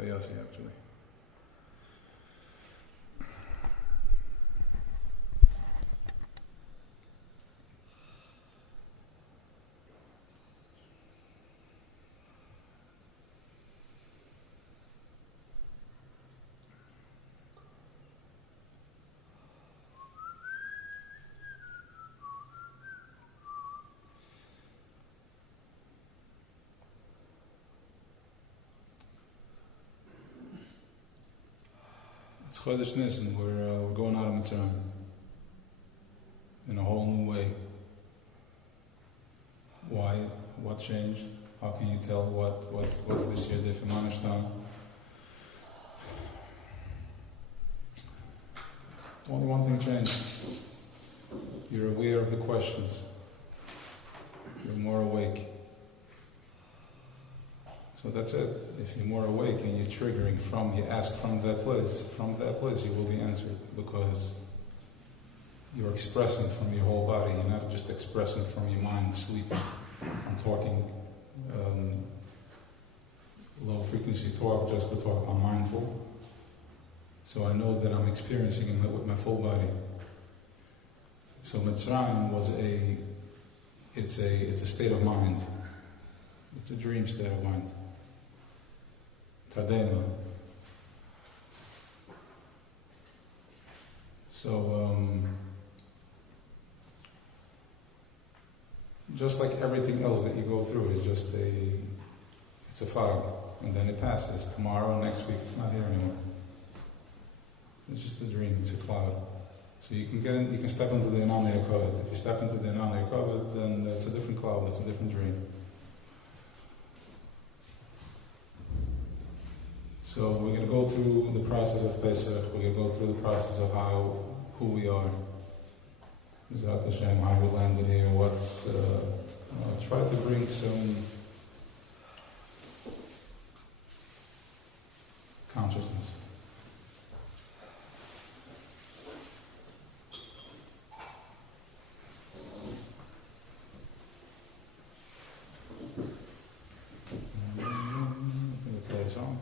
for Yossi actually. It's Chodesh Nisan, we're going out of Mitzrayim in a whole new way. Why? What changed? How can you tell what's this year different? Only one thing changed. You're aware of the questions. You're more awake. So that's it. If you're more awake and you're triggering you ask from that place you will be answered, because you're expressing from your whole body. You're not just expressing from your mind, sleeping. I'm talking low frequency talk, just to talk. I'm mindful. So I know that I'm experiencing it with my full body. So Mitzrayim it's a state of mind. It's a dream state of mind. Tadema. So, just like everything else that you go through, it's a fog, and then it passes. Tomorrow, next week, it's not here anymore. It's just a dream, it's a cloud. So you can step into the Inanei Yakovat. If you step into the Inanei Yakovat, then it's a different cloud, it's a different dream. So we're going to go through the process of Pesach. We're going to go through the process of who we are. Zat Hashem, how we landed here. Try to bring some consciousness. I think we play a song.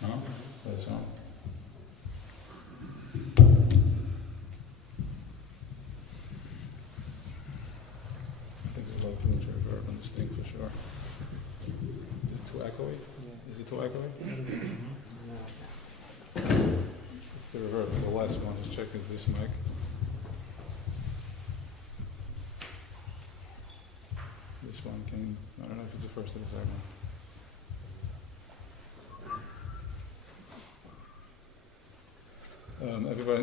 No? Play a song. I think there's a lot of fluency reverb on this thing for sure. Is it too echoey? Yeah. Is it too echoey? It's the reverb. The last one. Just check if this mic. This one I don't know if it's the first or the second.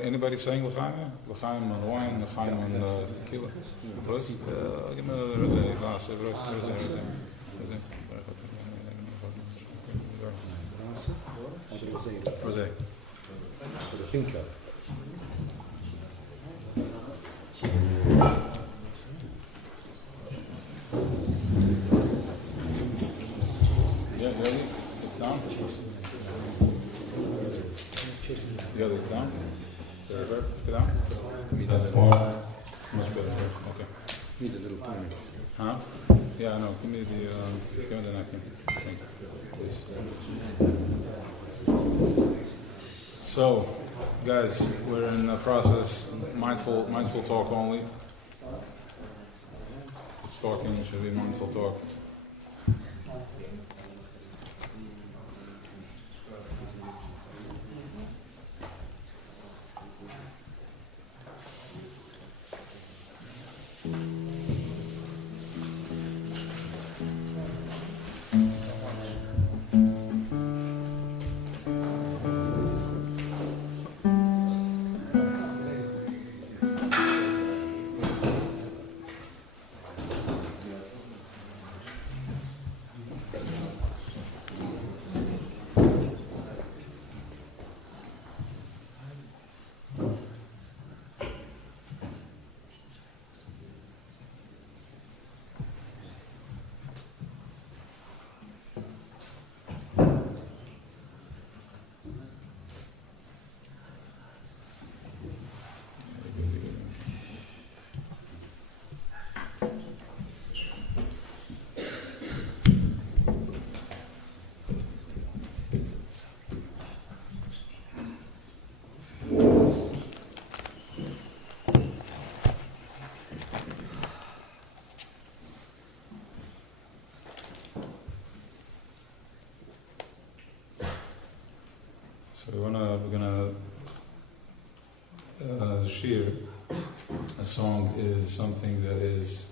Anybody saying L'chaim? L'chaim on the wine, L'chaim on the tequila. Give me a rosé glass. Rosé. For the pinker. Yeah, ready? It's down. The other is down. The reverb, get down. That's more. Much better. Okay. Needs a little tuning. Huh? Yeah, I know. Give me the napkin. Thank you. Please. So, guys, we're in the process. Mindful talk only. It's talking. It should be mindful talk. So we're gonna share. A song is something that is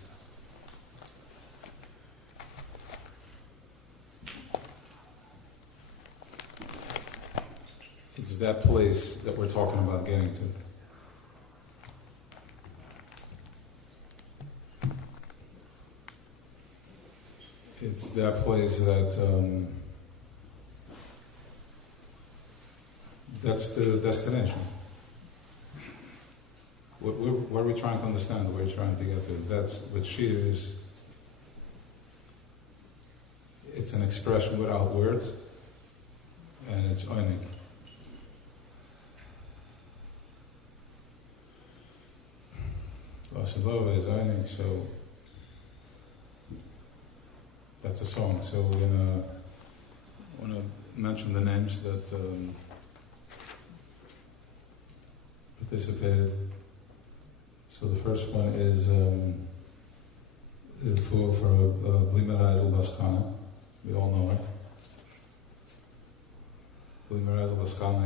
it's that place that we're talking about getting to. It's that place that that's the destination. What are we trying to understand? What are we trying to get to? That's what Shir is. It's an expression without words, and it's einig. Vasilova is einig, so that's a song. So we're gonna mention the names that participated. So the first one is for Blimer Eisel Baskana. We all know her. Blimer Eisel Baskana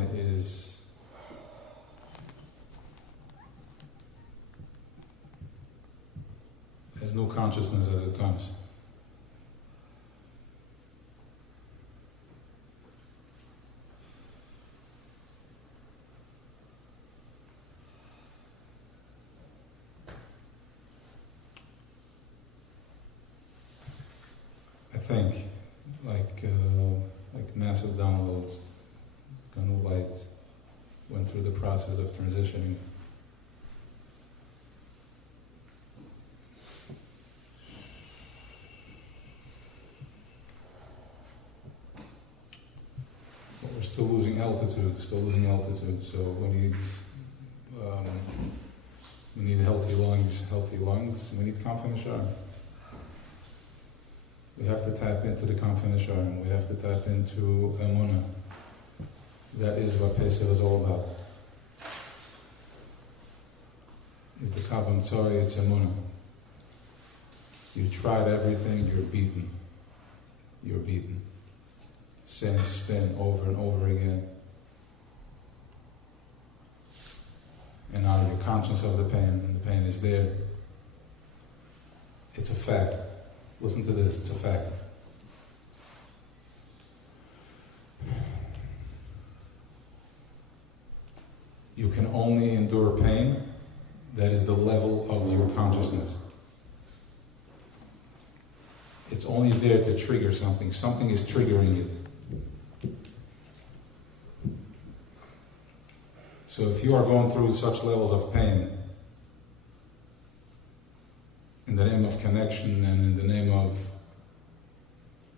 has no consciousness as it comes. I think, like massive downloads, Ganu Light went through the process of transitioning. But we're still losing altitude, so we need healthy lungs, we need confident sharing. We have to tap into the confident sharing, we have to tap into emunah. That is what Pesach is all about. It's the kavam tzari, it's emunah. You tried everything, you're beaten. You're beaten. Same spin over and over again. And now you're conscious of the pain, and the pain is there. It's a fact. Listen to this, it's a fact. You can only endure pain that is the level of your consciousness. It's only there to trigger something. Something is triggering it. So if you are going through such levels of pain, in the name of connection and in the name of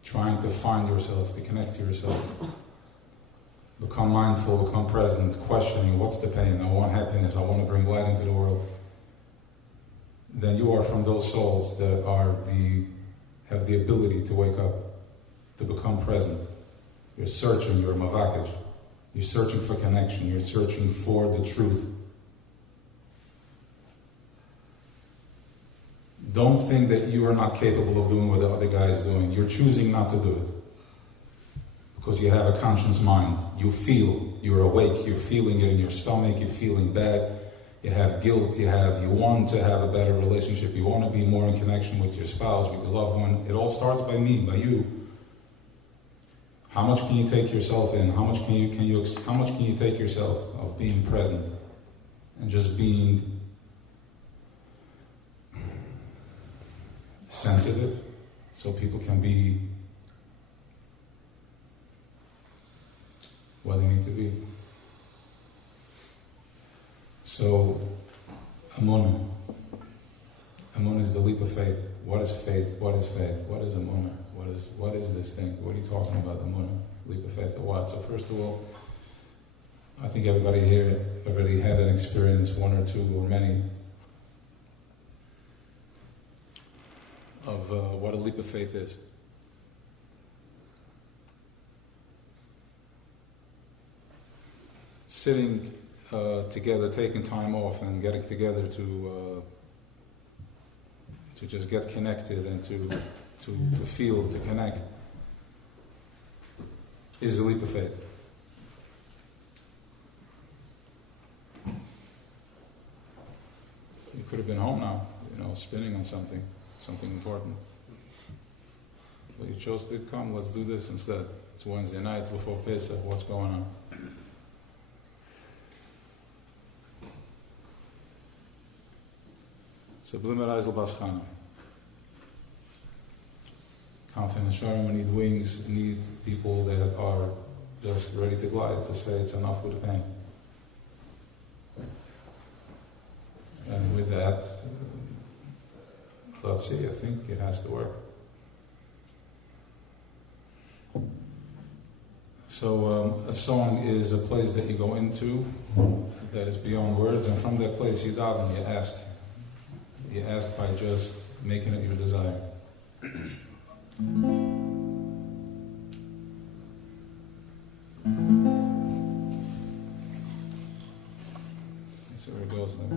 trying to find yourself, to connect to yourself, become mindful, become present, questioning what's the pain, I want happiness, I want to bring light into the world, then you are from those souls that have the ability to wake up, to become present. You're searching, you're mavakish. You're searching for connection, you're searching for the truth. Don't think that you are not capable of doing what the other guy is doing. You're choosing not to do it. Because you have a conscious mind. You feel, you're awake, you're feeling it in your stomach, you're feeling bad, you have guilt, you want to have a better relationship, you want to be more in connection with your spouse, with your loved one. It all starts by me, by you. How much can you take yourself in? How much can you take yourself of being present and just being sensitive so people can be where they need to be. So, Amunah. Amunah is the leap of faith. What is faith? What is faith? What is Amunah? What is this thing? What are you talking about, Amunah? Leap of faith or what? So first of all, I think everybody here already had an experience, one or two or many, of what a leap of faith is. Sitting together, taking time off and getting together to just get connected and to feel, to connect, is a leap of faith. You could have been home now, spinning on something important. But you chose to come, let's do this instead. It's Wednesday night, it's before Pesach, what's going on? So, Blimer Eisel Baschana. Confident Sharm, we need wings, need people that are just ready to glide, to say it's enough with the pain. And with that, let's see, I think it has to work. So a song is a place that you go into that is beyond words, and from that place you daven, you ask. You ask by just making it your desire. See where it goes now.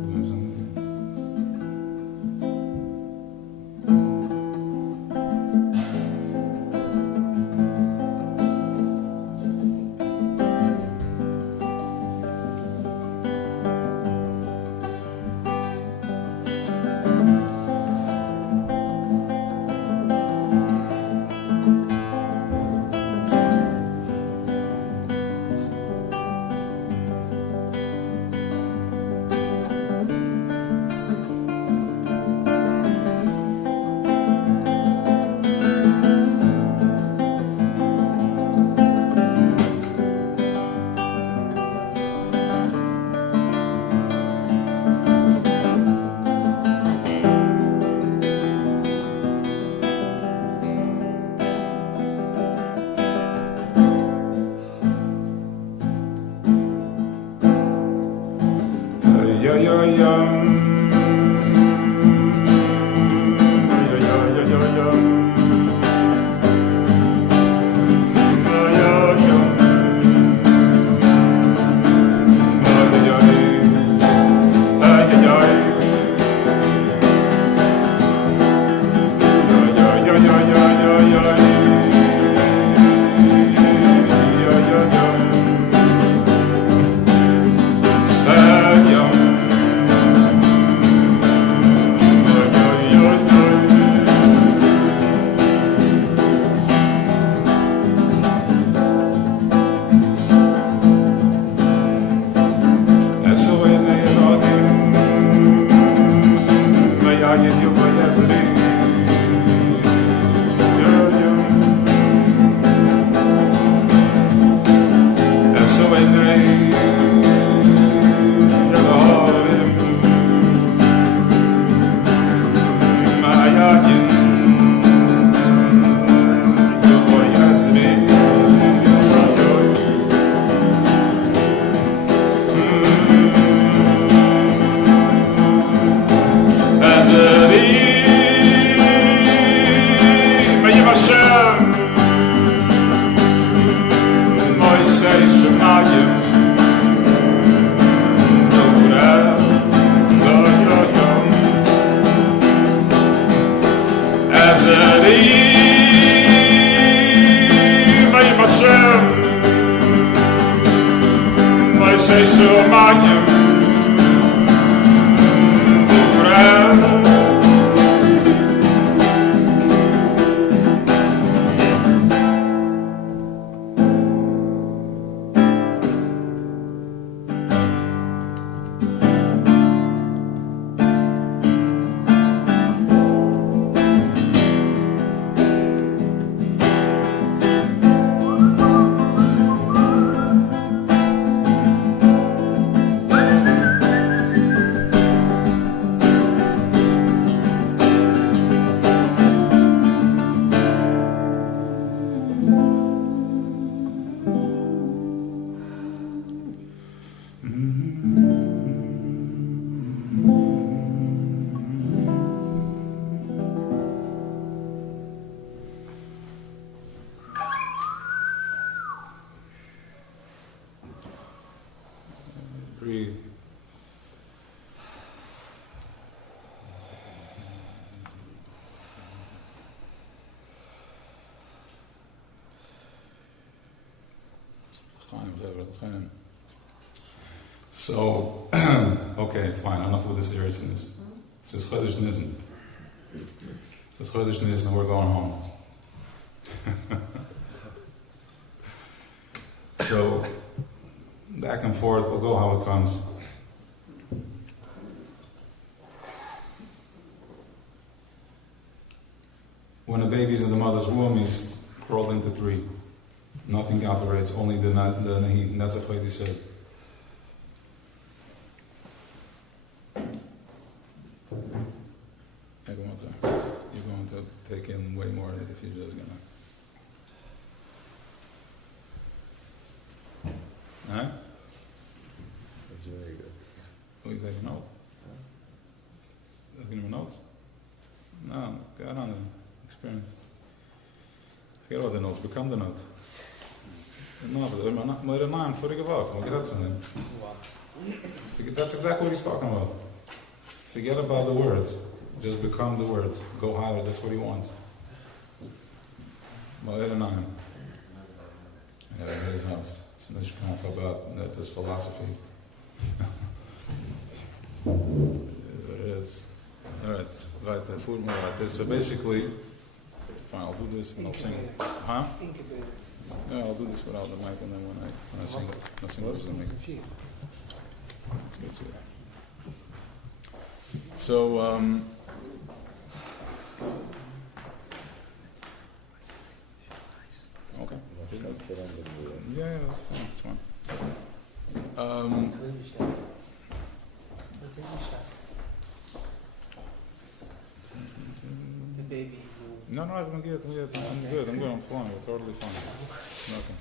Breathe. So, okay, fine, enough with the seriousness. Says Chodesh Nisan. Says Chodesh Nisan, we're going home. So, back and forth, we'll go how it comes. When a baby's in the mother's womb, he's crawled into 3. Nothing operates, only the Nahi. And that's what he said. You're going to take in way more if you're just gonna. Huh? That's very good. Oh, you taking notes? Taking notes? No, go on the experience. Forget about the notes, become the note. No, but more than mine, vorige Woche, what that's in it. That's exactly what he's talking about. Forget about the words, just become the words. Go higher, that's what he wants. More than mine. Yeah, in his house. It's not about this philosophy. It is what it is. Alright, right, food more right. So basically, fine, I'll do this and I'll sing. Huh? Yeah, I'll do this without the mic and then when I sing, I'll sing with the mic. Let's get to that. So, okay. Yeah, that's fine. The baby. No, I'm good. I'm fine. We're totally fine. Nothing.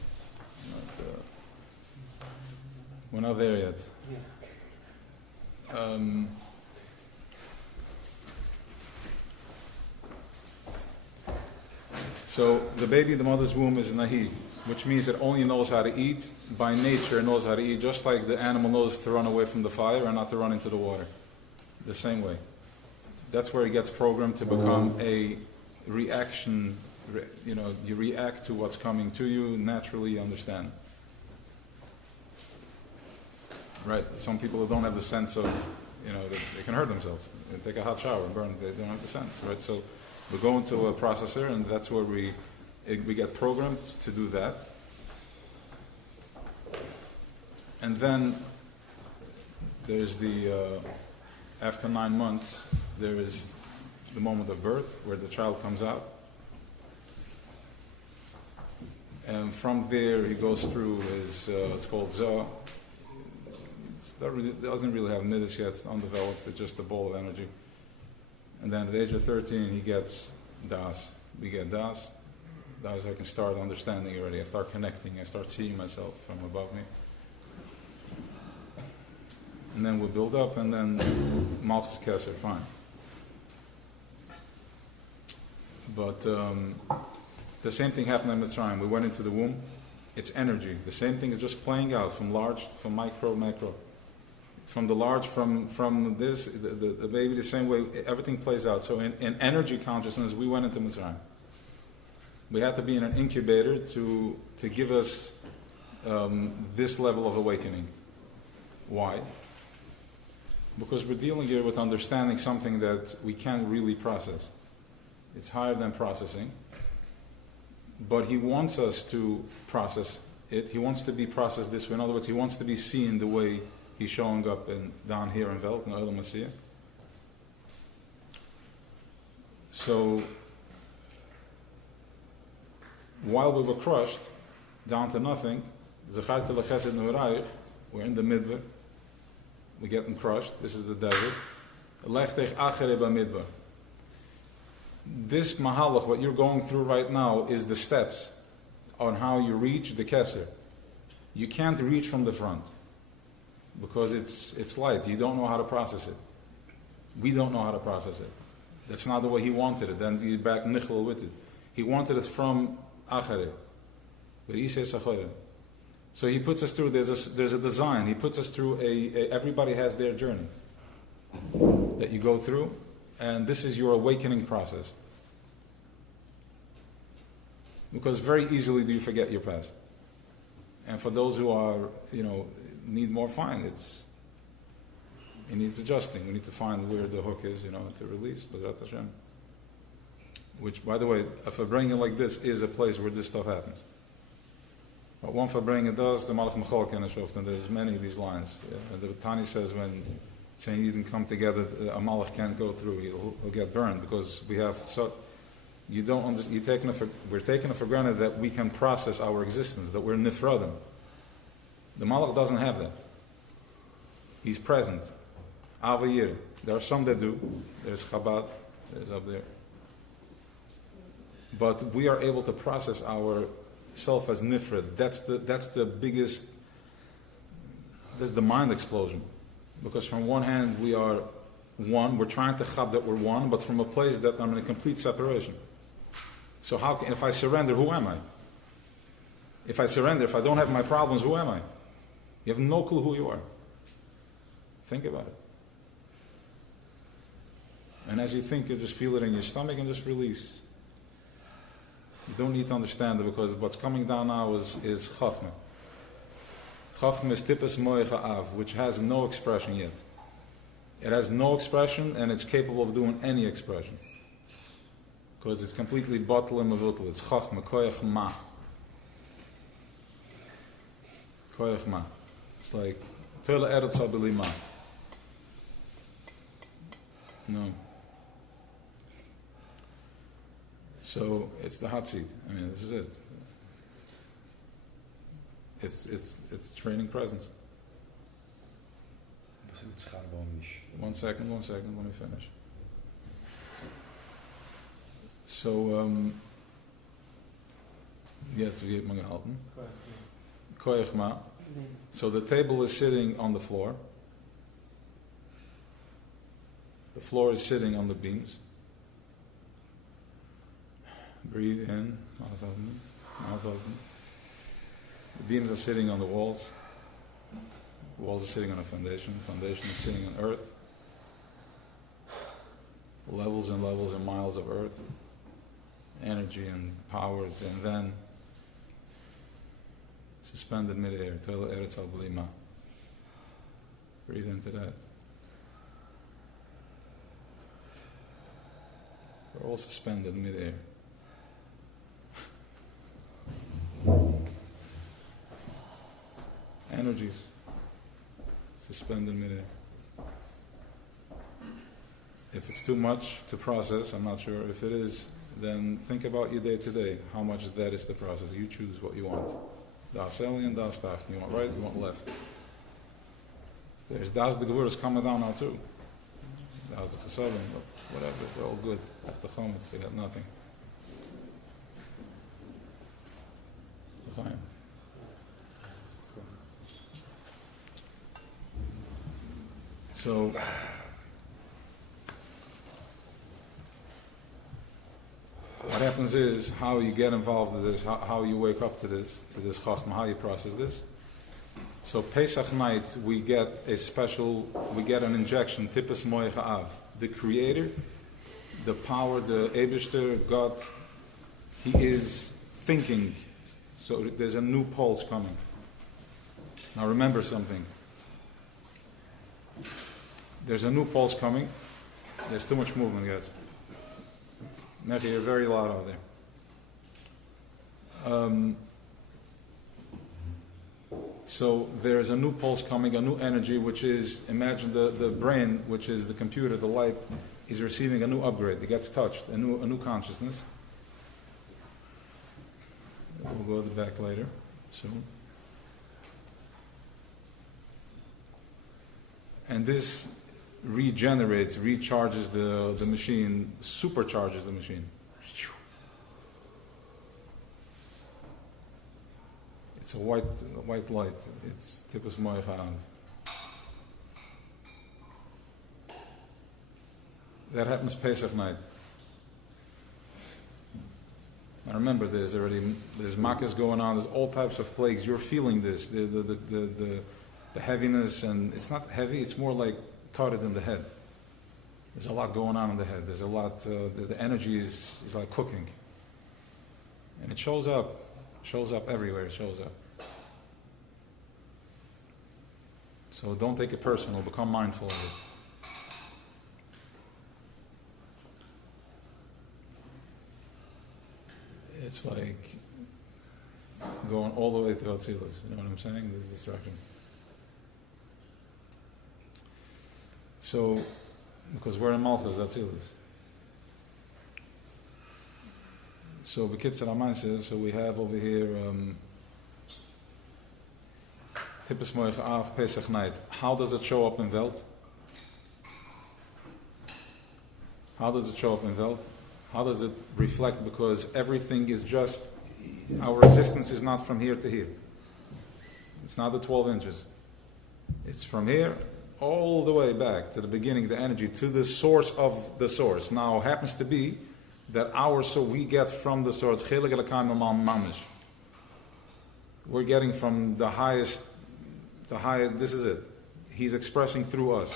We're not there yet. Yeah. So the baby in the mother's womb is nahi, which means it only knows how to eat. By nature, it knows how to eat, just like the animal knows to run away from the fire and not to run into the water. The same way. That's where it gets programmed to become a reaction. You react to what's coming to you, naturally you understand. Right? Some people don't have the sense of, that they can hurt themselves. They take a hot shower and burn, they don't have the sense, right? So we go into a processor and that's where we get programmed to do that. And then there's after 9 months, there is the moment of birth where the child comes out. And from there he goes through it's called Zoh. It doesn't really have midas yet, it's undeveloped, it's just a ball of energy. And then at the age of 13 he gets Das. We get Das. Das I can start understanding already, I start connecting, I start seeing myself from above me. And then we build up and then Malchus Kesser, fine. But the same thing happened in Mitzrayim. We went into the womb, it's energy. The same thing is just playing out from large, from micro, macro. From the large, from this, the baby, the same way, everything plays out. So in energy consciousness, we went into Mitzrayim. We had to be in an incubator to give us this level of awakening. Why? Because we're dealing here with understanding something that we can't really process. It's higher than processing. But he wants us to process it. He wants to be processed this way. In other words, he wants to be seen the way he's showing up down here in Welt, in Olam Masiyah. So, while we were crushed down to nothing, we're in the midbar. We're getting crushed. This is the desert. This mahalach, what you're going through right now, is the steps on how you reach the Kesser. You can't reach from the front because it's light. You don't know how to process it. We don't know how to process it. That's not the way he wanted it. Then you back nichel with it. He wanted it from achere, but he says achere. So he puts us through. There's a design. He puts us through everybody has their journey that you go through. And this is your awakening process. Because very easily do you forget your past. And for those who are, need more, fine. It needs adjusting. We need to find where the hook is, to release. B'ezrat Hashem. Which, by the way, a Farbraingen like this is a place where this stuff happens. What one Farbraingen does, the Malach Mechol Kenneshoft, and there's many of these lines. The Tani says when saying you didn't come together, a Malach can't go through. He'll get burned because we have so. You don't understand. We're taking it for granted that we can process our existence, that we're nifradim. The Malach doesn't have that. He's present. Avayir. There are some that do. There's Chabad. There's up there. But we are able to process our self as nifrad. That's the biggest. That's the mind explosion, because from one hand we are one. We're trying to chab that we're one, but from a place that I'm in a complete separation. So if I surrender, who am I? If I surrender, if I don't have my problems, who am I? You have no clue who you are. Think about it. And as you think, you just feel it in your stomach and just release. You don't need to understand it, because what's coming down now is Chachma. Chachma is Tippes Moich Ha'av, which has no expression yet. It has no expression, and it's capable of doing any expression. Because it's completely bottle and mavutal. It's Chachma, Koyach Ma. Koyach Ma. It's like Tele Eretz Abili Ma. No. So it's the hot seat. I mean, this is it. It's training presence. One second, let me finish. So, jetzt wird man gehalten. Koyach ma. So the table is sitting on the floor. The floor is sitting on the beams. Breathe in, mouth open, mouth open. The beams are sitting on the walls. The walls are sitting on a foundation. The foundation is sitting on earth. Levels and levels and miles of earth. Energy and powers, and then suspended midair. Toila Eretz Al B'lima. Breathe into that. We're all suspended midair. Energies suspended midair. If it's too much to process, I'm not sure. If it is, then think about your day to day. How much that is to process. You choose what you want. Das Elyon, Das Tach. You want right, you want left. There's Das the Gevurah is coming down now too. Das the Chesalim, but whatever, they're all good. After Chometz, they got nothing. Fine. So, what happens is how you get involved in this, how you wake up to this Chachma, how you process this. So Pesach night we get an injection, Tippes Moich Ha'av. The Creator, the power, the Eibishter, God, He is thinking. So there's a new pulse coming. Now remember something. There's a new pulse coming. There's too much movement, guys. Nechi, you're very loud out there. So there's a new pulse coming, a new energy, which is, imagine the brain, which is the computer, the light, is receiving a new upgrade. It gets touched, a new consciousness. We'll go to the back later, soon. And this regenerates, recharges the machine, supercharges the machine. It's a white light. It's Tippes Moich Ha'av. That happens Pesach night. Now remember, there's makas going on. There's all types of plagues. You're feeling this, the heaviness, and it's not heavy. It's more like tarted in the head. There's a lot going on in the head. There's a lot. The energy is like cooking, and it shows up everywhere. It shows up. So don't take it personal, become mindful of it. It's like going all the way to Atzilus. You know what I'm saying? This is distraction. So, because we're in Malchus, Atzilus. So, B'kitzur Aman says, so we have over here Tippes Moich Erev Pessach night. How does it show up in Welt? How does it show up in Welt? How does it reflect? Because everything is just, our existence is not from here to here. It's not the 12 inches. It's from here all the way back to the beginning, the energy, to the source of the source. Now, it happens to be that we get from the source, we're getting from the highest, this is it. He's expressing through us.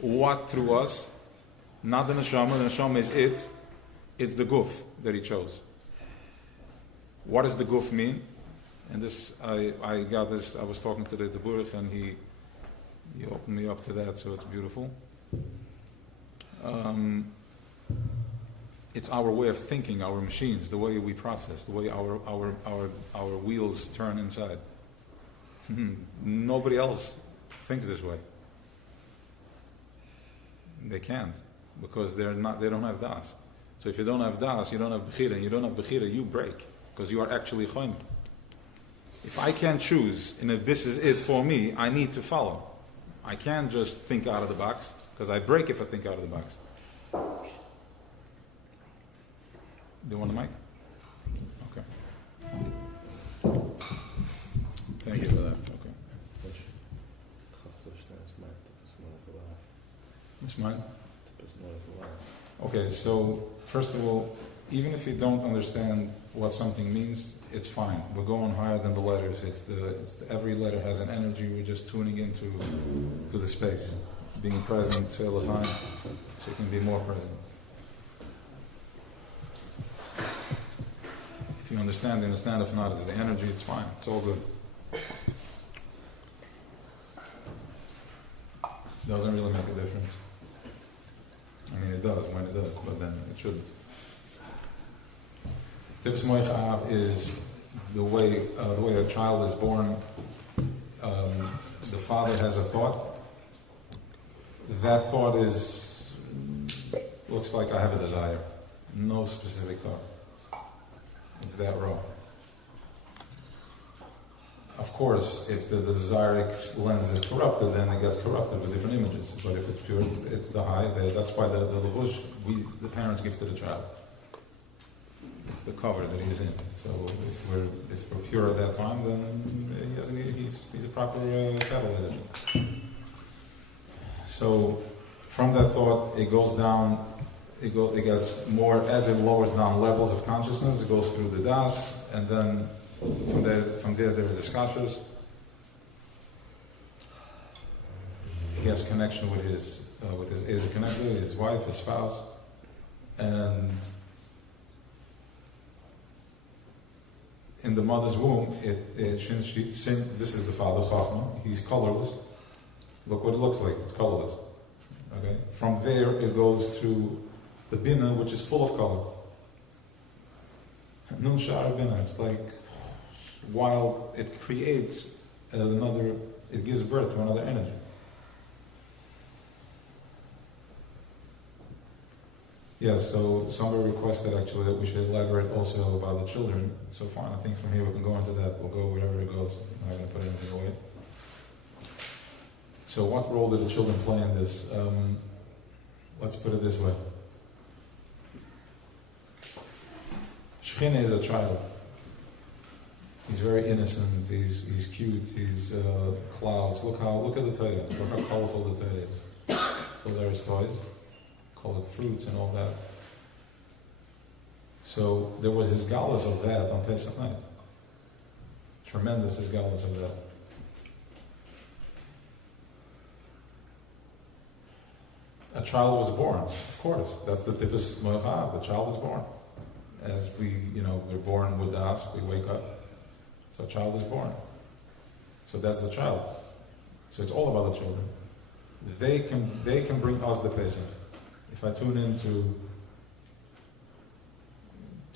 What through us? Not the neshama is it. It's the guf that he chose. What does the guf mean? And this, I got this, I was talking to the Burich and he opened me up to that, so it's beautiful. It's our way of thinking, our machines, the way we process, the way our wheels turn inside. Nobody else thinks this way. They can't, because they don't have das. So if you don't have das, you don't have bechira, and you don't have bechira, you break, because you are actually choyim. If I can't choose, and if this is it for me, I need to follow. I can't just think out of the box, because I break if I think out of the box. Do you want the mic? Okay. Thank you for that. Okay. What's mine? Okay, so first of all, even if you don't understand what something means, it's fine. We're going higher than the letters. Every letter has an energy. We're just tuning into the space, being present, say l'chaim, so you can be more present. If you understand, you understand. If not, it's the energy. It's fine. It's all good. Doesn't really make a difference. I mean, it does when it does, but then it shouldn't. Tippes Moich Erev is the way a child is born. The father has a thought. That thought looks like I have a desire. No specific thought. It's that raw. Of course, if the desire lens is corrupted, then it gets corrupted with different images. But if it's pure, it's the high. That's why the levush the parents give to the child. It's the cover that he's in. So if we're pure at that time, then he's a proper satellite. So from that thought, it goes down. It gets more as it lowers down levels of consciousness. It goes through the das, and then from there there is the skashus. He has connection with his connector, his wife, his spouse, and in the mother's womb, this is the father Chachma. He's colorless. Look what it looks like. It's colorless. Okay. From there, it goes to the bina, which is full of color. Nun shara bina. It's like while it creates it gives birth to another energy. Yes, so somebody requested actually that we should elaborate also about the children. So fine, I think from here we can go into that. We'll go wherever it goes. I'm not going to put anything away. So what role do the children play in this? Let's put it this way. Shechina is a child. He's very innocent. He's cute. He's clouds. Look at the Torah. Look how colorful the Torah is. Those are his toys. Colored fruits and all that. So there was his galus of that on Pesach night. Tremendous his galus of that. A child was born, of course. That's the Tippes Moich Erev. The child is born. As we're born with us, we wake up. So a child is born. So that's the child. So it's all about the children. They can bring us the Pesach. If I tune in to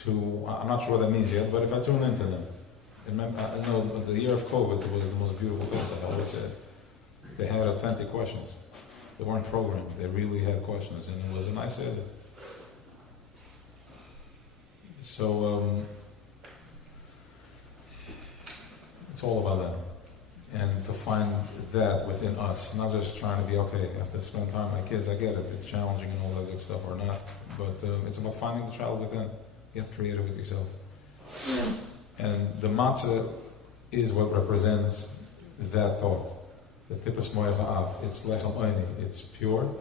I'm not sure what that means yet, but if I tune into them, I know the year of COVID was the most beautiful Pesach. I always said they had authentic questions. They weren't programmed. They really had questions, and it was a nice Seder. So it's all about them. And to find that within us, not just trying to be okay, I have to spend time with my kids, I get it, it's challenging and all that good stuff, or not, but it's about finding the child within. Get creative with yourself. And the matzah is what represents that thought. The tippus moyach ha'av. It's lechem oini. It's pure.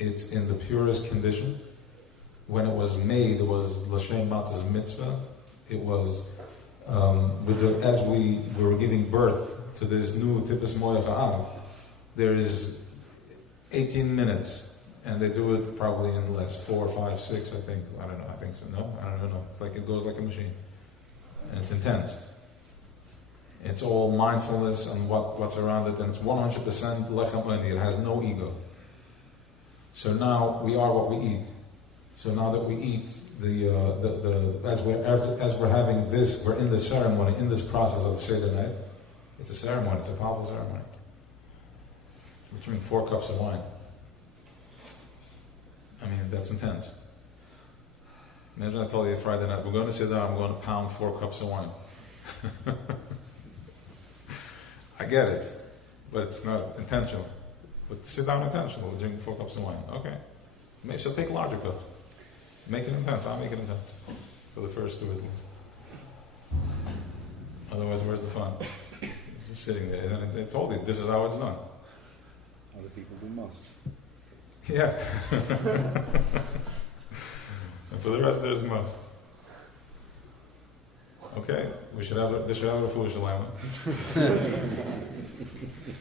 It's in the purest condition. When it was made, it was l'shem matzah's mitzvah. It was as we were giving birth to this new tippus moyach ha'av. There is 18 minutes. And they do it probably in less, 4, 5, 6, I think. I don't know, I think so. No? I don't know. It's like it goes like a machine. And it's intense. It's all mindfulness and what's around it, and it's 100% lechem oini. It has no ego. So now we are what we eat. So now that we eat, as we're having this, we're in this ceremony, in this process of the Seder night. It's a ceremony, it's a powerful ceremony. We drink 4 cups of wine. I mean, that's intense. Imagine I told you Friday night, we're going to sit down, I'm going to pound 4 cups of wine. I get it, but it's not intentional. But sit down intentional, we're drinking 4 cups of wine. Okay. Maybe she'll take larger cups. Make it intense, I'll make it intense. For the first 2 at least. Otherwise, where's the fun? Just sitting there, and they told you, this is how it's done. Other people do must. Yeah. And for the rest, there's must. Okay, they should have a foolish alignment.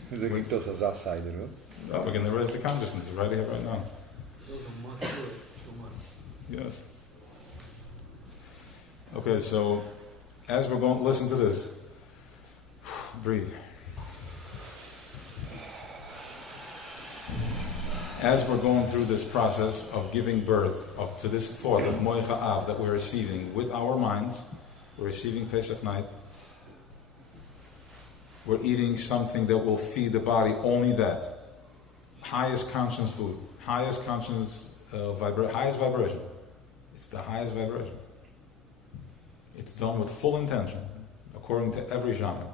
Dus ik denk dat als afzijder hoor. No, we're going to raise the consciousness right here, right now. Those are must do it. Yes. Okay, so as we're going, listen to this. Breathe. As we're going through this process of giving birth to this thought of moich ha'av that we're receiving with our minds, we're receiving Pesach night, we're eating something that will feed the body, only that. Highest conscience food, highest conscience, highest vibration. It's the highest vibration. It's done with full intention, according to every genre.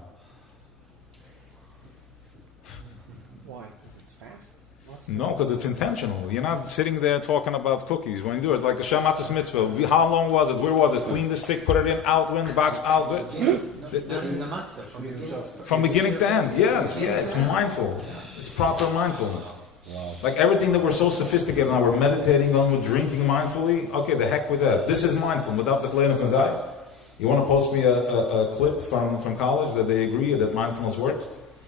Why? Because it's fast? No, because it's intentional. You're not sitting there talking about cookies. When you do it, like the Shamatzis mitzvah, how long was it? Where was it? Clean the stick, put it in, out, win, box, out. From beginning to end. Yes, yeah, it's mindful. It's proper mindfulness. Wow. Like everything that we're so sophisticated now, we're meditating on, we're drinking mindfully. Okay, the heck with that. This is mindful. Without the klein van zij. You want to post me a clip from college that they agree that mindfulness works?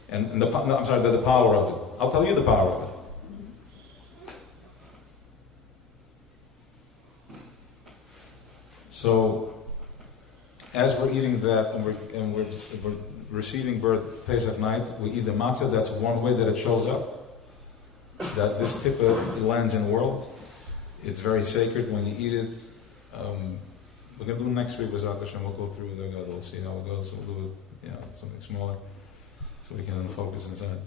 And the power of it. I'll tell you the power of it. So, as we're eating that and we're receiving birth Pesach night, we eat the matzah. That's one way that it shows up. That this tippa lands in the world. It's very sacred when you eat it. We're going to do next week with Hashem. We'll go through the God. We'll see how it goes. We'll do it, something smaller, so we can focus inside.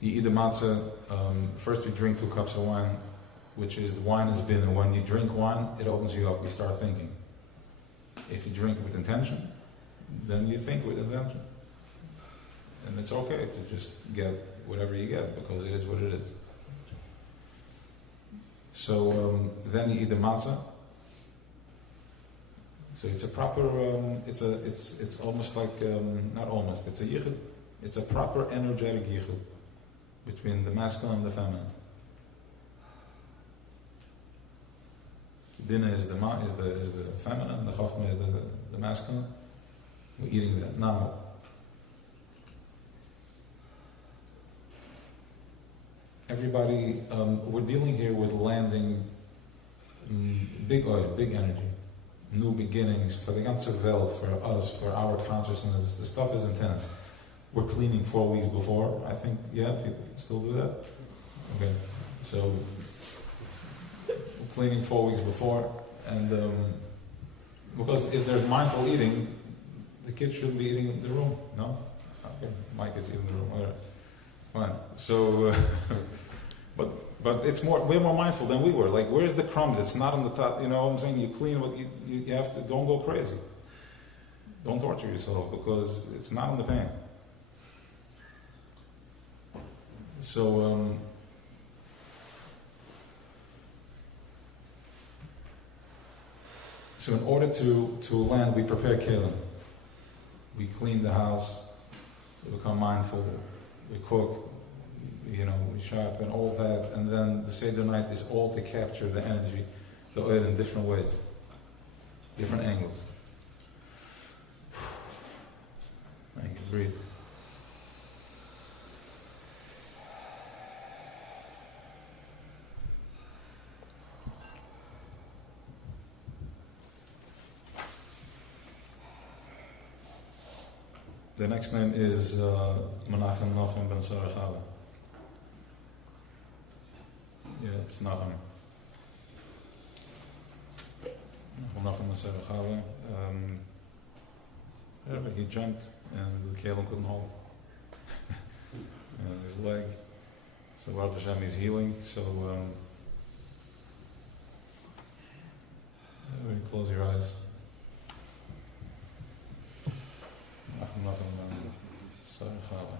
You eat the matzah. First, you drink 2 cups of wine, which is the wine has been. And when you drink wine, it opens you up. You start thinking. If you drink with intention, then you think with intention, and it's okay to just get whatever you get because it is what it is. So then you eat the matzah. So it's a proper. It's almost like not almost. It's a yichud. It's a proper energetic yichud between the masculine and the feminine. Dinner is the feminine. The chachma is the masculine. We're eating that now. Everybody, we're dealing here with landing big oil, big energy. new beginnings, for the ganze Welt, for us, for our consciousness. The stuff is intense. We're cleaning 4 weeks before. I think, yeah, people still do that? Okay, so we're cleaning 4 weeks before, and because if there's mindful eating, the kids shouldn't be eating in the room, no? Okay, Mike is eating in the room, whatever. Fine. So, but it's more, we're more mindful than we were. Like, where's the crumbs? It's not on the top, you know what I'm saying? You clean what you have to, don't go crazy. Don't torture yourself, because it's not in the pan. So, so in order to land, we prepare kelim. We clean the house, we become mindful, we cook, you know, we sharpen, all that, and then the Seder night is all to capture the energy, the oil in different ways, different angles. I can breathe. The next name is Menachem Nachum ben Sarah Chava. Yeah, it's Nachum. Nachum ben Sarah Chava. He jumped and the Kalim couldn't hold. And his leg. So Baruch Hashem is healing. So close your eyes. Nothing Sarah Chava.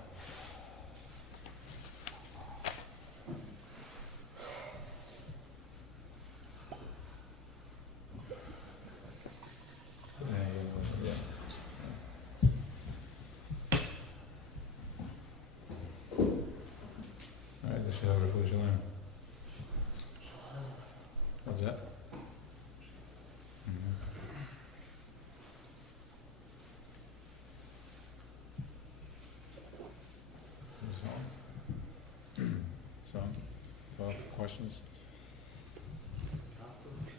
Yeah. Alright, this should have a learn. What's that? Questions?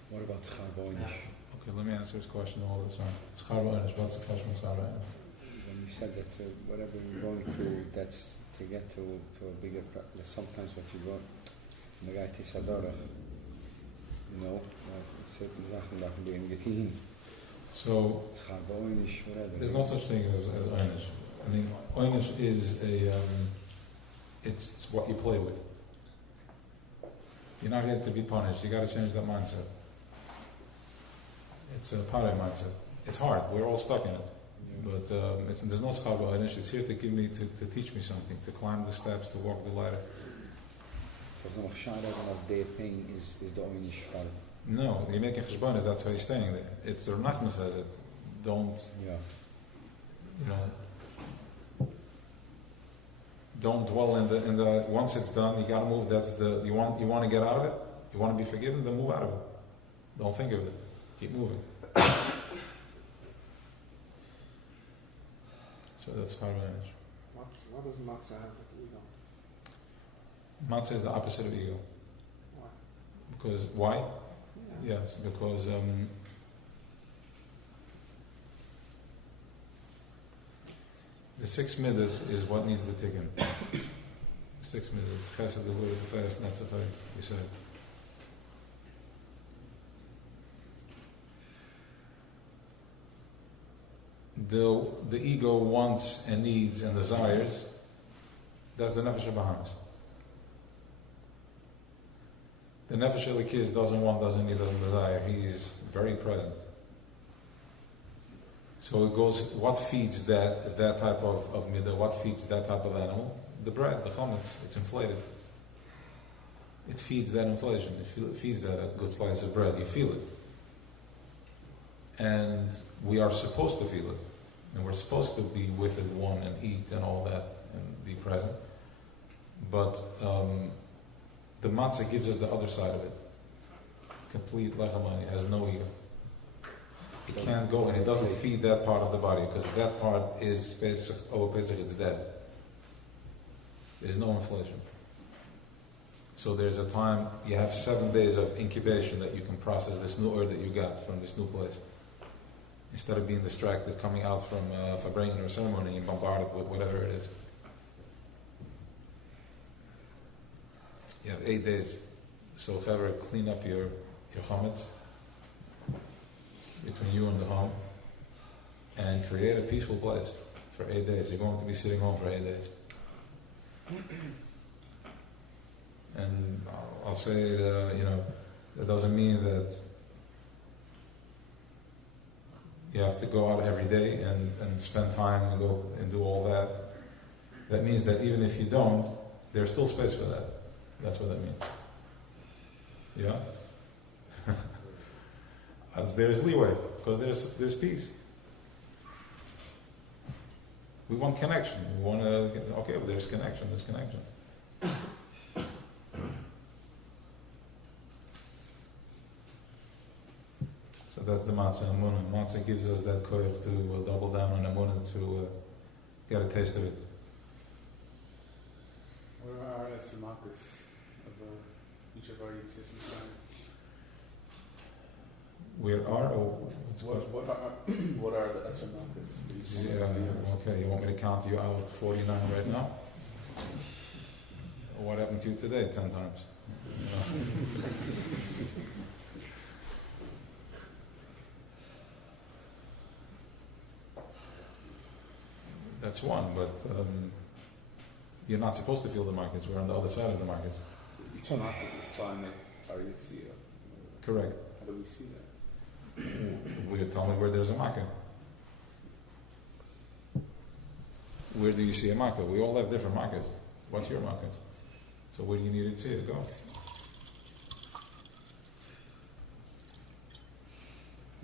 What about Farbraingen? Okay, let me answer this question all the time. Farbraingen, what's the question with Farbraingen? When you said that whatever you're going through, that's to get to a bigger practice. Sometimes what you want, the guy is adorable. You know, certain Sachen that can be in getting. So, Farbraingen, whatever. There's no such thing as einish. I mean, einish is it's what you play with. You're not here to be punished. You got to change that mindset. It's a party mindset. It's hard. We're all stuck in it. Yeah. But there's no schar ba'inish. It's here to give me, to teach me something, to climb the steps, to walk the ladder. So it's not shine as their pain is the einish fall. No, you're making cheshbonis. That's why you're staying there. It's the Nachman says it. Don't. Yeah. You know. Don't dwell in the. Once it's done, you gotta move. That's the. You want to get out of it. You want to be forgiven. Then move out of it. Don't think of it. Keep moving. So that's how manage. What does matzah have with ego? Matzah is the opposite of ego. Why? Because why? Yeah. Yes, because. The 6 midas is what needs the tikkun. 6 midas. Chesed, the word, the fast, that's the thing you said. The ego wants and needs and desires. That's the nefesh habahamis. The nefesh elikis doesn't want, doesn't need, doesn't desire. He's very present. So it goes, what feeds that type of midah, what feeds that type of animal? The bread, the chametz, it's inflated. It feeds that inflation, it feeds that a good slice of bread, you feel it. And we are supposed to feel it. And we're supposed to be with it, one, and eat and all that, and be present. But the matzah gives us the other side of it. Complete lechamani, has no ego. It can't go and it doesn't feed that part of the body because that part is basically it's dead. There's no inflation. So there's a time, you have 7 days of incubation that you can process this new earth that you got from this new place. instead of being distracted coming out from Farbraingen or ceremony and bombarded with whatever it is. You have 8 days. So if ever, clean up your chametz between you and the home and create a peaceful place for 8 days. You're going to be sitting home for 8 days. And I'll say, that doesn't mean that you have to go out every day and spend time and go and do all that. That means that even if you don't, there's still space for that. That's what that means. Yeah? There's leeway, because there's peace. We want connection. We want to, okay, well, there's connection. So that's the matzah and munah. Matzah gives us that koyach to double down on munah to get a taste of it. Where are the Simakas of each of our Yitzhak and Simon? Where are, or what's What are the Simakas? Yeah, okay, you want me to count you out 49 right now? What happened to you today 10 times? That's one, but you're not supposed to feel the markets. We're on the other side of the markets. So each mark is a sign of our Yitzhak. Correct. How do we see that? Tell me where there's a market. Where do you see a market? We all have different markets. What's your market? So where do you need to see it go? What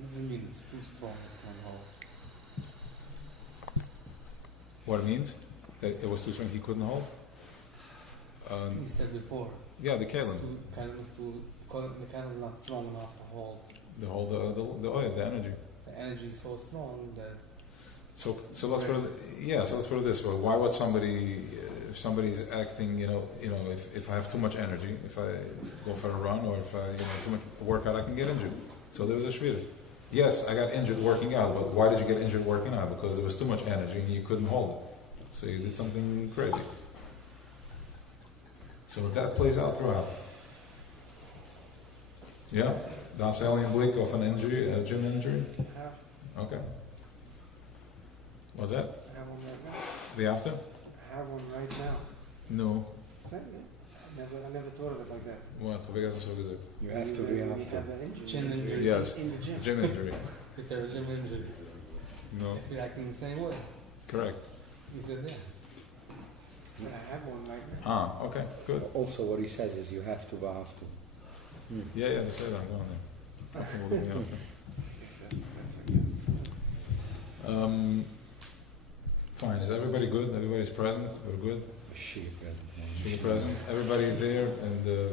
does it mean it's too strong to hold? What it means? That it was too strong, he couldn't hold? He said before. Yeah, the kalim. The kalim is not strong enough to hold. The whole, the oil, the energy. The energy is so strong that. So let's put it, let's put it this way. Why would somebody, if somebody's acting, if I have too much energy, if I go for a run or if I, too much workout, I can get injured. So there was a shvira. Yes, I got injured working out, but why did you get injured working out? Because there was too much energy and you couldn't hold it. So you did something crazy. So that plays out throughout. Yeah? Das alien blik of an injury, a gym injury? Okay. What's that? I have one right now. The after? I have one right now. No. Is that it? I never thought of it like that. What? You have to When you re-have to. have an injury. Chin injury. Yes. In the gym. Gym injury. If they're a gym injury. No. If you're acting the same way. Correct. He said, yeah. But I have one right now. Ah, okay, good. Also, what he says is you have to, but have to. Yeah, they say that. I'm going there. Okay, we'll leave it open. That's what Fine. Is everybody good? Everybody's present? We're good? She She's present. Everybody there in the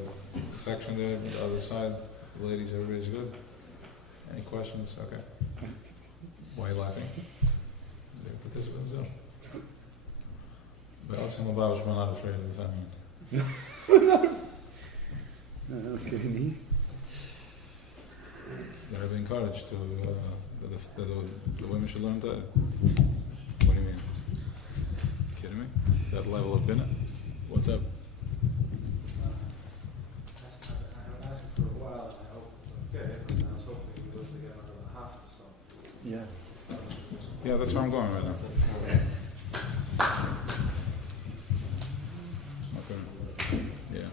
section there, the other side, the ladies, everybody's good? Any questions? Okay. Why are you laughing? They're participants though. But also about we're not afraid of the family. Okay. They're being encouraged to the women should learn Torah. What do you mean? Kidding me? That level of binah? What's up? I've asked for a while, and I hope it's okay, but I was hoping we would get another half or so. Yeah. Yeah, that's where I'm going right now. Okay. Yeah.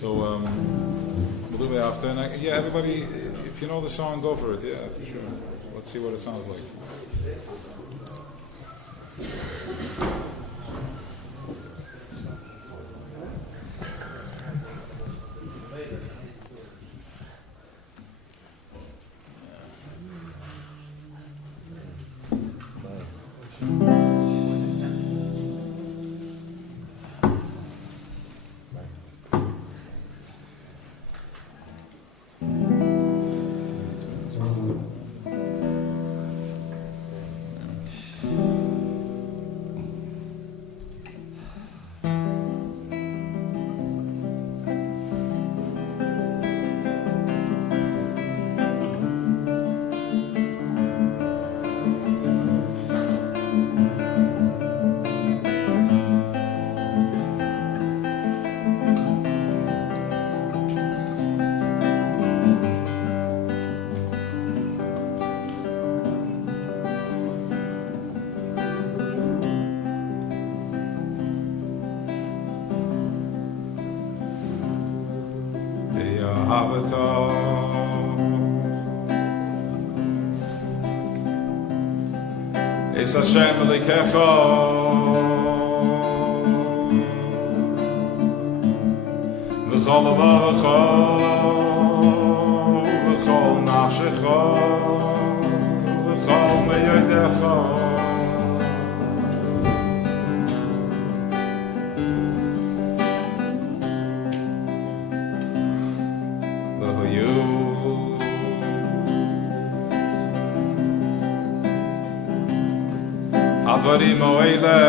So we'll do it after. And everybody, if you know the song, go for it. Yeah, for sure. Let's see what it sounds like. Es Hashem Elikecha V'chol avarecha V'chol nafshecha V'chol meyodecha V'hoyu Havarim Oile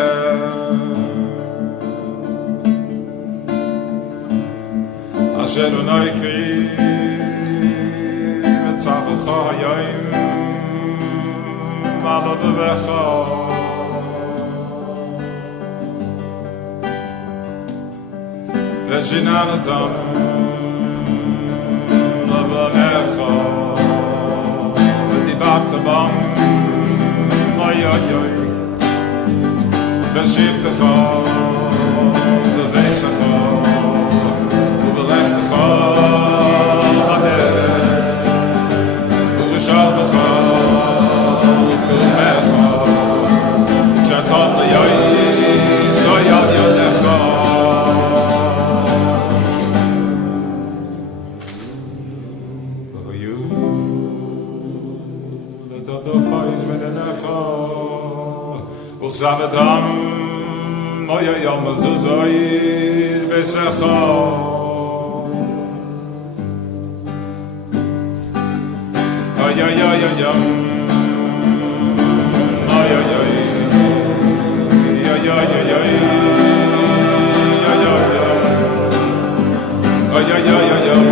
Asher Unoikri Metzabecha Hayayim Malo Bevecha Veshinanatam Lavanecha V'dibartabam Oyoyoy Beshivtecha Beveisecha Ubelechtecha Ahed Ubeshaltecha Uvkumecha Chaton Leyoy Soyal Yodecha Oyu Letoto Faiz Medenecha Uchzavedam Moya Yom Zuzoi Besecha Ay ay ay ay yam Ay ay ay Ay ay ay ay Ay ay ay ay ay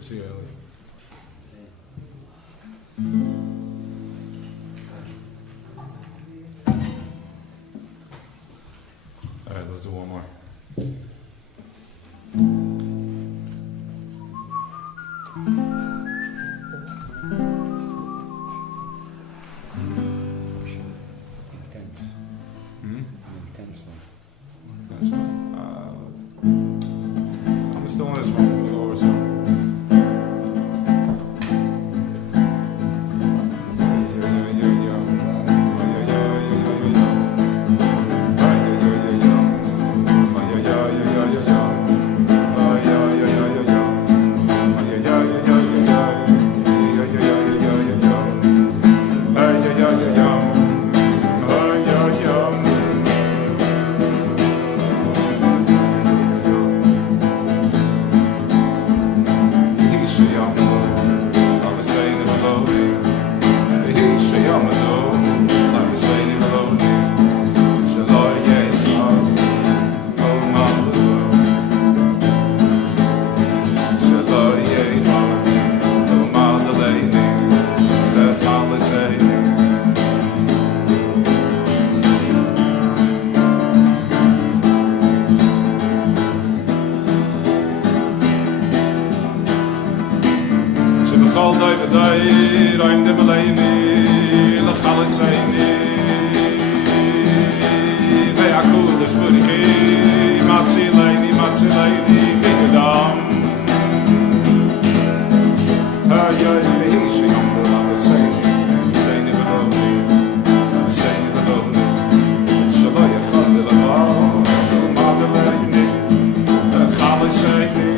See you, Ellie. All right, let's do one more. Intense. Hmm? An intense one. That's one. I'm still on this one. We'll go over some. dai rein de leini la khalisaini ve akul shburiki matzi leini bigdam ay ay me shiyam de la sayni belovni shabay khad la ma de leini khalisaini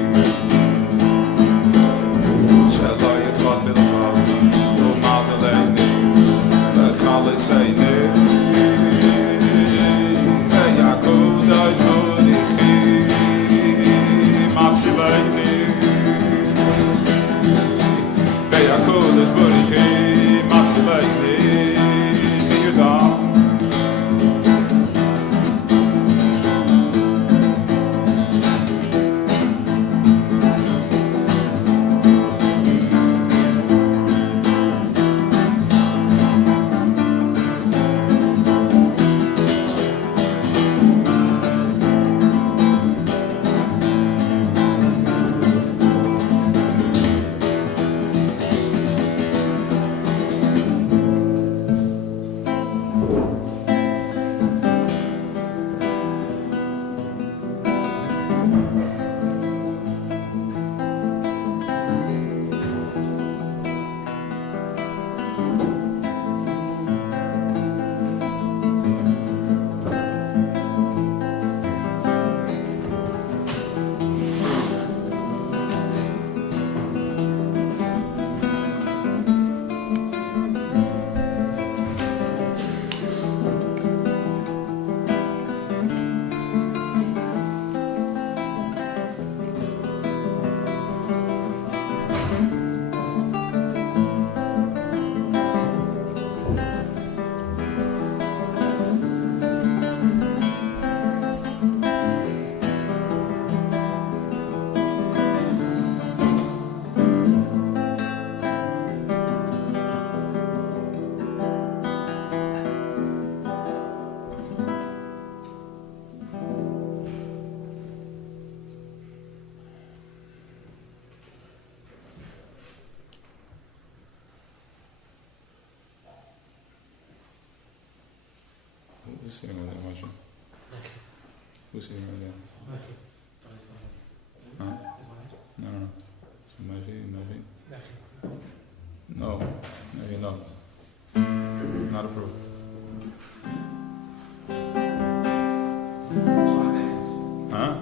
Who's sitting with that Moshe? Who's sitting with that? Huh? No. So Moshe. No, maybe not. Not approved. Huh?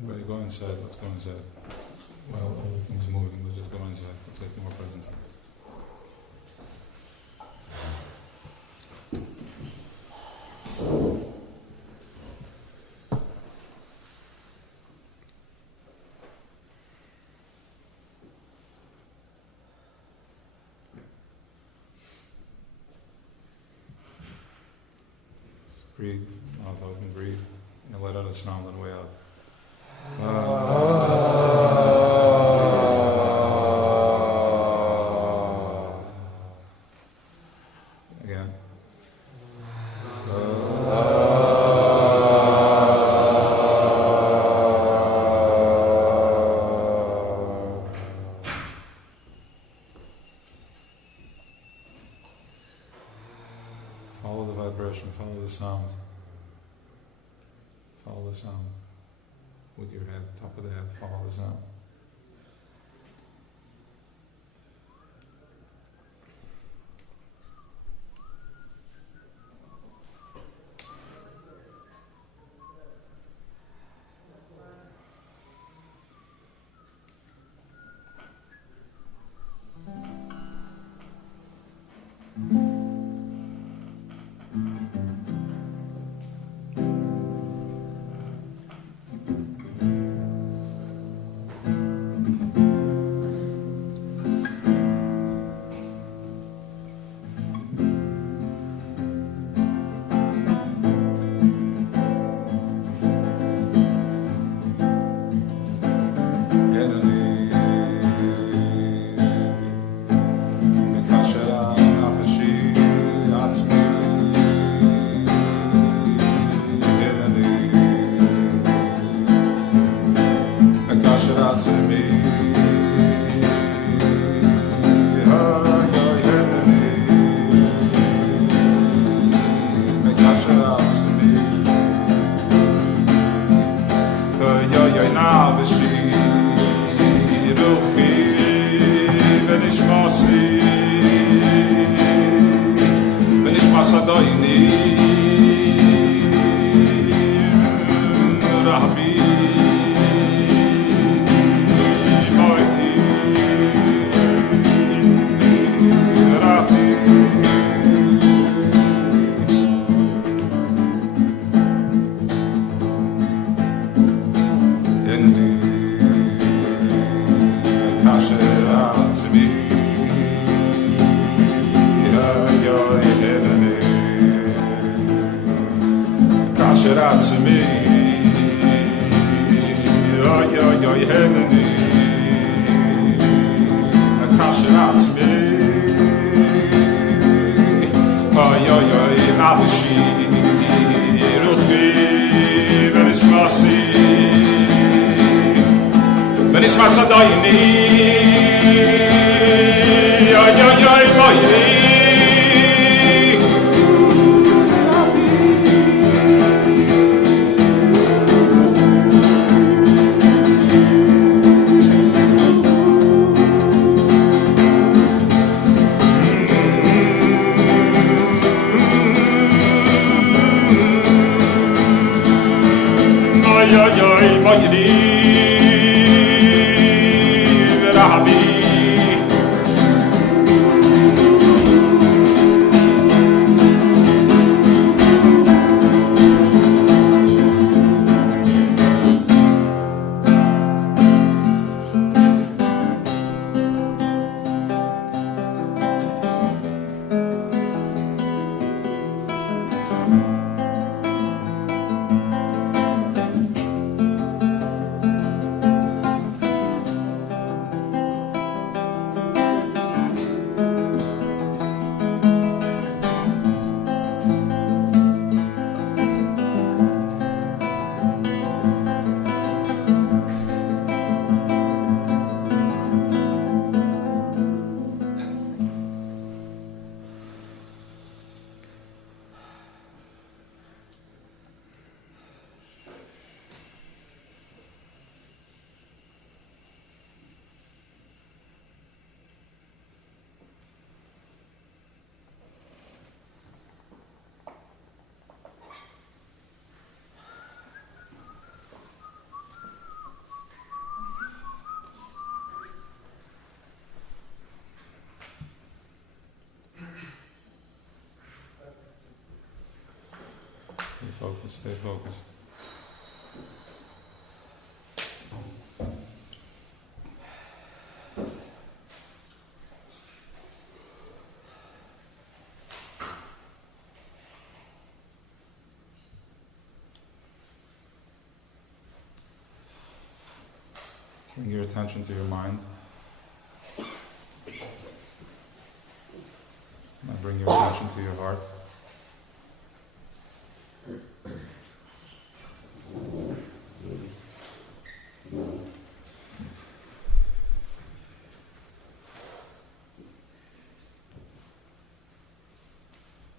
Everybody go inside, let's go inside. Well, everything's moving, let's just go inside, let's get more present. Breathe, mouth open, breathe, and let out a sound on the way out. Again. Follow the vibration, follow the sound. Follow the sound. With your head, top of the head, follow the sound. Adoini Rabbi Moiti Rabbi Endi Kasher Atzmi Kasher Atzmi Oy oy oy heneni Kasher Atzmi Oy oy oy Navushi Ruchvi Benishmasi Benishmas Adoyini Oy oy oy Moyri Stay focused. Bring your attention to your mind. Now bring your attention to your heart.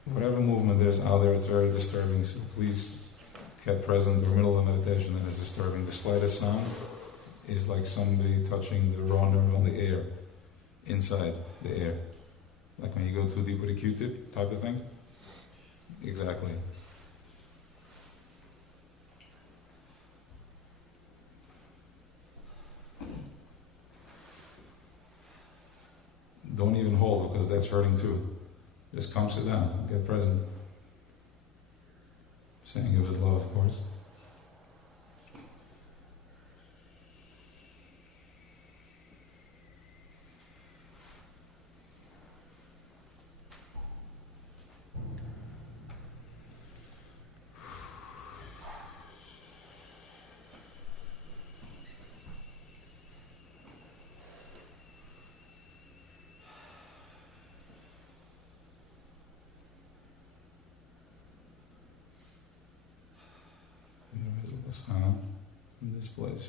Whatever movement there's out there, it's very disturbing, so please get present in the middle of meditation that is disturbing. The slightest sound is like somebody touching the raw nerve on the air, inside the air. Like when you go too deep with a Q-tip type of thing. Exactly. Don't even hold it because that's hurting too. Just come sit down, get present. Saying it with love, of course.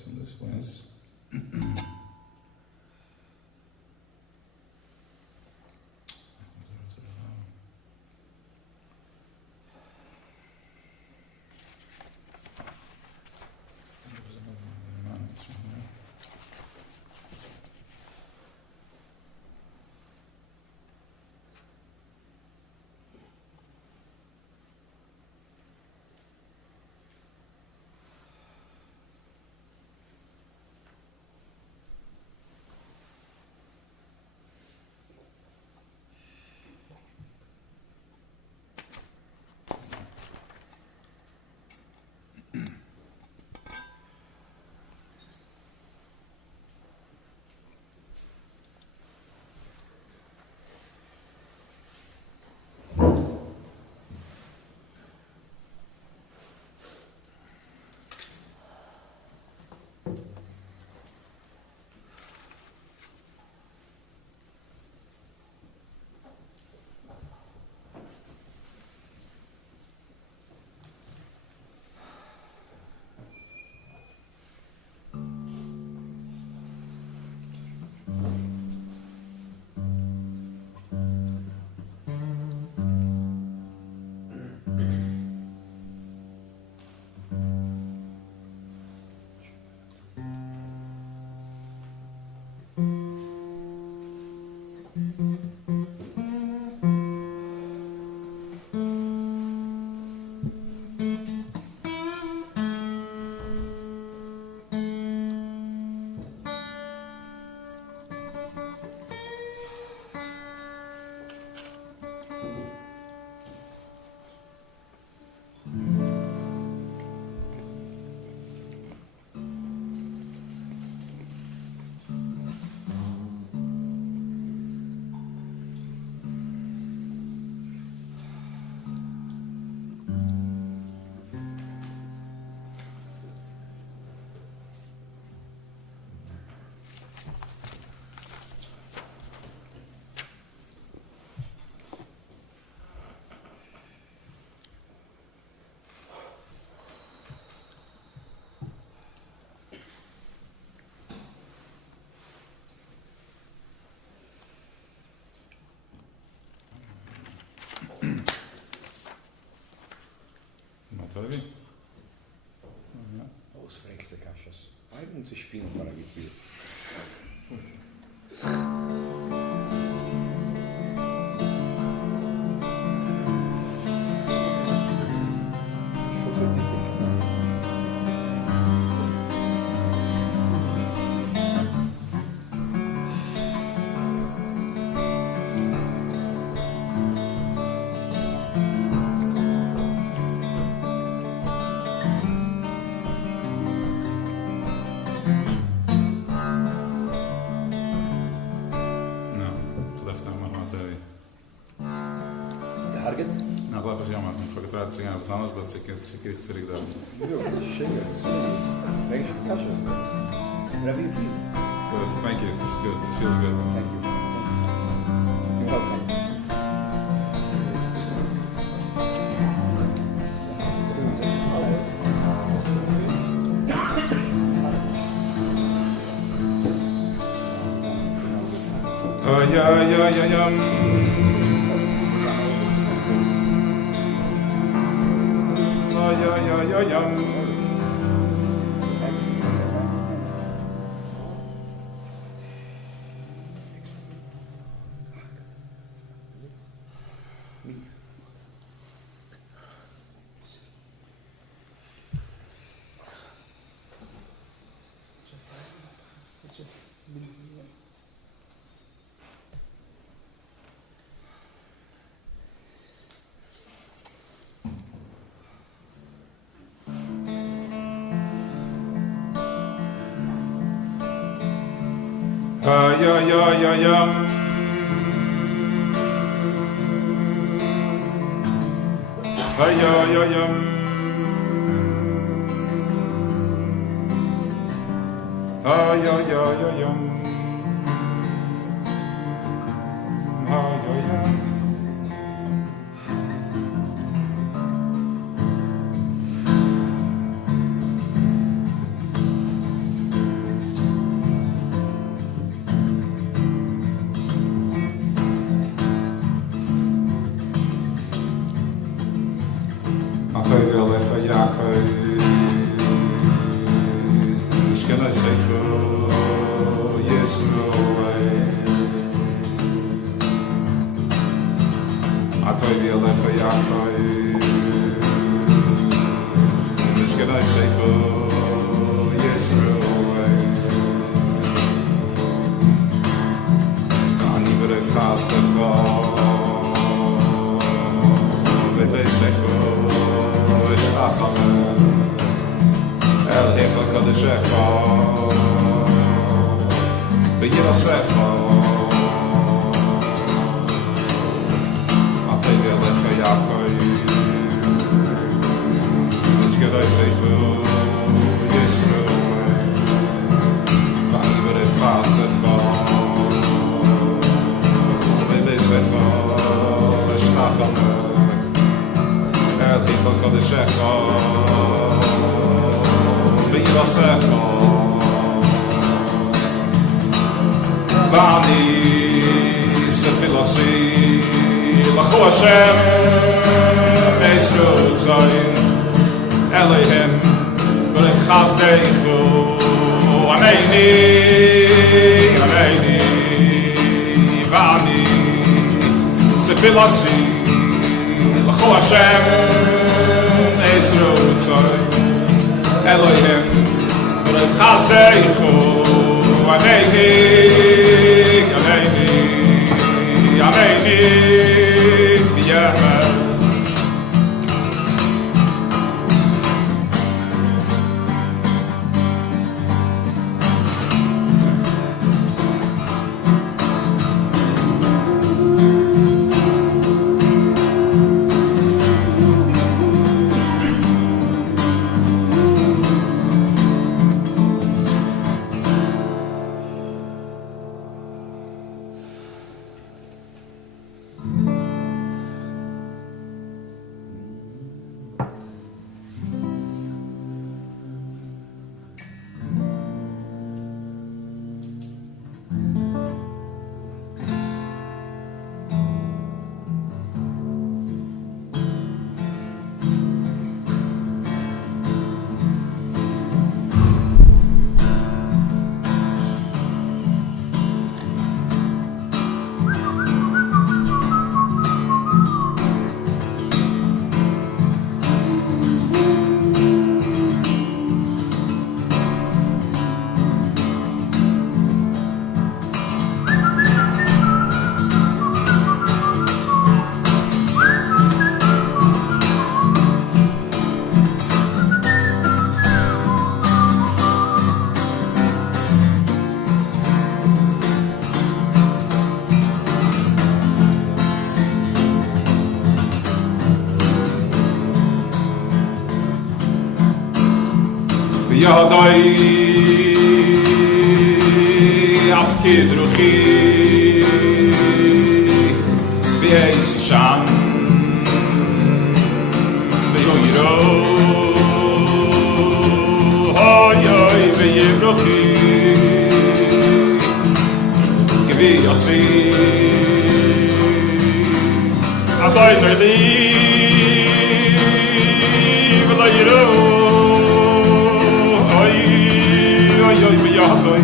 From this place. Tobi? Ja. Ausfrägste Kasches. Warum sie spielen vor der Gefühl? Nou, blijf eens jammer. Ik vergeet het zingen wat anders, maar ze krijgt terug daar. Ja, zeker. Welke Kasches? Whatever you feel. Good, thank you. It's good. It feels good. Thank you. You're welcome. בידוי אפקיד רוחי Weisz שם ביוירו אוי אוי ביברוכי כבי יוסי אדוי נרלי ולא ירו אוי אוי אוי בידוי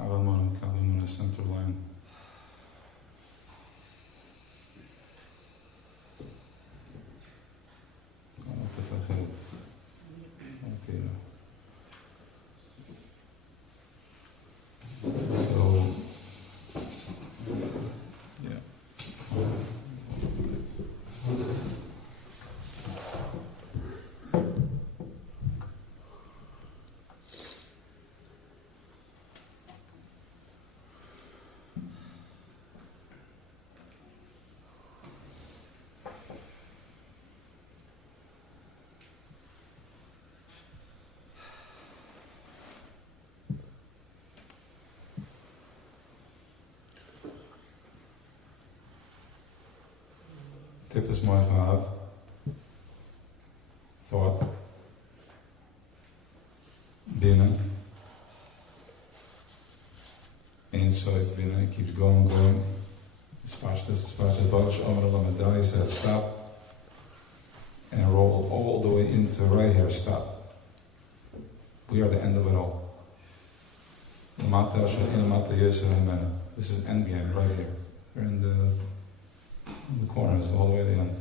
Kavamona, center line. So, yeah. Tip is mooi gehad. Thought. Binnen. Insight binnen. It keeps going. Spashes. Baruch Omer Olam Adai said stop. And roll all the way into right here. Stop. We are the end of it all. This is end game right here. We're in the corners all the way to the end.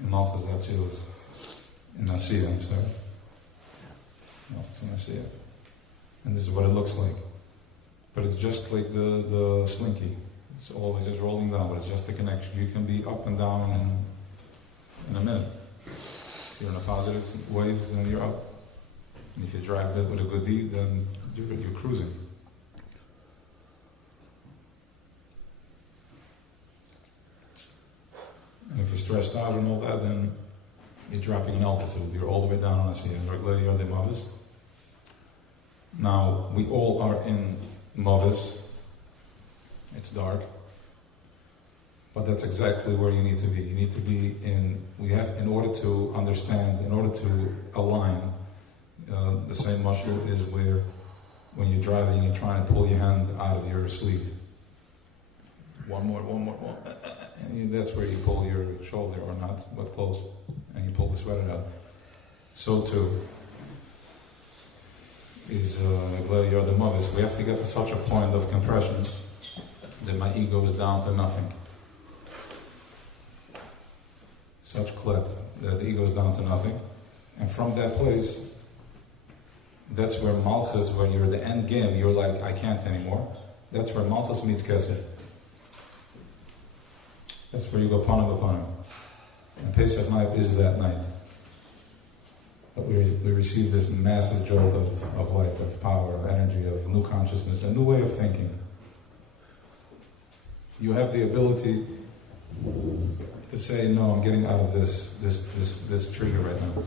In Malchus Atzilus. In Nasiya, I'm sorry. Malchus Nasiya. And this is what it looks like. But it's just like the slinky. It's always just rolling down, but it's just a connection. You can be up and down in a minute. If you're in a positive wave, then you're up. And if you drive that with a good deed, then you're cruising. And if you're stressed out and all that, then you're dropping in altitude. You're all the way down on the sea. Now, we all are in Mavis. It's dark. But that's exactly where you need to be. You need to be in order to understand, in order to align, the same muscle is where when you're driving, you're trying to pull your hand out of your sleeve. One more. And that's where you pull your shoulder or not, but close. And you pull the sweater out. So too is you're the Mavis. We have to get to such a point of compression that my ego is down to nothing. Such clip that the ego is down to nothing. And from that place, that's where Malchus, when you're the end game, you're like, I can't anymore. That's where Malchus meets Kesed. That's where you go upon him. And Pesach night is that night. That we receive this massive jolt of light, of power, of energy, of new consciousness, a new way of thinking. You have the ability to say, no, I'm getting out of this trigger right now.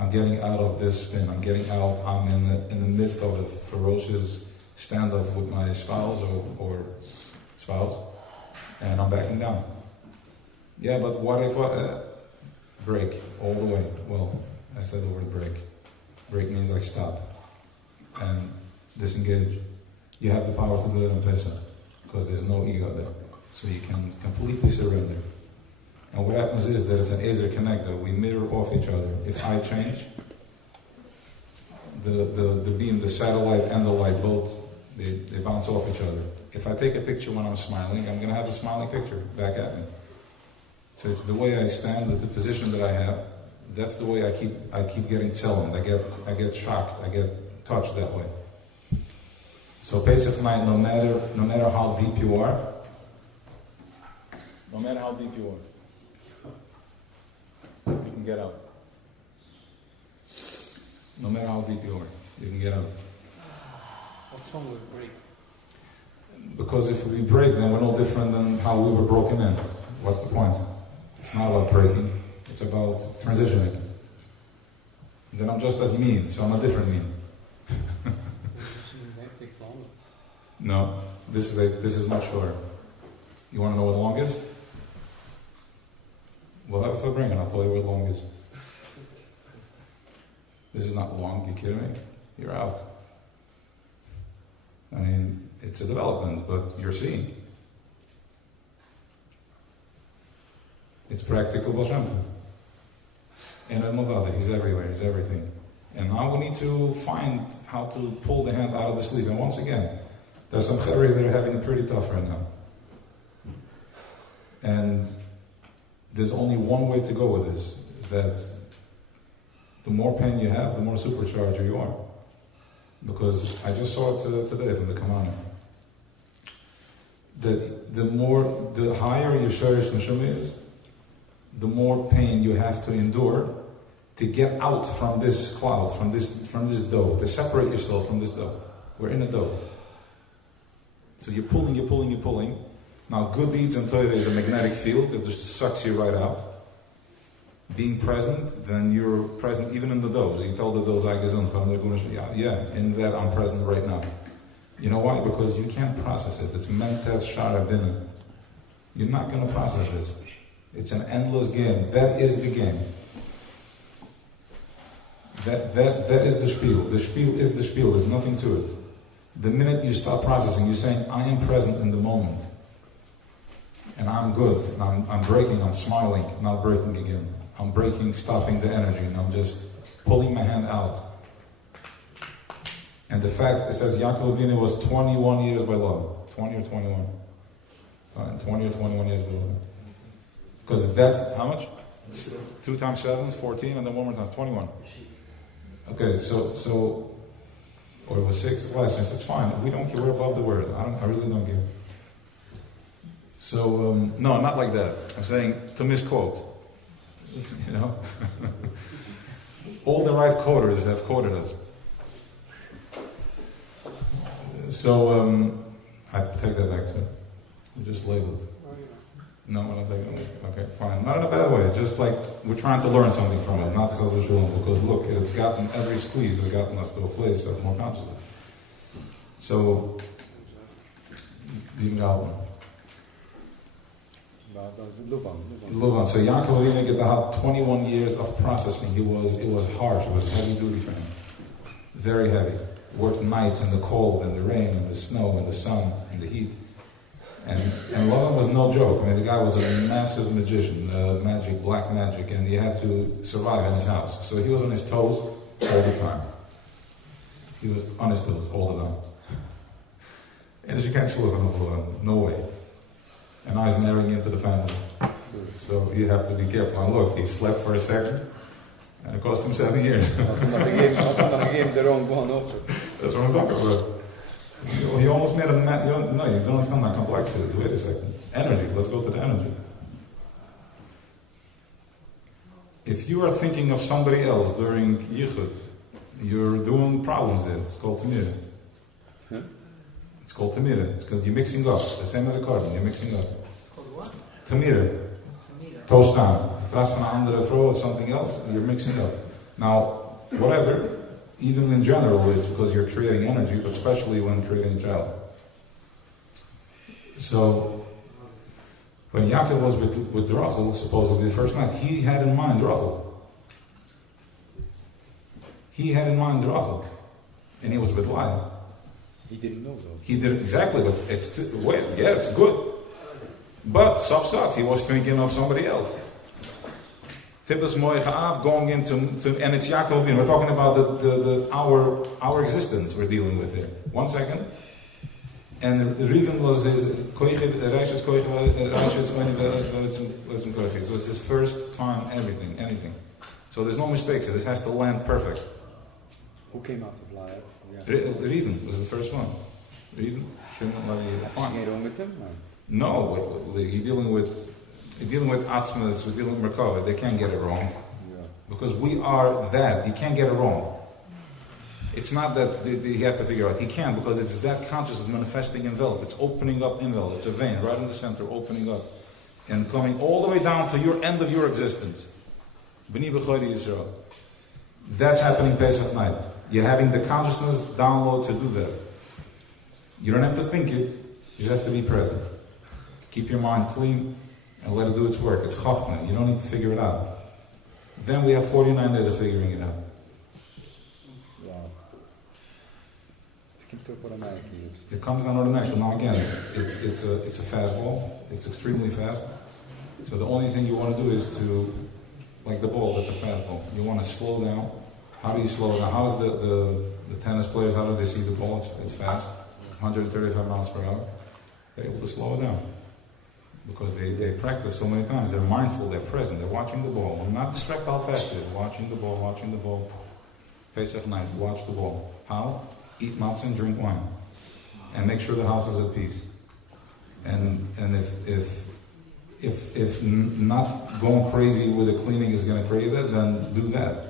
I'm getting out of this spin. I'm getting out. I'm in the midst of a ferocious standoff with my spouse or spouse, and I'm backing down. Yeah, but what if break all the way? Well, I said the word break. Break means like stop and disengage. You have the power to do it in Pesach because there's no ego there, so you can completely surrender. And what happens is that it's an Ezer connector. We mirror off each other. If I change, the beam, the satellite and the light both, they bounce off each other. If I take a picture when I'm smiling, I'm going to have a smiling picture back at me. So it's the way I stand, the position that I have. That's the way I keep getting tzelem. I get shocked. I get touched that way. So Pesach night, no matter how deep you are, no matter how deep you are, you can get out. No matter how deep you are, you can get out. What's wrong with break? Because if we break, then we're no different than how we were broken in. What's the point? It's not about breaking, it's about transitioning. Then I'm just as mean, so I'm a different mean. That takes longer. No, this is much shorter. You want to know what long is? We'll have a Farbraingen, I'll tell you what long is. This is not long, you kidding me? You're out. I mean, it's a development, but you're seeing. It's practical Baal Shem Tov. And Mavada, he's everywhere, he's everything. And now we need to find how to pull the hand out of the sleeve. And once again, there's some chavri that are having it pretty tough right now. And there's only one way to go with this, that the more pain you have, the more supercharger you are. Because I just saw it today from the Kamana. The higher your Shorish Neshama is, the more pain you have to endure to get out from this cloud, from this dough, to separate yourself from this dough. We're in a dough. So you're pulling. Now good deeds and Torah is a magnetic field that just sucks you right out. Being present, then you're present even in the doughs. You tell the doughs, yeah, in that I'm present right now. You know why? Because you can't process it. It's mentes shara bina. You're not going to process this. It's an endless game. That is the game. That is the spiel. The spiel is the spiel. There's nothing to it. The minute you stop processing, you're saying, I am present in the moment. And I'm good. And I'm breaking. I'm smiling. Not breaking again. I'm breaking, stopping the energy. And I'm just pulling my hand out. And the fact, it says Yaakov Avinu was 21 years by law. 20 or 21? Fine, 20 or 21 years by law. Because that's, how much? 2 times 7 is 14, and then 1 more time is 21. Okay, so, or it was 6 last year, so it's fine. We don't care, we're above the word. I really don't care. So, no, not like that. I'm saying, to misquote. You know? All the right quoters have quoted us. So, I take that back too. We just labeled. No, we're not taking it. Okay, fine. Not in a bad way. Just like we're trying to learn something from it, not because look, it's gotten every squeeze has gotten us to a place of more consciousness. So, Luvan. So Yaakov Avinu had 21 years of processing. It was harsh. It was heavy duty for him. Very heavy. Worked nights in the cold and the rain and the snow and the sun and the heat. And Lavan was no joke. I mean, the guy was a massive magician, black magic, and he had to survive in his house. So he was on his toes all the time. He was on his toes all the time. And you can't live on Lavan, no way. And now he's marrying into the family. So you have to be careful. And look, he slept for a second, and it cost him 7 years. That's what I'm talking about. He almost made a you don't understand how complex it is. Wait a second. Energy. Let's go to the energy. If you are thinking of somebody else during Yichud, you're doing problems there. It's called Tamira. Huh? It's called Tamira. It's called you're mixing up. The same as a carbon. You're mixing up. Called what? Tamira. Tostan. Tras van een andere vrouw or something else, you're mixing up. Now, whatever, even in general, it's because you're creating energy, but especially when creating a child. So, when Yaakov was with Rachel, supposedly the first night, he had in mind Rachel. He had in mind Rachel. And he was with Leah. He didn't know though. He did exactly, but it's good. But saf, he was thinking of somebody else. Tibbas Moy Cha'av going into and it's Yaakov. We're talking about our existence we're dealing with here. 1 second. And the Reuven was his koiche, Reish's koiche, Reish's koiche. So it's his first time, anything. So there's no mistakes. This has to land perfect. Who came out of Leah? Reuven was the first one. Reuven, fine. Anything wrong with him? No, you're dealing with Atzmas, we're dealing with Merkava. They can't get it wrong. Yeah. Because we are that. He can't get it wrong. It's not that he has to figure out. He can, because it's that consciousness manifesting envelope. It's opening up envelope. It's a vein right in the center, opening up. And coming all the way down to your end of your existence. B'ni b'choyri Yisrael. That's happening Pesach night. You're having the consciousness download to do that. You don't have to think it. You just have to be present. Keep your mind clean and let it do its work. It's chachma. You don't need to figure it out. Then we have 49 days of figuring it out. Wow. It comes down automatically. Now again, it's a fastball. It's extremely fast. So the only thing you want to do is to, like the ball, that's a fastball. You want to slow down. How do you slow down? How is the tennis players, how do they see the ball? It's fast. 135 miles per hour. They're able to slow it down. Because they practice so many times. They're mindful, they're present, they're watching the ball. Not distract how fast they're watching the ball. Pesach night, watch the ball. How? Eat matzah and drink wine. And make sure the house is at peace. And if not going crazy with the cleaning is going to create that, then do that.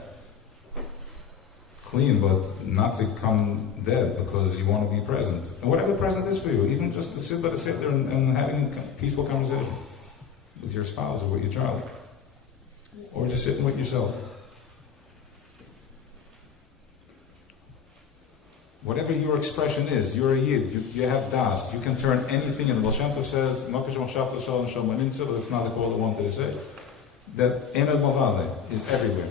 Clean, but not to come dead, because you want to be present. And whatever present is for you, even just to sit there and having a peaceful conversation with your spouse or with your child. Or just sitting with yourself. Whatever your expression is, you're a yid, you have das, you can turn anything in. Baal Shem Tov says, but it's not the quote I wanted to say, that Enad Mavade is everywhere.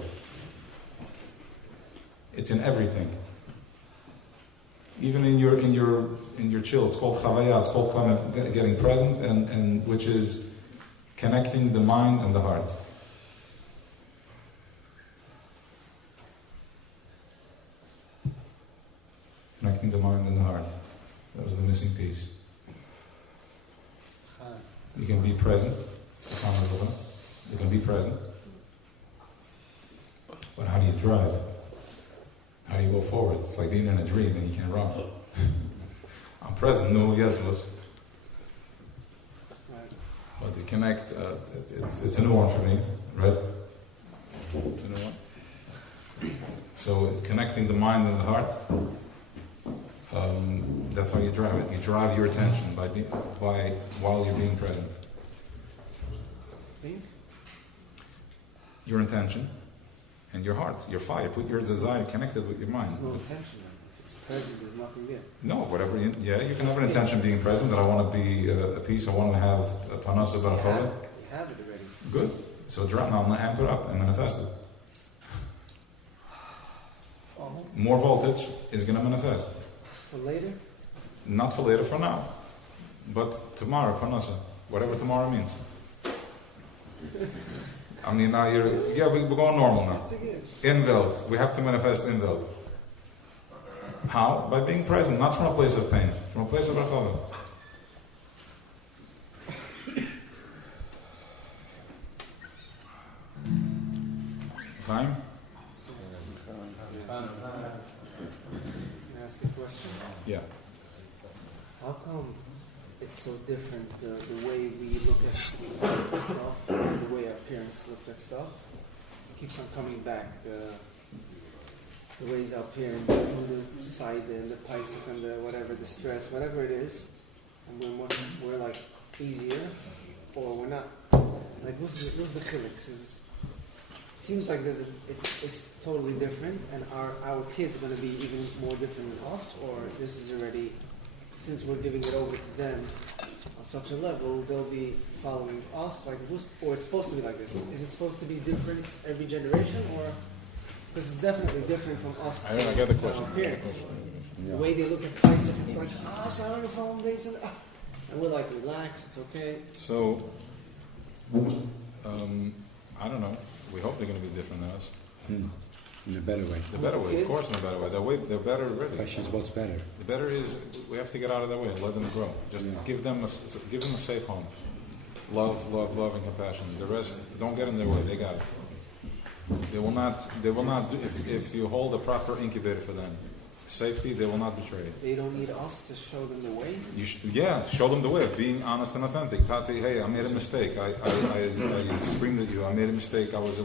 It's in everything. Even in your chill, it's called chavaya, it's called getting present, and which is connecting the mind and the heart. Connecting the mind and the heart. That was the missing piece. You can be present. You can be present. But how do you drive? How do you go forward? It's like being in a dream and you can't run. I'm present, no, yes, was. But to connect, it's a new one for me, right? It's a new one. So connecting the mind and the heart, that's how you drive it. You drive your attention while you're being present. Your intention and your heart, your fire. Put your desire connected with your mind. There's no intention. If it's present, there's nothing there. No, whatever. You can have an intention being present. That I want to be at peace. I want to have a panasa barachah. You have it already. Good. So now amp it up and manifest it. More voltage is going to manifest. For later? Not for later, for now. But tomorrow, panasa. Whatever tomorrow means. I mean, now we're going normal now. In Welt. We have to manifest in Welt. How? By being present, not from a place of pain, from a place of rachava. Fine? Can I ask a question? Yeah. How come it's so different, the way we look at stuff, and the way our parents look at stuff? It keeps on coming back. The ways our parents do the side and the paisik and the whatever, the stress, whatever it is, and when we're like easier, or we're not. Like, what's the chilix? it seems like it's totally different, and our kids are going to be even more different than us, or this is already, since we're giving it over to them on such a level, they'll be following us like this, or it's supposed to be like this. Is it supposed to be different every generation, or because it's definitely different from us I get the to question. our parents. Yeah. The way they look at Isaac, it's like, so I'm on the phone, and we're like, relax, it's okay. So, I don't know. We hope they're going to be different than us. In a better way. The better way, of course, in a better way. They're better The already. question is what's better. The better is we have to get out of their way and let them grow. Just Yeah. give them a safe home. Love, and compassion. The rest, don't get in their way. They got it. They will not do, if you hold a proper incubator for them, safety, they will not betray it. They don't need us to show them the way. You should, show them the way of being honest and authentic. Tati, hey, I made a mistake. I screamed at you. I made a mistake. I was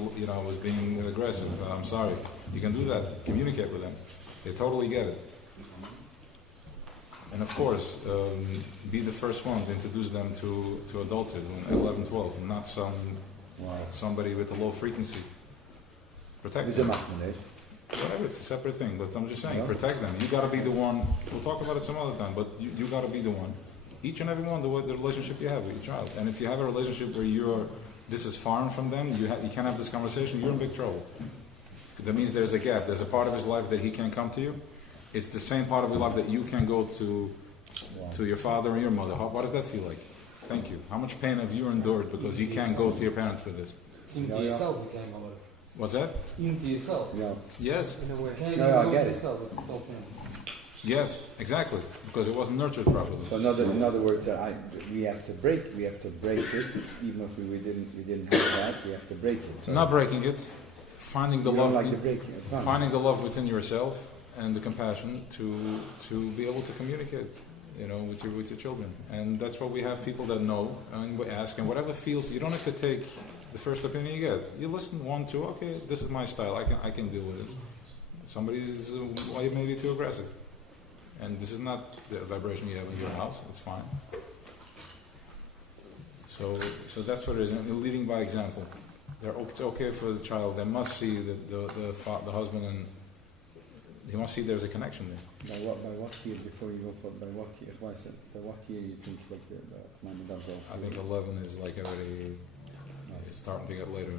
being aggressive. I'm sorry. You can do that. Communicate with them. They totally get it. And of course, be the first one to introduce them to adulthood when 11, 12, and not somebody with a low frequency. Protect them. Whatever, it's a separate thing, but I'm just saying, protect them. You got to be the one. We'll talk about it some other time, but you got to be the one. Each and every one, the relationship you have with your child. And if you have a relationship where this is foreign from them, you can't have this conversation, you're in big trouble. That means there's a gap. There's a part of his life that he can't come to you. It's the same part of your life that you can go to your father and your mother. What does that feel like? Thank you. How much pain have you endured because you can't go to your parents with this? Even to yourself became a lot. What's that? Even to yourself. Yeah. Yes. In a way. Can't No, even I go get to it. yourself. It's all pain. Yes, exactly. Because it wasn't nurtured properly. So in other words, we have to break it, even if we didn't have that, we have to break it. So Not breaking it, finding the you don't love, like the breaking. finding the love within yourself and the compassion to be able to communicate, with your children. And that's what we have people that know, and we ask, and whatever feels, you don't have to take the first opinion you get. You listen 1, 2, okay, this is my style. I can deal with this. Somebody's maybe too aggressive, and this is not the vibration you have in your house. It's fine. So that's what it is. And leading by example. It's okay for the child. They must see the husband, and they must see there's a connection there. By what year before you go for? By what year? By what year you think like the mom and dad go? I think 11 is like already. It's starting to get later.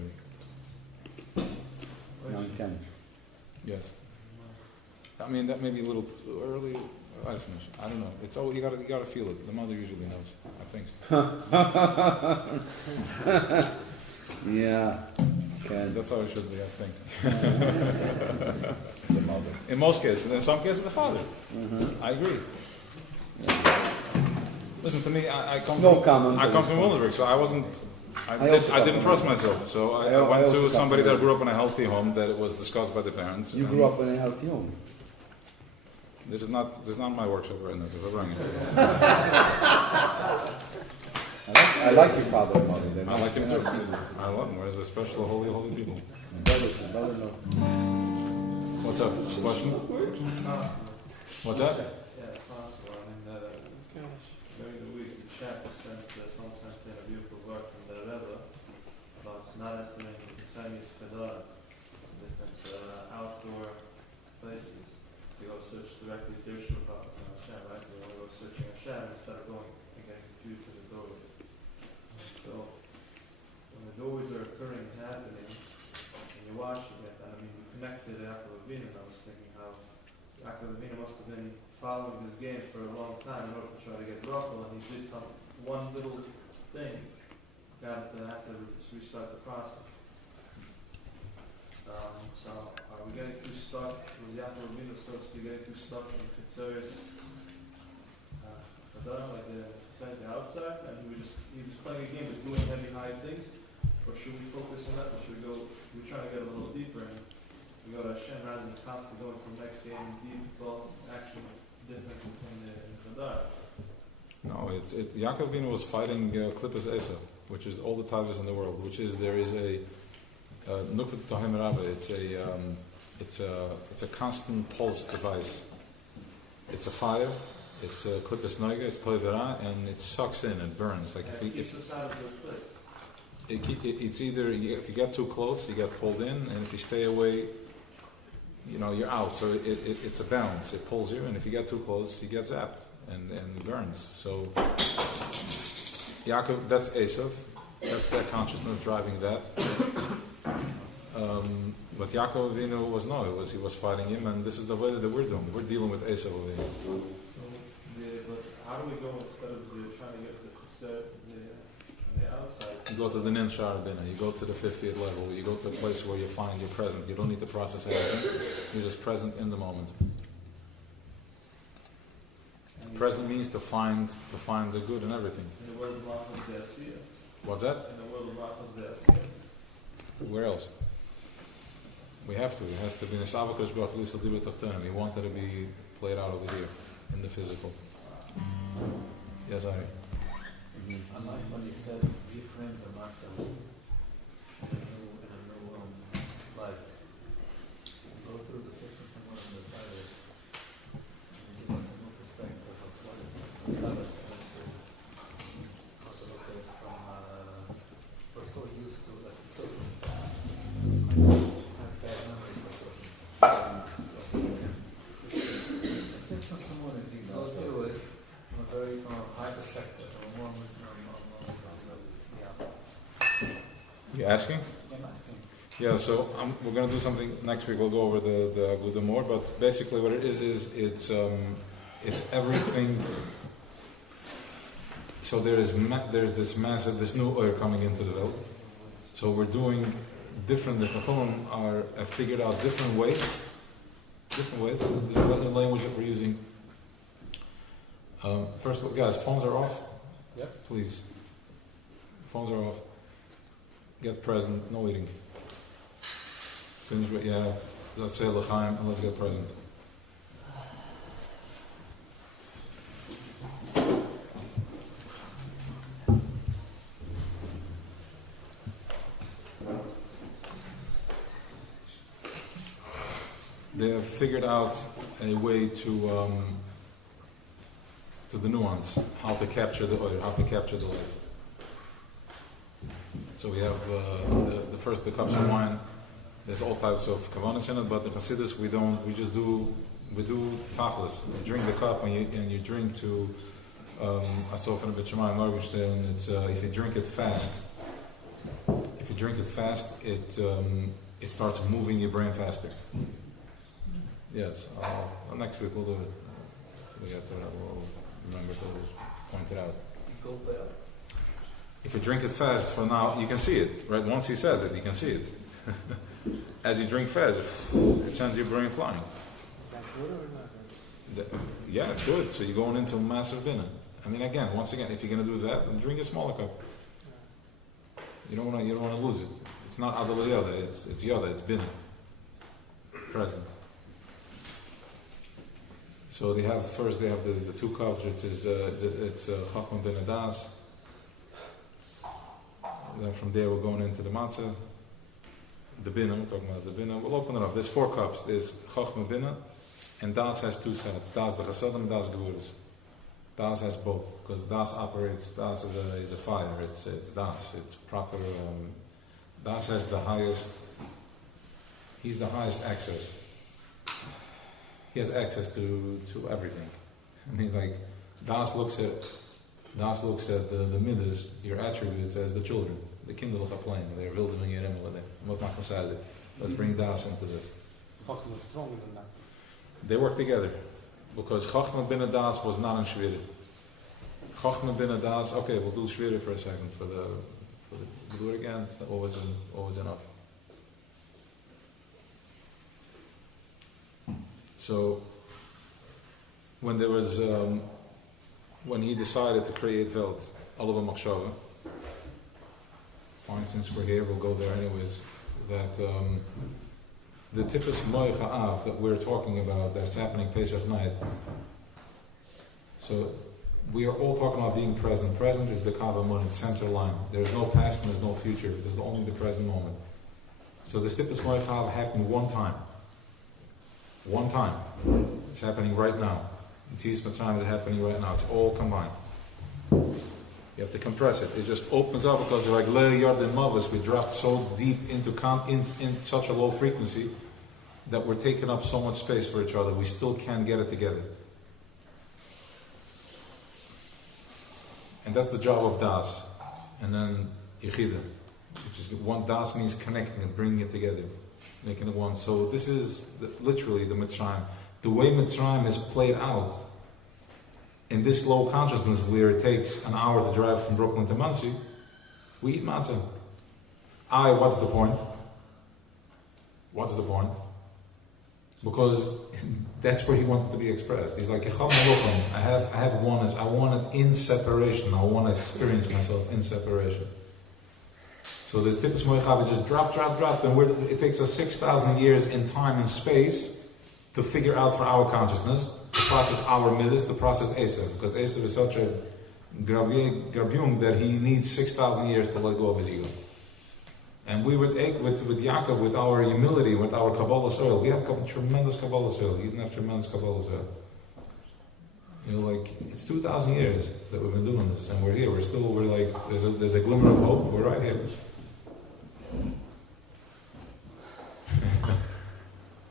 9, 10. Yes. I mean that may be a little too early. I don't know. It's you gotta feel it. The mother usually knows. I think so. Yeah. Okay. That's how it should be. I think. The mother. In most cases, in some cases, the father. Mm-hmm. I agree. Listen to me. I come No from comment. I come from Williamsburg, so I wasn't. I didn't trust myself, so I went to somebody that grew up in a healthy home that it was discussed by the parents. You grew up in a healthy home. This is not my workshop right now. It's a Farbraingen. I like your father and mother. I like him too. I love them. They're special, holy people. Brother, no. What's up? Question? What's that? Yeah, it's possible. I mean, during the week, the chef sent in a beautiful work from the Rebbe about not entering Chinese Kedara, different outdoor places. You go search directly Dirshur about Hashem, right? You want to go searching Hashem instead of going and getting confused with the doorways. So, when the doorways are occurring and happening, and you're watching it, and I mean, you connect to the Yaakov Avinu, and I was thinking how Yaakov Avinu must have been following this game for a long time in order to try to get Rachel, and he did one little thing, got to have to restart the process. So, are we getting too stuck? Was Yaakov Avinu, so to speak, getting too stuck in the Chitzeris like the outside, and he was playing a game with doing heavy, high things? Or should we focus on that, or should we're trying to get a little deeper, and we go to Hashem rather than constantly going from next game deep, well, actually different in the Chadar? No, Yaakov Avinu was fighting Klippas Esa, which is all the tavas in the world. There is a Nukvat Tahim Rabba. It's a constant pulse device. It's a fire. It's a Klippas Noiga. It's Toivera, and it sucks in. It burns. Like it keeps us out of the place. it's either if you get too close, you get pulled in, and if you stay away, you're out. So it's a balance. It pulls you, and if you get too close, you get zapped and burns. So Yaakov, that's Esav. That's their consciousness driving that. But Yaakov Avinu he was fighting him, and this is the way that we're doing. We're dealing with Esav over here. But how do we go instead of trying to get the on the outside? You go to the Nin Shar Bina, you go to the 50th level, you go to a place where you find you're present. You don't need to process anything. You're just present in the moment. Present means to find the good in everything. In the world of Malchus the Asiya. What's that? In the world of Malchus the Asiya. Where else? We have to. It has to be Nesavakosh Baruch Hu Yisrael Tachtanim. We want it to be played out over here in the physical. Yes, I. I like what he said, reframe the matzah in a new light. Go through the fiction somewhere on the side of it and give us a new perspective of what it covers how to look at it from we're so used to as children. I have bad memories for children. Fiction somewhere in the go through it from a high perspective, from a more You asking? I'm asking. Yeah, so we're going to do something next week. We'll go over the Aguda more, but basically what it is it's everything. So there's this new oil coming into the world. So we're doing different. The Chachamim have figured out different ways. This is the language that we're using. First of all, guys, phones are off. Yeah. Please. Phones are off. Get present, no eating. Finish what you have. Let's say l'chaim and let's get present. They have figured out a way to the nuance, how to capture the oil, how to capture the light. So we have the cups of wine. There's all types of kavanas in it, but the Hasidus we do tachlis. You drink the cup and you drink to Asof and B'Shamayim Morgenstern. It's if you drink it fast. If you drink it fast, it starts moving your brain faster. Yes. Next week we'll do it. So we got to we'll remember to point it out. Go there. If you drink it fast, for now you can see it, right? Once he says it, you can see it. As you drink fast, it sends your brain flying. Is that good or not good? Yeah, it's good. So you're going into a massive dinner. I mean, once again, if you're going to do that, then drink a smaller cup. You don't want to lose it. It's not adal yoda. It's yoda. It's bina. Present. So they have the two cups, which is it's Chachma ben Adas. Then from there we're going into the matzah, the bina. We're talking about the bina. We'll open it up. There's 4 cups. There's Chachma bina, and Das has 2 sets. Das the Chasadim, Das Gevuras. Das has both, because Das operates. Das is a fire. It's Das. It's proper. Das has the highest. He's the highest access. He has access to everything. I mean, like Das looks at the midas, your attributes, as the children, the kindle of plane. They're building in your emulator. Let's bring Das into this. Chachma is stronger than that. They work together, because Chachma bin Das was not in Shvira. Chachma bin Das. Okay, we'll do Shvira for a second. We'll do it again. It's always enough. So when there was when he decided to create Welt, Alava Machshava, fine, since we're here, we'll go there anyways, that the Tippus Moich Ha'av that we're talking about, that's happening Pesach night, so we are all talking about being present. Present is the Kavamun, it's center line. There's no past and there's no future, there's only the present moment. So the Tippus Moich Ha'av happened one time. One time. It's happening right now. Tzis Mitzrayim is happening right now. It's all combined. You have to compress it. It just opens up because like Le Yardin Mavis, we dropped so deep into in such a low frequency that we're taking up so much space for each other. We still can't get it together. And that's the job of Das. And then Yechida, which is one. Das means connecting and bringing it together, making it one. So this is literally the Mitzrayim. The way Mitzrayim is played out in this low consciousness where it takes an hour to drive from Brooklyn to Monsey, we eat matzah. What's the point? What's the point? Because that's where he wanted to be expressed. He's like, I have oneness. I want it in separation. I want to experience myself in separation. So this tippus moichav just drop, and it takes us 6,000 years in time and space to figure out for our consciousness, to process our midas, to process Esav. Because Esav is such a grabyung that he needs 6,000 years to let go of his ego. And we with Yaakov, with our humility, with our Kabbalah soil, we have tremendous Kabbalah soil. He didn't have tremendous Kabbalah soil. It's 2,000 years that we've been doing this, and we're here. We're like, there's a glimmer of hope. We're right here.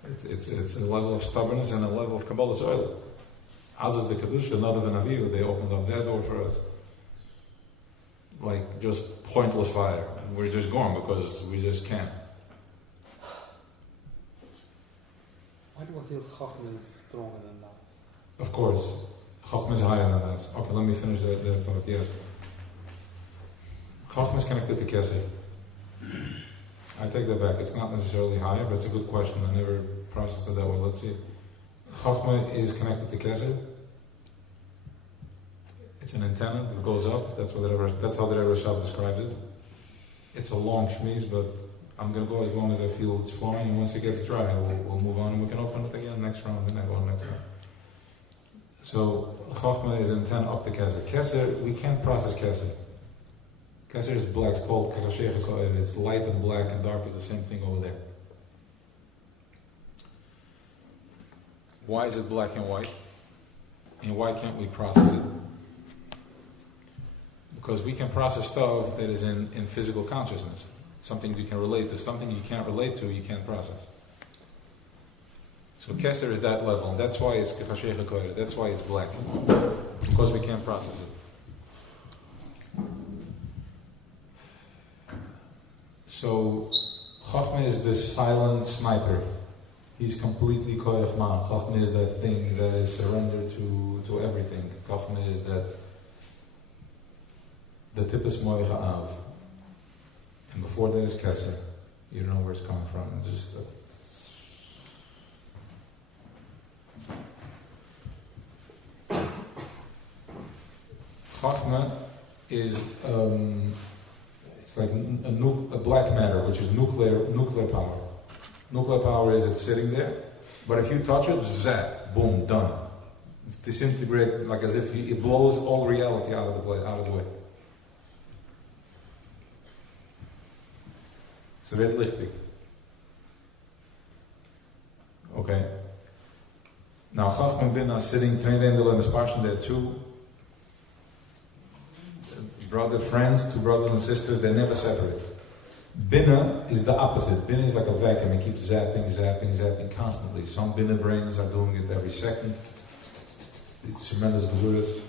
It's a level of stubbornness and a level of Kabbalah soil. As is the Kedusha, not of the Naviu, they opened up their door for us. Like just pointless fire. We're just gone because we just can't. Why do I feel Chacham is stronger than that? Of course, Chacham is higher than that. Okay, let me finish that thought. Yes. Chacham is connected to Kesed. I take that back. It's not necessarily higher, but it's a good question. I never processed it that way. Let's see. Chacham is connected to Kesed. It's an antenna that goes up. That's how the Rebbe Rashab described it. It's a long shmiz, but I'm going to go as long as I feel it's flowing, and once it gets dry, we'll move on and we can open it again next round, and then go on next round. So, Chachma is an antenna up to Keser. Keser, we can't process Keser. Keser is black, it's called Kachashech HaKo'ev. It's light and black and dark is the same thing over there. Why is it black and white? And why can't we process it? Because we can process stuff that is in physical consciousness. Something you can relate to. Something you can't relate to, you can't process. So Keser is that level, and that's why it's Kachashech HaKo'ev. That's why it's black. Because we can't process it. So Chachma is this silent sniper. He's completely koyach man. Chachma is that thing that is surrendered to everything. Chachma is that the tippus moicha av. And before that is Keser. You don't know where it's coming from. It's just Chachma is it's like a black matter, which is nuclear power. Nuclear power is it's sitting there, but if you touch it, zap, boom, done. It's disintegrated, like as if it blows all reality out of the way. It's red lichtig. Okay. Now Chachma and Bina sitting, trained in the Lemesparshan, there too. Two brothers and sisters, they never separate. Bina is the opposite. Bina is like a vacuum. It keeps zapping constantly. Some Bina brains are doing it every second. It's tremendous gezuras.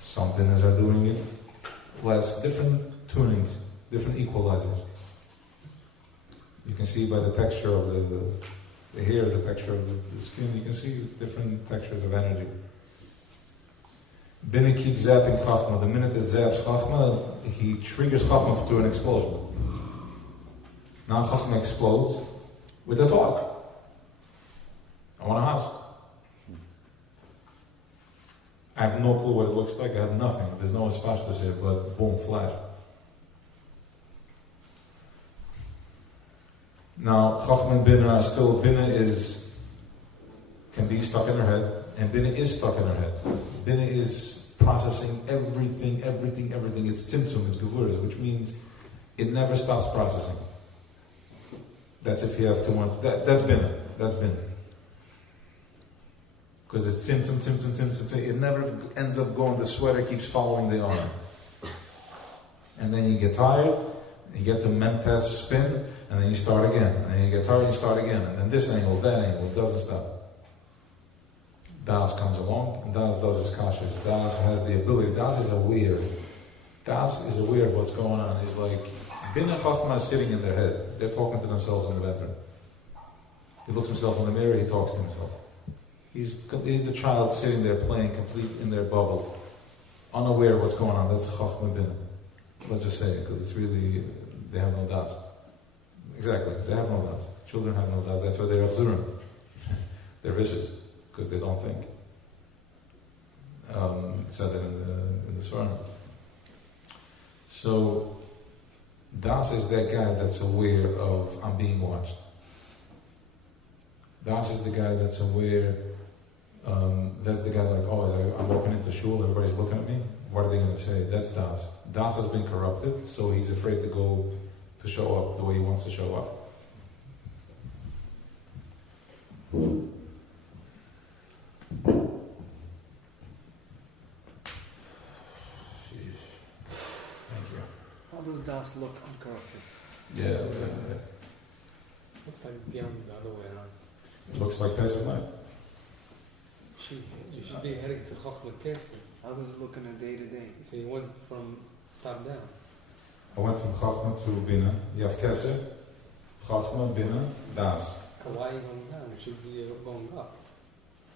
Some Binas are doing it less. Different tunings, different equalizers. You can see by the texture of the hair, the texture of the skin, you can see different textures of energy. Bina keeps zapping Chachma. The minute it zaps Chachma, he triggers Chachma to an explosion. Now Chachma explodes with a thought. I want a house. I have no clue what it looks like. I have nothing. There's no spashtas here, but boom, flash. Now Chachma and Bina are still, Bina can be stuck in her head, and Bina is stuck in her head. Bina is processing everything. It's tzimtzum, it's gevuras, which means it never stops processing. That's if you have too much. That's Bina. Because it's tzimtzum. It never ends up going, the sweater keeps following the arm. And then you get tired, you get to mentas spin, and then you start again. And then you get tired, you start again. And then this angle, that angle, it doesn't stop. Das comes along, and Das does his kashas. Das has the ability, Das is aware. Das is aware of what's going on. He's like, Bin and Chachma is sitting in their head. They're talking to themselves in the bathroom. He looks himself in the mirror, he talks to himself. He's the child sitting there playing complete in their bubble, unaware of what's going on. That's Chachma Bin. Let's just say it, because it's really, they have no Das. Exactly, they have no Das. Children have no Das. That's why they're Avzurim. They're vicious, because they don't think. It says it in the Svarim. So, Das is that guy that's aware of, I'm being watched. Das is the guy that's aware, that's the guy like, I'm walking into shul, everybody's looking at me, what are they going to say? That's Das. Das has been corrupted, so he's afraid to go to show up the way he wants to show up. How does Das look uncorrupted? Yeah. Looks like the other way around. It looks like Pesach night. You should be heading to Chachma Kesef. How does it look on a day-to-day? So you went from top down. I went from Chachma to Bina. You have Kesef, Chachma, Bina, Das. So why are you going down? You should be going up.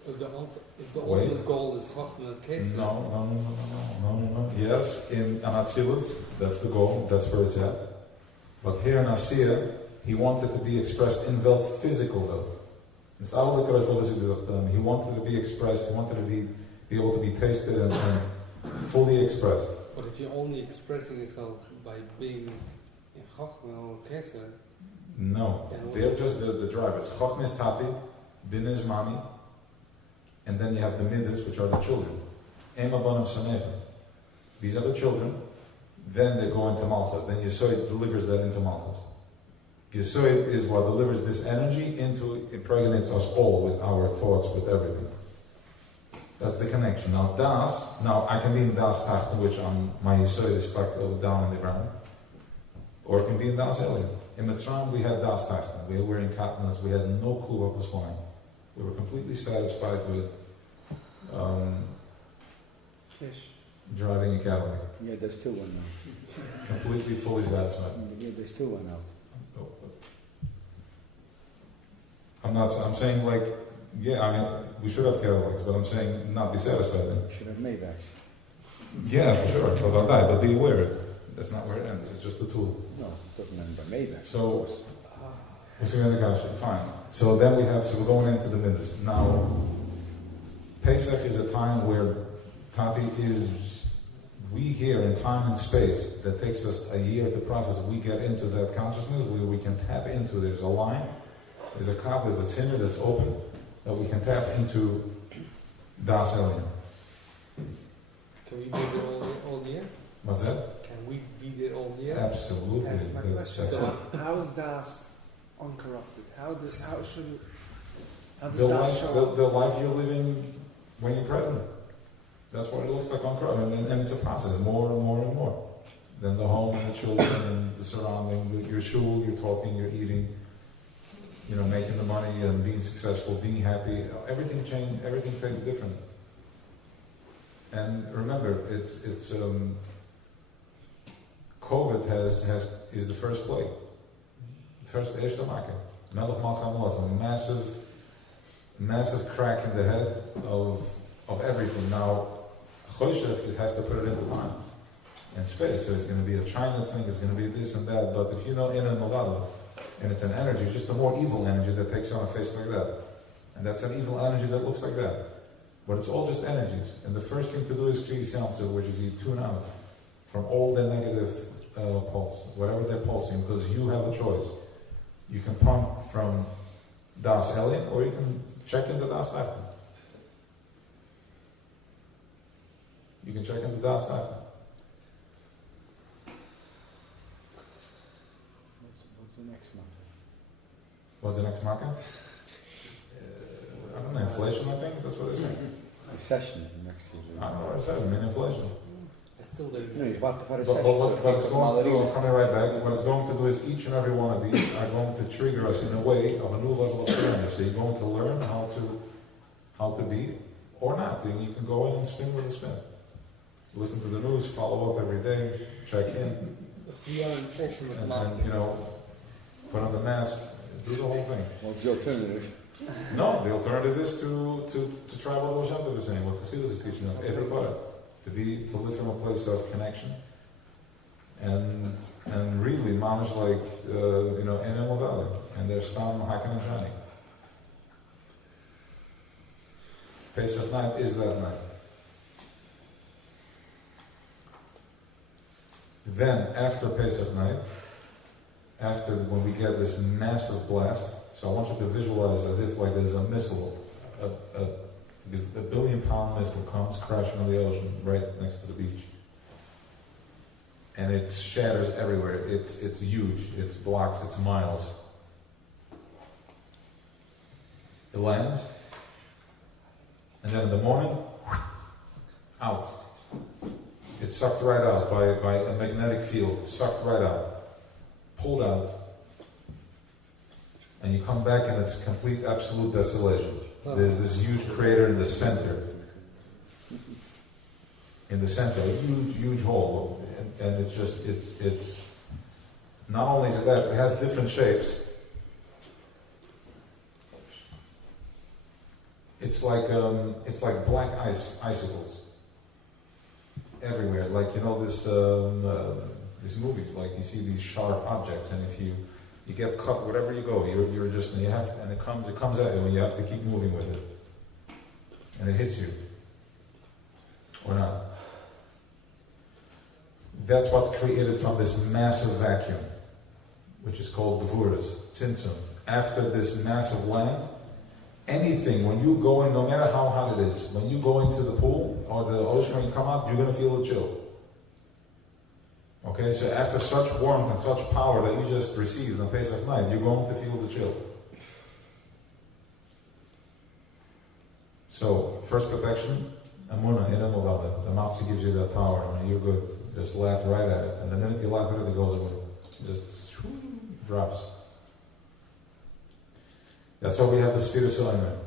If the Wait. ultimate goal is Chachma Kesef. No. Yes, in Anatzilus, that's the goal, that's where it's at. But here in Asiya, he wanted to be expressed in Welt, physical Welt. He wanted to be expressed, he wanted to be able to be tasted and fully expressed. But if you're only expressing yourself by being in Chachma or Kesef, No, they're just the drivers. Chachma is Tati, Bin is Mami, and then you have the Midas, which are the children. Ema Banim Sanecha. These are the children. Then they go into Malchus. Then Yesoid delivers that into Malchus. Yesoid is what delivers this energy impregnates us all with our thoughts, with everything. That's the connection. Now I can be in Das Tachta, which my Yesoid is stuck down in the ground. Or it can be in Das Elyon. In Mitzrayim we had Das Tachta. We were in Katnas. We had no clue what was flying. We were completely satisfied with Fish. driving a Cadillac. Yeah, there's still one now. Completely, fully satisfied. Yeah, there's still one out. I'm saying like, we should have Cadillacs, but I'm saying not be satisfied then. Should have Maybach. Yeah, for sure, but be aware. That's not where it ends, it's just a tool. No, it doesn't end by Maybach. So, fine. So then we're going into the Midas. Now, Pesach is a time where Tati we here in time and space, that takes us a year to process, we get into that consciousness where we can tap into, there's a line, there's a cup, there's a thinner that's open, that we can tap into Das Elyon. can we be there all year? What's that? Can we be there all year? Absolutely. That's my question. That's So how is Das uncorrupted? How does the Das show up? life you're living when you're present. That's what it looks like on Quran, and it's a process, more and more and more. Then the home and the children and the surrounding, your shul, you're talking, you're eating, making the money and being successful, being happy. Everything changed. Everything tastes different. And remember, it's COVID is the first plague. First Erste Makkah. Melech Malcham Malach, a massive crack in the head of everything. Now, Choshech, it has to put it into time and space. So it's going to be a China thing, it's going to be this and that. But if you know in a Novella, and it's an energy, just a more evil energy that takes on a face like that. And that's an evil energy that looks like that. But it's all just energies. And the first thing to do is Kriyas Yamtze, which is you tune out from all the negative pulse, whatever they're pulsing, because you have a choice. You can pump from Das Elyon, or you can check into Das Tachta. You can check into Das Tachta. What's the next one? What's the next marker? I don't know, inflation, I think, that's what they say. Recession next year. I don't know what I said, inflation. I still still there. No, je wacht te fare But what it's going to do, I'm coming right back, what it's going to do is each and every one of these are going to trigger us in a way of a new level of awareness. So you're going to learn how to be or not. And you can go in and spin with a spin. Listen to the news, follow up every day, check in, and put on the mask, do the whole thing. What's the alternative? No, the alternative is to try what Moshe was saying, what Chassidus is teaching us, everybody, to live from a place of connection, and really manage like Animal Valley, and their Stam, Hakan and Shani. Pesach night is that night. Then, after Pesach night, after when we get this massive blast, so I want you to visualize as if like there's a missile, a billion-pound missile comes crashing on the ocean right next to the beach. And it shatters everywhere. It's huge. It's blocks, it's miles. It lands, and then in the morning, out. It's sucked right out by a magnetic field, sucked right out, pulled out, and you come back and it's complete, absolute desolation. There's this huge crater in the center. In the center, a huge, huge hole, and it's not only is it that, it has different shapes. It's like black icicles. Everywhere, like these movies, like you see these sharp objects, and if you get cut wherever you go, it comes at you, and you have to keep moving with it, and it hits you, or not. That's what's created from this massive vacuum, which is called Gevuras, Tzimtzum. After this massive land, anything, when you go in, no matter how hot it is, when you go into the pool or the ocean, when you come out, you're going to feel the chill. Okay, so after such warmth and such power that you just received on Pesach night, you're going to feel the chill. So, first protection, Amunah, Animal Valley. The Matzi gives you that power, and you're good. Just laugh right at it, and the minute you laugh at it, it goes away. It just drops. That's why we have the Sfira Soimer.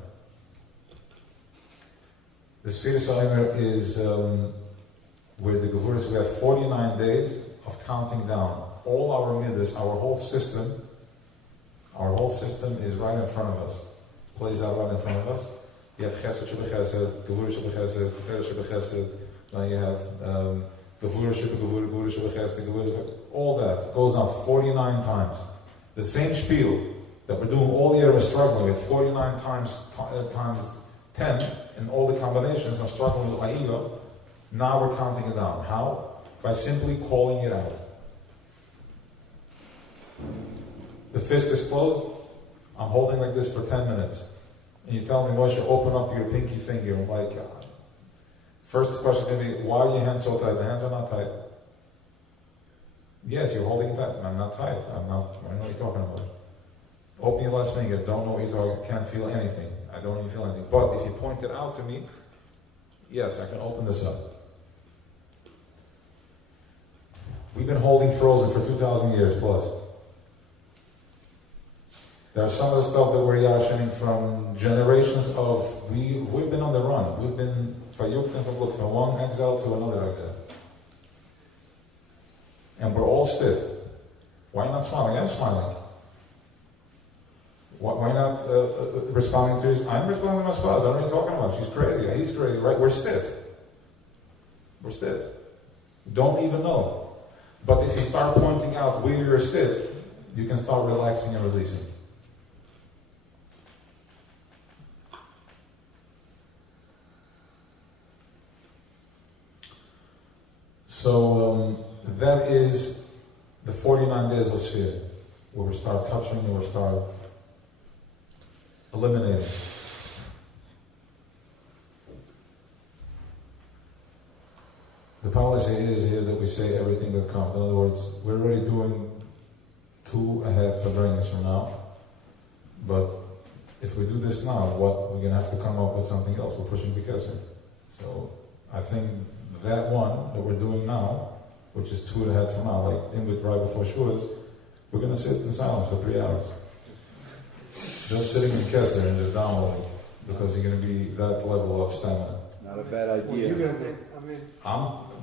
The Sfira Soimer is where the Gevuras, we have 49 days of counting down. All our midas, our whole system is right in front of us. Plays out right in front of us. You have Chesed Sheba Chesed, Gevuras Sheba Chesed, Tiferet Sheba Chesed. Now you have Gevuras Sheba Gevuras, Gevuras Sheba Chesed, Gevuras. All that goes down 49 times. The same spiel that we're doing all year, we're struggling with 49 times 10 in all the combinations. I'm struggling with my ego. Now we're counting it down. How? By simply calling it out. The fist is closed. I'm holding like this for 10 minutes. And you tell me, Moshe, open up your pinky finger. I'm like, first question is going to be, why are your hands so tight? The hands are not tight. Yes, you're holding it tight. I'm not tight. I don't know what you're talking about. Open your last finger. Don't know what you're talking. Can't feel anything. I don't even feel anything. But if you point it out to me, yes, I can open this up. We've been holding frozen for 2,000 years plus. There's some of the stuff that we're yashining from generations of, we've been on the run. We've been fayukt and fablukt, from one exile to another exile. And we're all stiff. Why not smiling? I'm smiling. Why not responding to his... I'm responding to my spouse. I don't know what you're talking about. She's crazy. He's crazy, right? We're stiff. We're stiff. Don't even know. But if you start pointing out where you're stiff, you can start relaxing and releasing. So that is the 49 days of Sphere, where we start touching and we start eliminating. The policy is here that we say everything that comes. In other words, we're already doing 2 ahead Farbraingen from now. But if we do this now, we're going to have to come up with something else. We're pushing the kesser. So I think that one that we're doing now, which is 2.5 from now, like in with right before Shavuos, we're going to sit in silence for 3 hours. Just sitting in Kesser and just downloading, because you're going to be that level of stamina. Not a bad Well, idea. you're gonna be, I mean,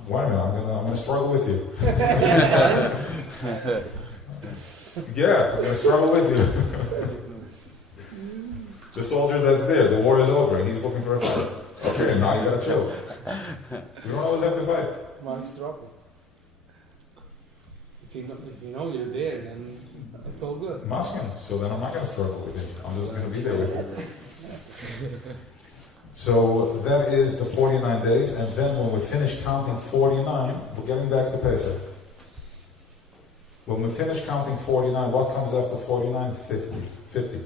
Wait a minute, I'm gonna struggle with you. Yeah, I'm gonna struggle with you. The soldier that's there, the war is over, and he's looking for a fight. Okay, now you gotta chill. You don't always have to fight. Why struggle? If you know you're there, then it's all good. I'm asking, so then I'm not gonna struggle with you. I'm just gonna be there with you. So that is the 49 days, and then when we finish counting 49, we're getting back to Pesach. When we finish counting 49, what comes after 49? 50.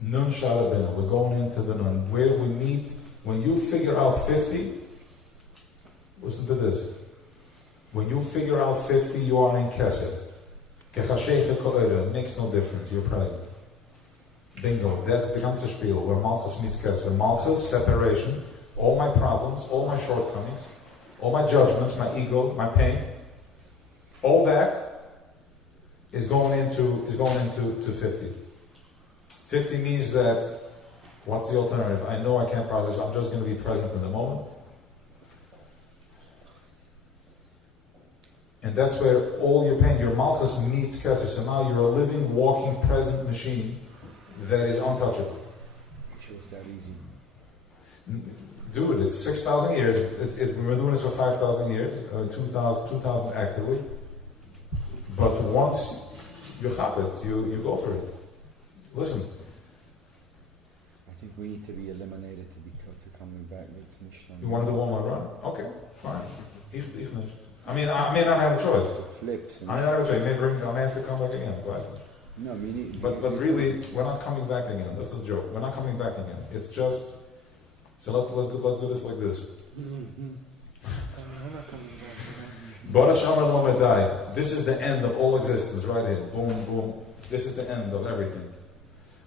Nun Sharabin. We're going into the Nun. Where we meet, when you figure out 50, listen to this. When you figure out 50, you are in Kesed. Kechashecha ko'ere, it makes no difference, you're present. Bingo, that's the ganze spiel, where Malchus meets Kesed. Malchus, separation, all my problems, all my shortcomings, all my judgments, my ego, my pain, all that is going into 50. 50 means that, what's the alternative? I know I can't process, I'm just going to be present in the moment. And that's where all your pain, your Malchus meets Kesed. So now you're a living, walking, present machine that is untouchable. It was that easy. Do it, it's 6,000 years. We've been doing this for 5,000 years, 2,000 actively. But once you have it, you go for it. Listen. I think we need to be eliminated to coming back. You want to do one more run? Okay, fine. If I may not have a choice. Flipped. I may not have a choice. I may have to come back again. No, we need. But really, we're not coming back again. That's a joke. We're not coming back again. It's just. So let's do this like this. This is the end of all existence, right here. Boom, boom. This is the end of everything.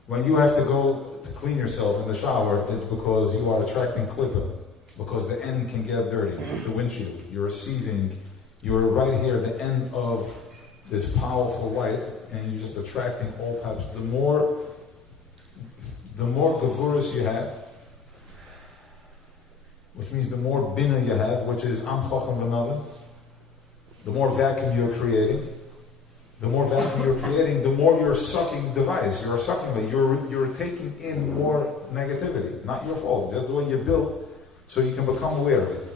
When you have to go to clean yourself in the shower, it's because you are attracting klippa. Because the end can get dirty. The windshield. You're receiving. You're right here, the end of this powerful light, and you're just attracting all types. The more gavurus you have, which means the more bina you have, which is am chacham v'navin, the more vacuum you're creating. The more vacuum you're creating, the more you're sucking the vice. You're sucking it. You're taking in more negativity. Not your fault. Just the way you're built, so you can become aware of it.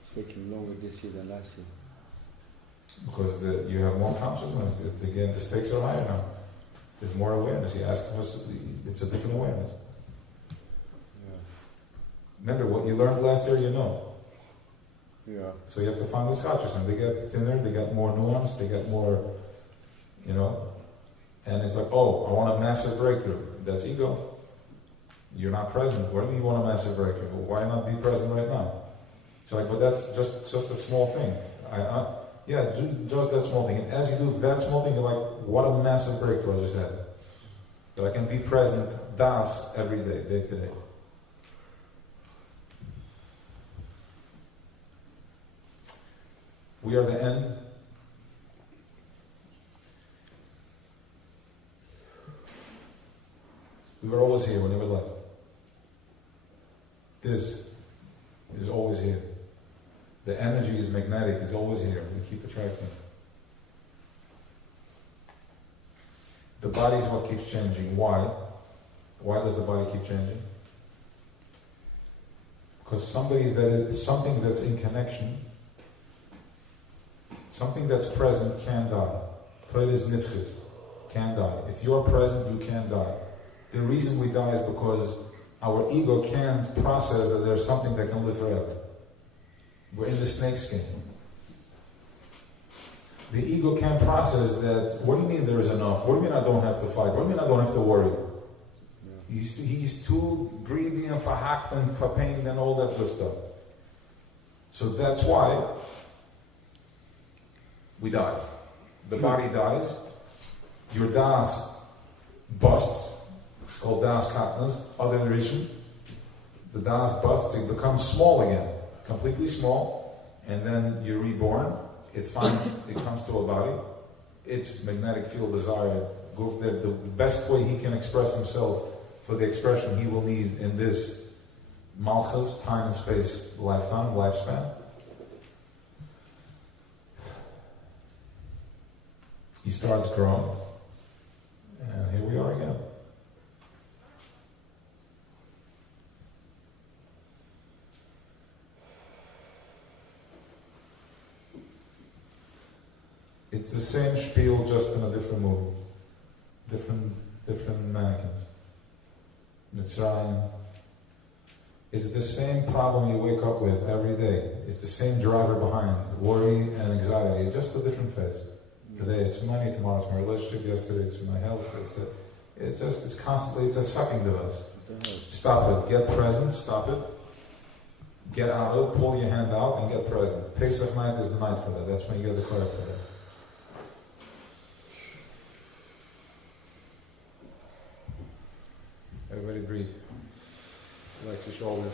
It's taking longer this year than last year. Because you have more consciousness. Again, the stakes are higher now. There's more awareness. You ask us, it's a different awareness. Yeah. Remember, what you learned last year, you know. Yeah. So you have to find this consciousness. They get thinner, they get more nuanced, they get more, and it's like, oh, I want a massive breakthrough. That's ego. You're not present. What do you mean you want a massive breakthrough? Well, why not be present right now? So like, but that's just a small thing. Just that small thing. And as you do that small thing, you're like, what a massive breakthrough I just had. That I can be present, das, every day, day to day. We are the end. We were always here, we never left. This is always here. The energy is magnetic, it's always here. We keep attracting. The body is what keeps changing. Why? Why does the body keep changing? Because something that's in connection, something that's present can die. Toiles nitzchis, can die. If you're present, you can die. The reason we die is because our ego can't process that there's something that can live forever. We're in the snake skin. The ego can't process that. What do you mean there is enough? What do you mean I don't have to fight? What do you mean I don't have to worry? Yeah. He's too greedy and verhacked and verpained and all that good stuff. So that's why we die. The body dies. Your das busts. It's called Das Katnas, other narration. The Das busts, it becomes small again, completely small, and then you're reborn. It comes to a body. Its magnetic field desire goes there. The best way he can express himself for the expression he will need in this Malchus, time and space lifespan. He starts growing, and here we are again. It's the same spiel, just in a different movie. Different mannequins. Mitzrayim. It's the same problem you wake up with every day. It's the same driver behind, worry and anxiety, just a different phase. Today it's money, tomorrow it's my relationship, yesterday it's my health. It's constantly, it's a sucking device. Stop it, get present, stop it. Get out of it, pull your hand out and get present. Pesach night is the night for that. That's when you get the credit for that. Everybody breathe. Relax your shoulders.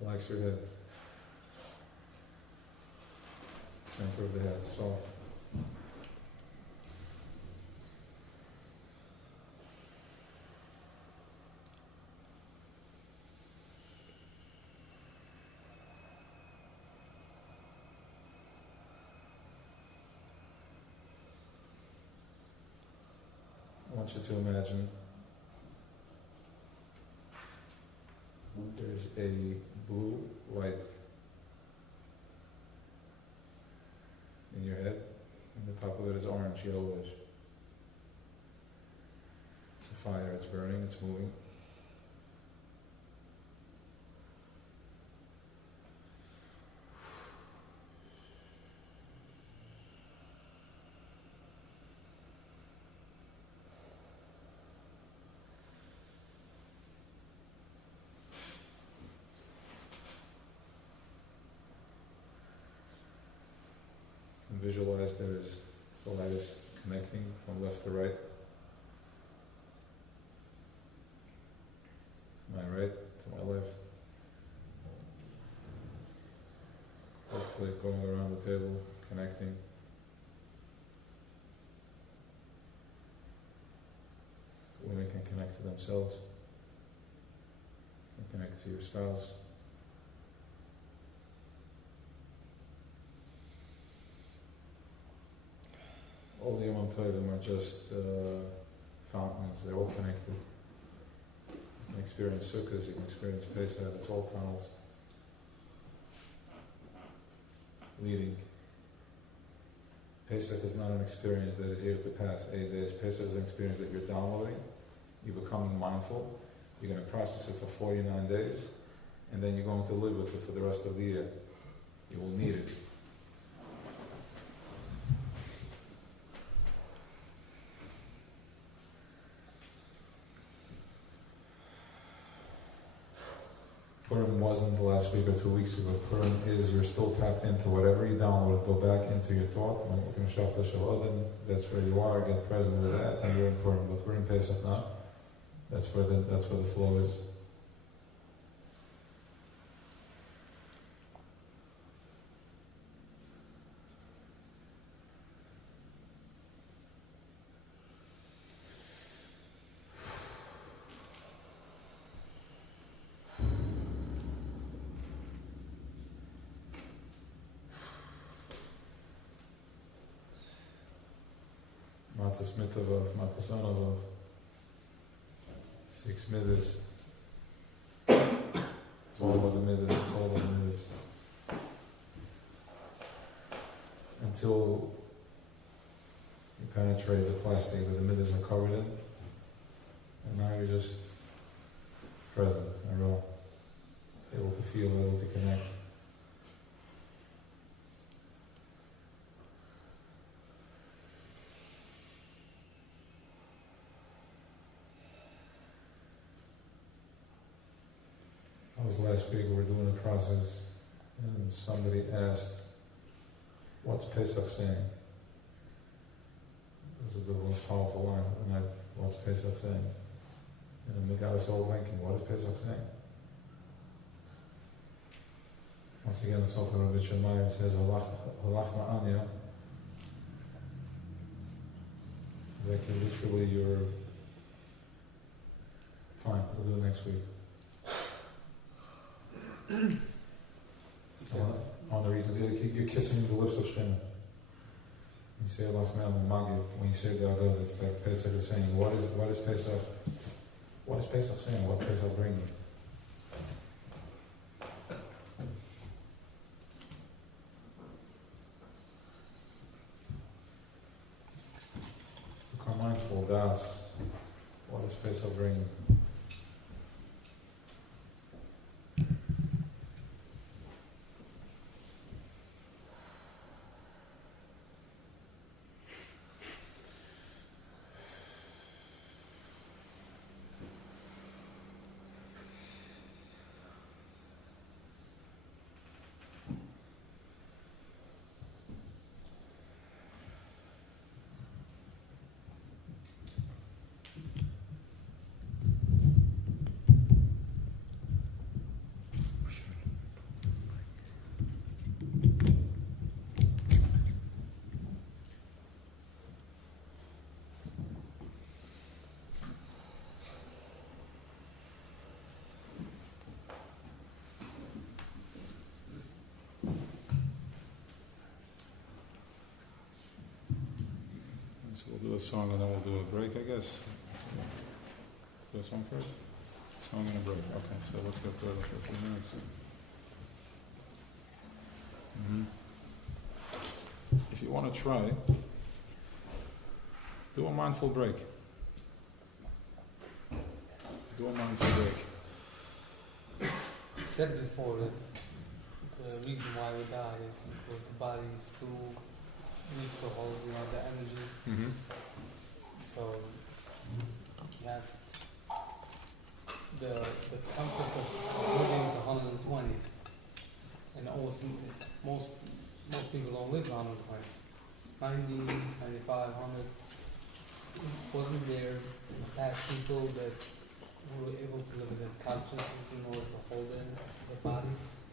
Relax your head. Center of the head, soft. I want you to imagine there's a blue light in your head, and the top of it is orange, yellowish. It's a fire, it's burning, it's moving. Visualize there is the light is connecting from left to right. To my right, to my left. Hopefully going around the table, connecting. Women can connect to themselves. Can connect to your spouse. All the Yom Tovim are just fountains, they're all connected. You can experience Sukkot, you can experience Pesach, it's all tunnels. Leading. Pesach is not an experience that is here to pass 8 days. Pesach is an experience that you're downloading, you're becoming mindful, you're going to process it for 49 days, and then you're going to live with it for the rest of the year. You will need it. Purim wasn't last week or 2 weeks ago. Purim is you're still tapped into whatever you downloaded. Go back into your thought. That's where you are. Get present with that, and you're in Purim. But we're in Pesach now. That's where the flow is. Matzah Mitavav, Matzah Sonavav, 6 midas. It's all about the midas, it's all about the midas. Until you penetrate the plastic that the midas are covered in, and now you're just present and real, able to feel, able to connect. That was last week. We were doing the process, and somebody asked, "What's Pesach saying?" This is the most powerful line of the night. What's Pesach saying? And it got us all thinking, what is Pesach saying? Once again, the Sofer Rabbi Shemaiah says, Halach ma'anya. Like literally, you're fine. We'll do it next week. I want to read it. You're kissing the lips of Shema. You say Allah and Magid, when you say Ga'adot, it's like Pesach is saying, what is Pesach? What is Pesach saying? What does Pesach bring you? Become mindful, that's what does Pesach bring you? We'll do a song and then we'll do a break, I guess. Do a song first? Song and a break. Okay, so let's get to it for a few minutes. If you want to try, do a mindful break. Do a mindful break. I said before that the reason why we die is because the body is too weak to hold, the energy. So you have the concept of living to 120, and almost most people don't live to 120. 90, 95, 100. It wasn't there in the past people that were able to live in their consciousness in order to hold in the body,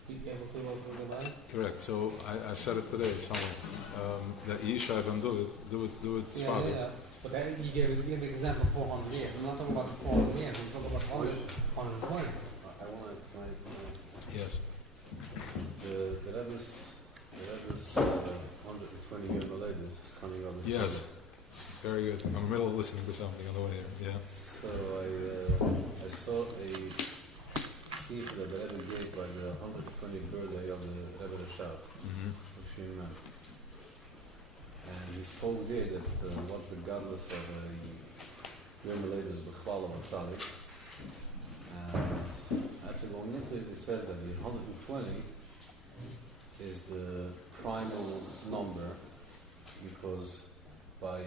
be able to go through the life. Correct. So I said it today somewhere that Yishav and do it father. Yeah. But then you gave the example of 400 years. I'm not talking about 400 years. I'm talking about 120. I want to Yes. the Rebbe's 120 year Maledis is coming up. Yes. Very good. I'm in the middle of listening to something on the way here. Yeah. So I saw a seed that the Rebbe gave by the 120th birthday of the Rebbe Rashab, of Shimon. And he spoke there that once regardless of your Maledis B'chval of Tzaddik, and actually going into it, it says that the 120 is the primal number because by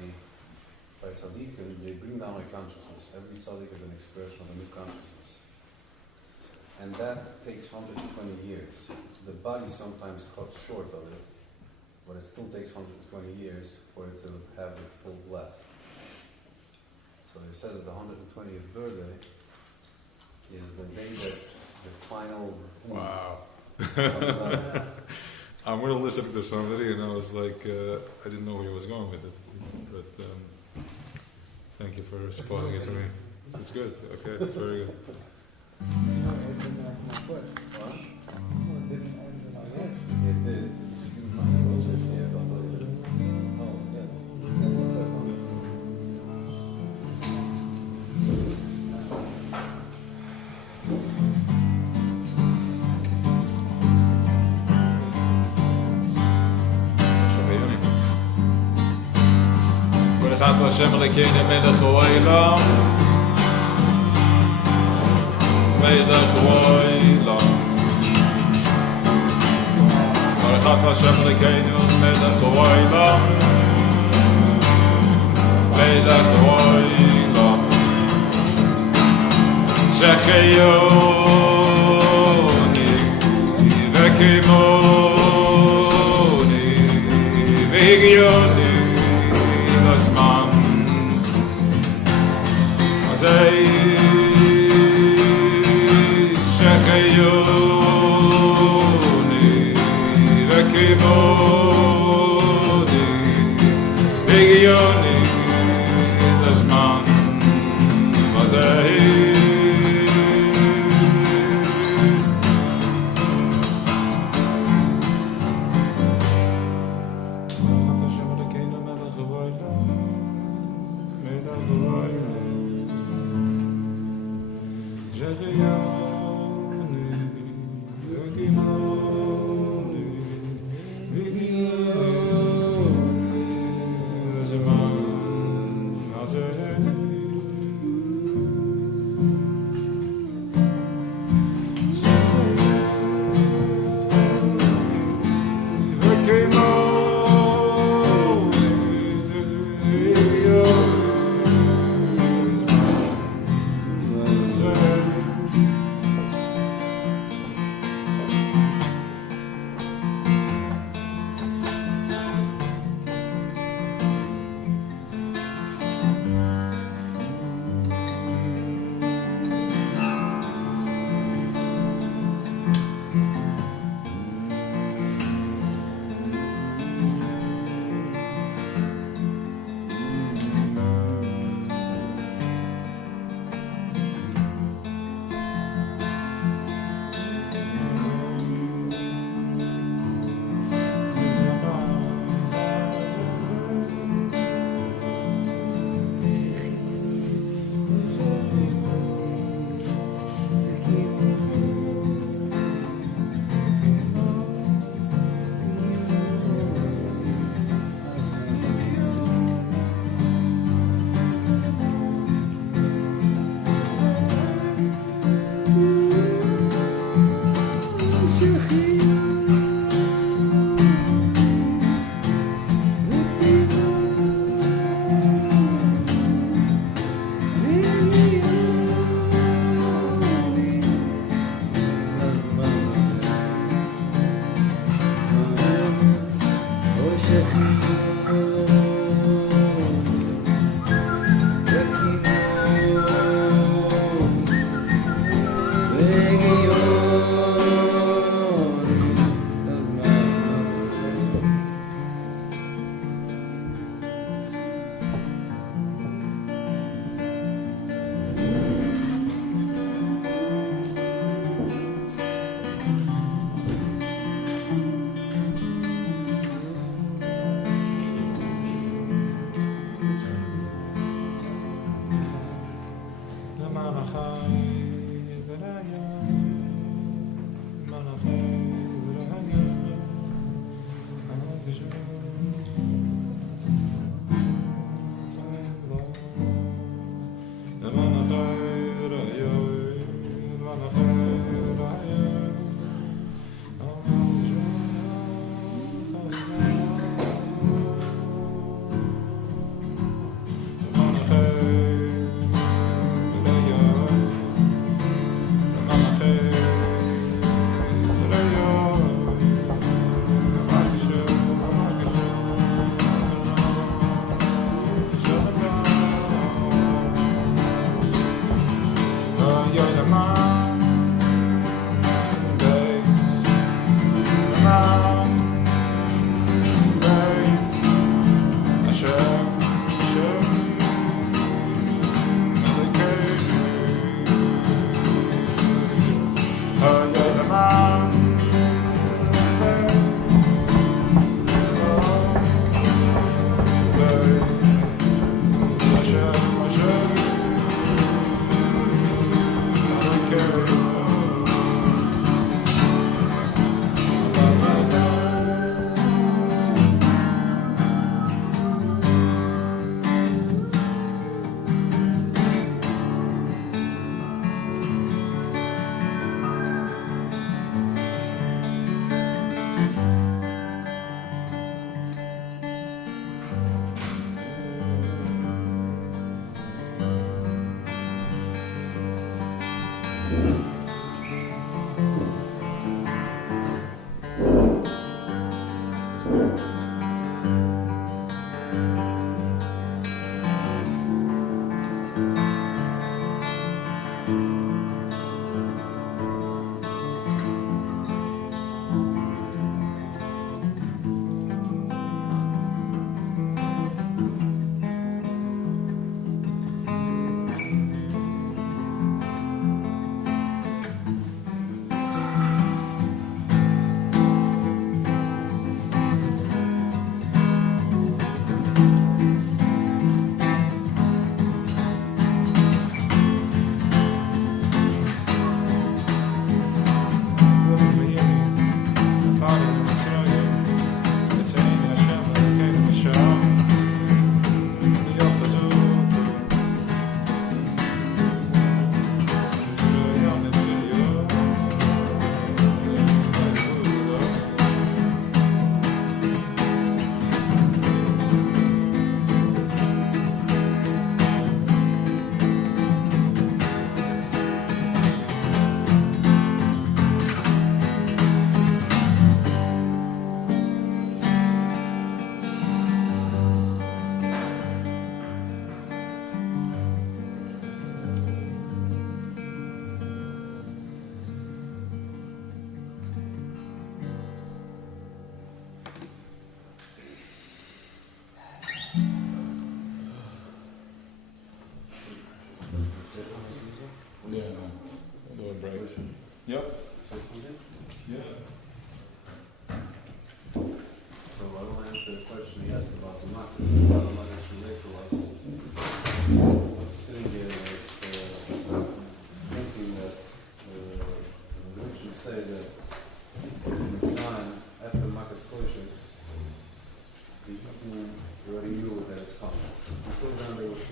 tzaddikim, they bring down our consciousness. Every tzaddik is an expression of a new consciousness. And that takes 120 years. The body sometimes cuts short of it, but it still takes 120 years for it to have a full blast. So it says that the 120th birthday is the day that the final... Wow. I'm going to listen to somebody and I was like, I didn't know where he was going with it. But thank you for spoiling it for me. It's good. Okay, it's very good. It did. Hashem Elokeinu melech haolam melech oilam Baruch atah Hashem Elokeinu melech oilam melech oilam Shecheyoni vekimoni vigioni lazman Azei Shecheyoni vekimoni vigioni lazman Azei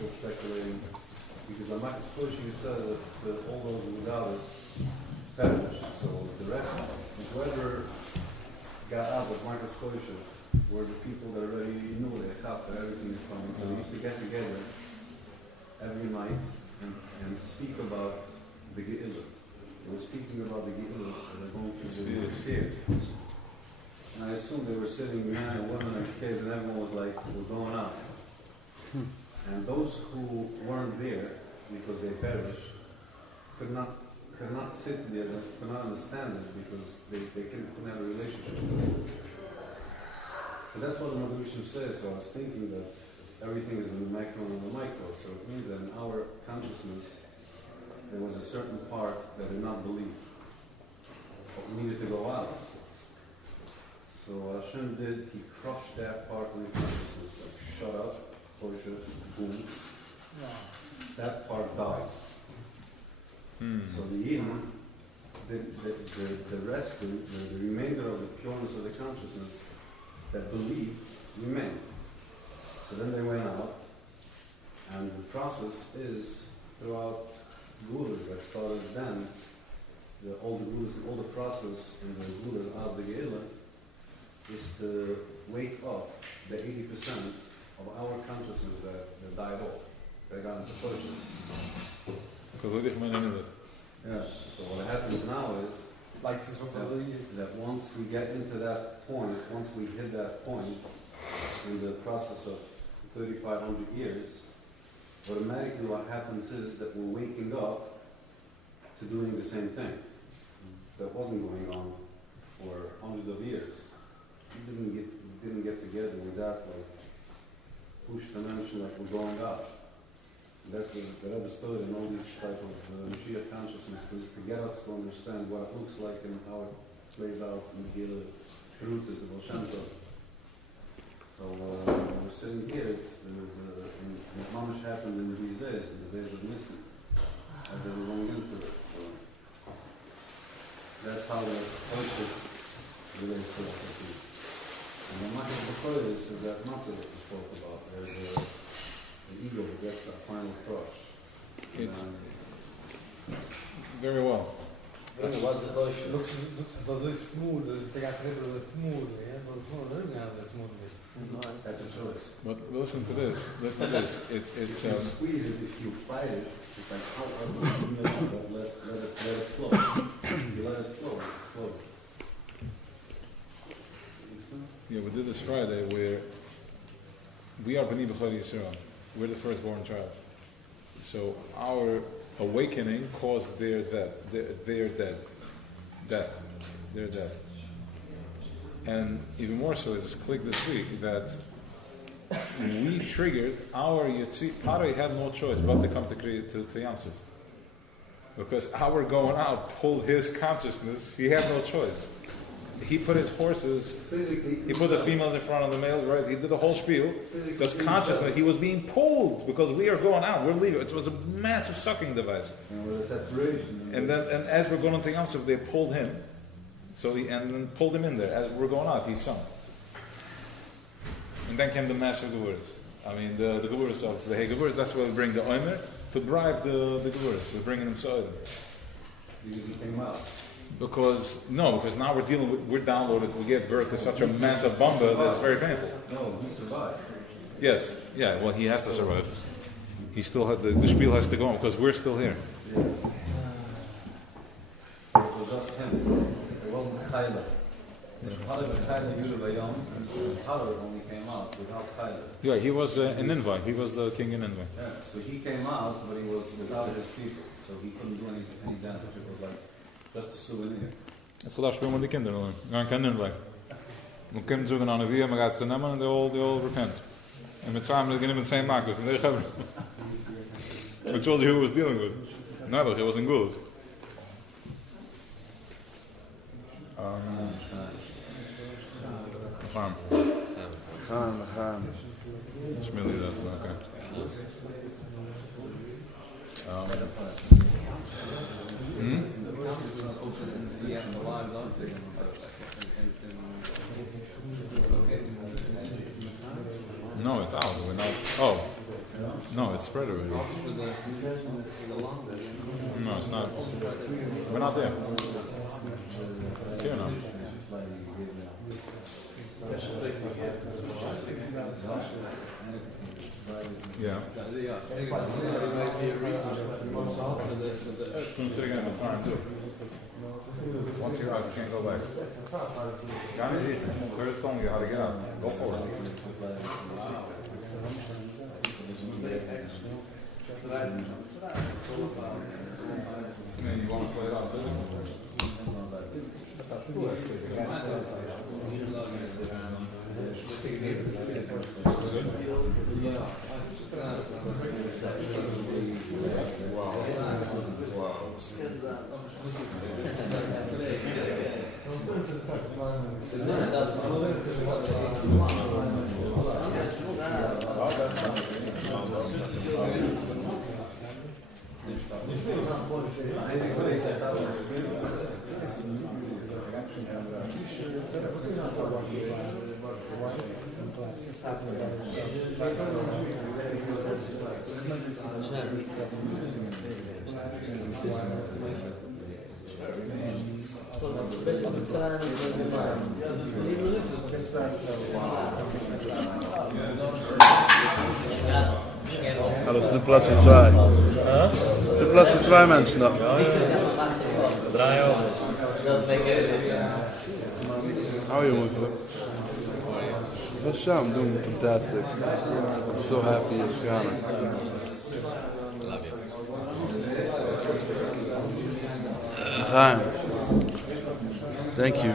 still speculating, because on Marcus Kosher you said that all those without it perished. So the rest, whoever got out of Marcus Kosher were the people that already knew they thought that everything is coming. So they used to get together every night and speak about the Ge'ilah. They were speaking about the Ge'ilah that they're going to do. And I assume they were sitting behind a woman and kids, and everyone was like, we're going out. And those who weren't there because they perished could not sit there, could not understand it because they couldn't have a relationship with it. But that's what the Mahavishnu says. So I was thinking that everything is in the macro and the micro. So it means that in our consciousness there was a certain part that did not believe, but needed to go out. So Hashem did, he crushed that part of the consciousness, like shut up, push it, boom. That part died. So the Eden, the rest, the remainder of the pureness of the consciousness that believed remained. So then they went out, and the process is throughout rulers that started then, all the process in the rulers out of the Ge'ilah is to wake up the 80% of our consciousness that died off. They got into Persian. Yeah. So what happens now is that once we get into that point, once we hit that point in the process of 3,500 years, automatically what happens is that we're waking up to doing the same thing. That wasn't going on for hundreds of years. We didn't get together with that, like, push dimension like we're going up. That's the Rebbe story and all these type of Mashiach consciousness to get us to understand what it looks like and how it plays out in the Gila Ruth is the Baal Shem Tov. So we're sitting here, and what Mamish happened in these days, in the days of Nissen, as they were going into it. So that's how the culture relates to the and the Makkah before this is that matzah that we spoke about, where the ego gets a final crush. Very well. Looks as though it's smooth, it's like smooth, yeah, but it's not really smooth. That's a choice. But listen to this. It's if you squeeze it, if you fight it, it's like how let it flow. You let it flow, it flows. Yeah, we did this Friday where we are B'nai B'chol Yisrael. We're the firstborn child. So our awakening caused their death. Their death. And even more so, it just clicked this week that we triggered our Yetzi. Pare had no choice but to come to Yamsuf. Because our going out pulled his consciousness. He had no choice. He put his horses, he put the females in front of the males, right? He did the whole spiel. Because consciously, he was being pulled because we are going out, we're leaving. It was a massive sucking device. And with a separation. And as we're going into Yamsuf, they pulled him. And then pulled him in there. As we're going out, he sung. And then came the massive Gevuras. I mean, the Gevuras of the Hey Gevuras, that's why we bring the Omer to bribe the Gevuras. We're bringing them so. Because he came out. Because now we're downloaded, we gave birth to such a massive bomba that it's very painful. No, he survived. Yes, yeah, well, he has to survive. He still had, the spiel has to go on because we're still here. Yes. It was just him. It wasn't Chayla. Chayla only came out without Chayla. Yeah, he was in Nineveh. He was the king in Nineveh. Yeah, so he came out, but he was without his people. So he couldn't do any damage. It was like just a souvenir. Het gaat afspelen met die kinderen. Gaan kinderen blijven. We kunnen zoeken aan de weer, maar gaat ze nemen en they all repent. And met samen beginnen met zijn makers. They have. I told you who was dealing with. No, it wasn't good. Shmili that, okay. No, it's out. We're not. Oh, No, it's spread already. No, it's not. We're not there. It's here now. Yeah. Once you're out, you can't go back. Sir is telling you how to get out. Go forward. You want to play it out, Aber das ist ein Platz für zwei. Das ist ein Platz für zwei Menschen da. 3 Euro. How are you, Michael? What's Sham doing? Fantastic. I'm so happy it's Ghana. Love you. Chaim. Thank you.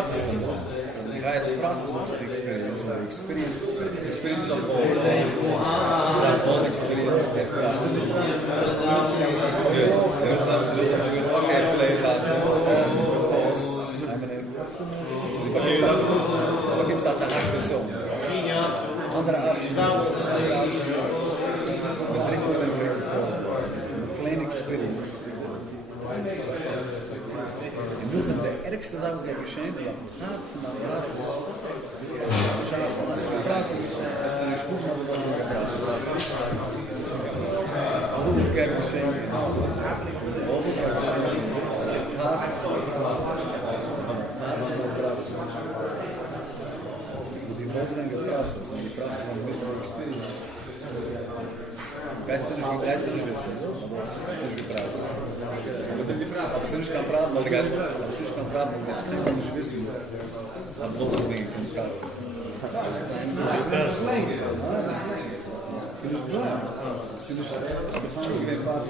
process, you know. You got to process of the experience, or experiences of all. That whole experience gets processed. Okay, play that. Pause. Wat gibt dat aan de persoon? Andere optie. We drinken een vreemde pause. Plain experience. En nu met de ergste zaken die geschehen, die hart van de praat is. Dus als de praat is, is er een goed van wat er gepraat is. Alles is geen geschehen. Alles is geen geschehen. Hart van de praat is. Die Weisz gepraat is, die praat is van de experience. Weißt du nicht wissen, aber es ist gebracht. Aber es ist nicht gebracht, weil die Geist kann nicht wissen, aber bloß es nicht gebracht ist. Sie nicht gebracht.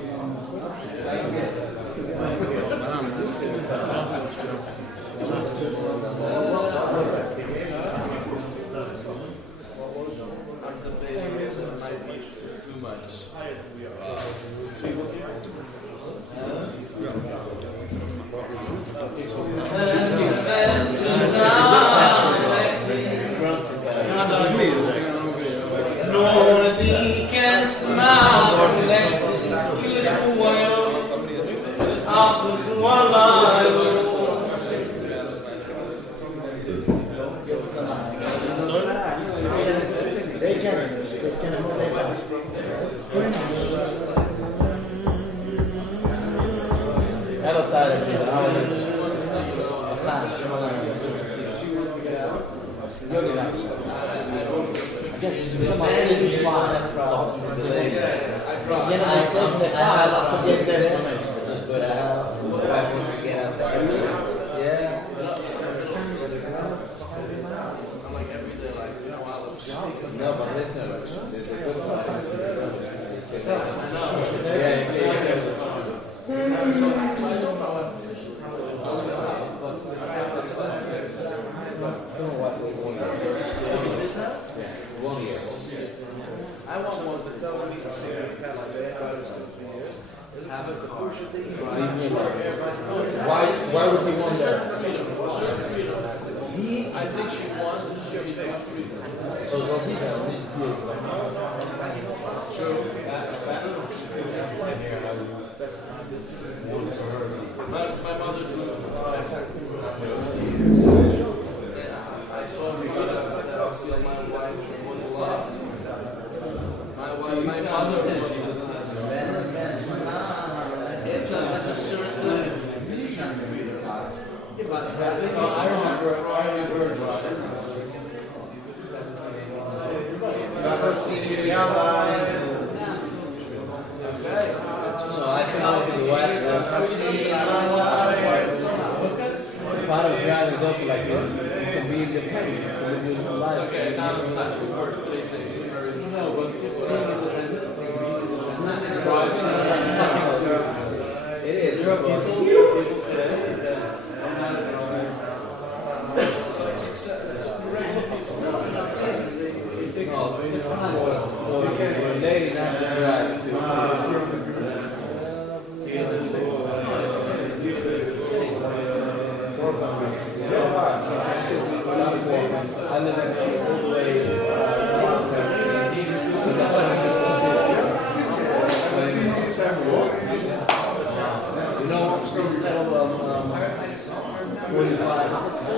Why would he want that? I think she wants to show me the So does he have this deal? True. My mother drew. I saw me that I feel my wife would love. My mother was. It's a certain. So I remember why you were So I think I can do part of driving is also like this. You can be independent. You can live your life. Okay, now it's not too hard to play things. No, but it's not it is. You're a boss. For a lady not to drive. I live in all the way. All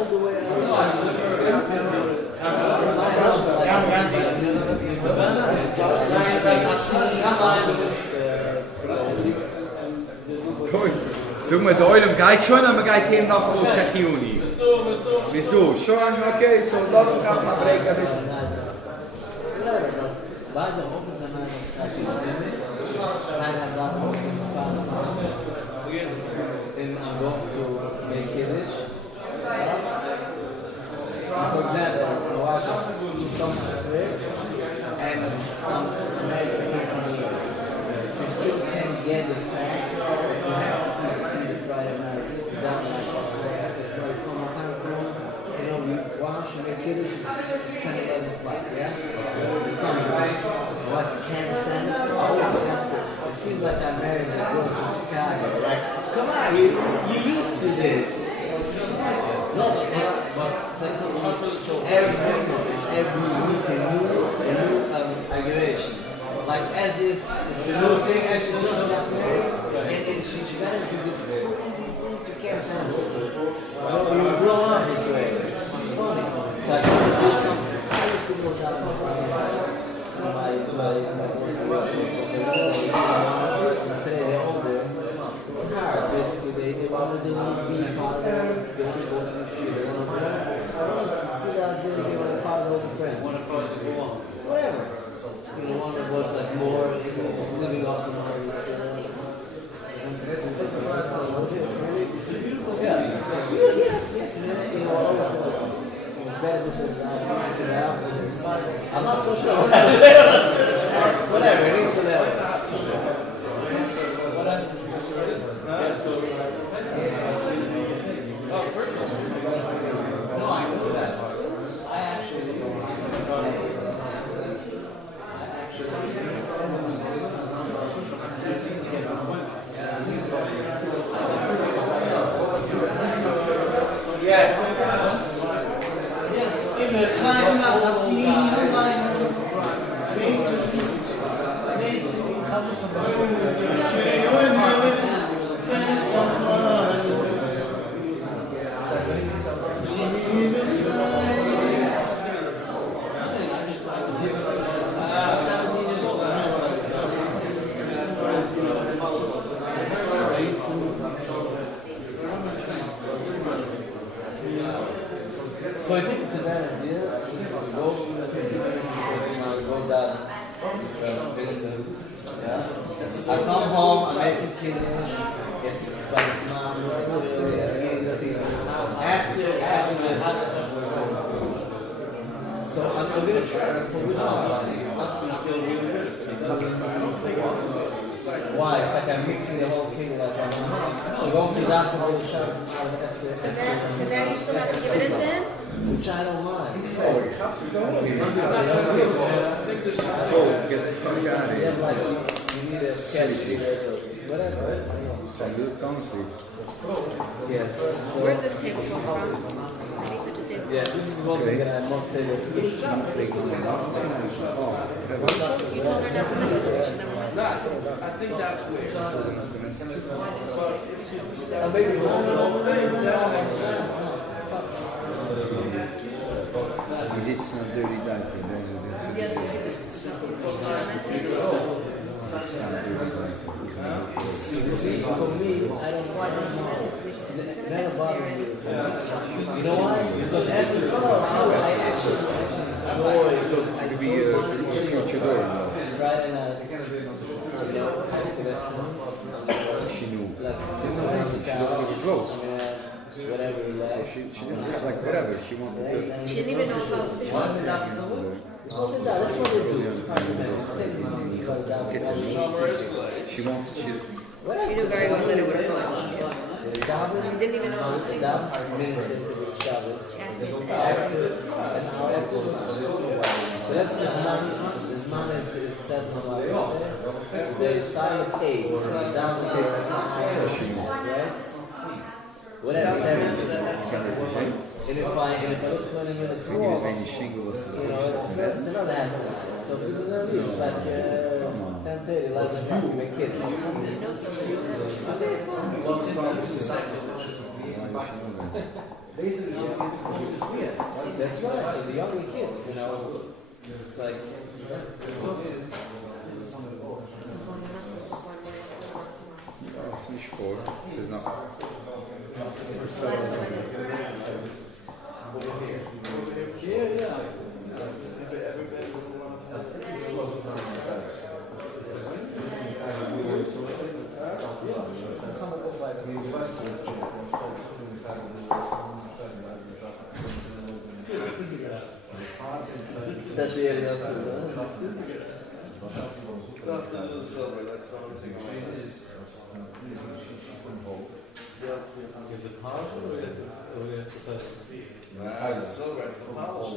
the way Zoek met de oil, kijk schon, maar kijk hier nog hoe zeg je niet. Bist du schon okay? So lass uns gerade mal break ein bisschen. And I'm going to make Kiddush. For example, my wife comes to sleep and I'm married for 8 years. She still can't get the fact that you have to see the Friday night, that night, it's very common time. Like, come on, you used to this. No, but every week a new aggravation. Like as if it's a new thing, as she just got married, and she got into this way. You can't handle it. You grow up this way. It's funny. Like, I used to go down my it's hard, basically. They want to be part of the people shit. They want to part of the friends. Whatever. You know, one of us like more living off the money. Yes. You know, I'm not so sure. Whatever, it is whatever. No, I know that. I actually So I think it's a bad idea. Go down. I come home, I make a kiddish, get some Spanish mom, after so I'm going to try for which one? Why? It's like I'm mixing the whole thing. Like I'm going to that whole shots. So now you still have to give it in then? Which I don't mind. Oh, Get the fuck out of here. Like, you need a sketch whatever. Honestly. Yes. Where's this table come from? I need such a table. Yeah, this is one thing that I must say that You told her not to message me, she never messaged me. I think that's weird. He did some dirty diaper. Yes, we did. For me, I don't know why never bother me. You know why? Because after I actually enjoy it could be a future door. Friday night. She knew. She doesn't even close. Whatever. So she didn't have like whatever she wanted to. She didn't even know how to say it. That's what she wants. She knew very well that it would have gone. She didn't even know how to say it. She asked me so that's this man is 7 they start at 8 down to right? Whatever. And if I look 20 minutes more, you know, it's another half. So people don't leave. It's like 10:30, 11 o'clock. You make kids. That's right. So the younger kids, you know, it's like. Finish 4. She's not. Yeah. That's the area Is it partial or is it supposed to be? The silver polish.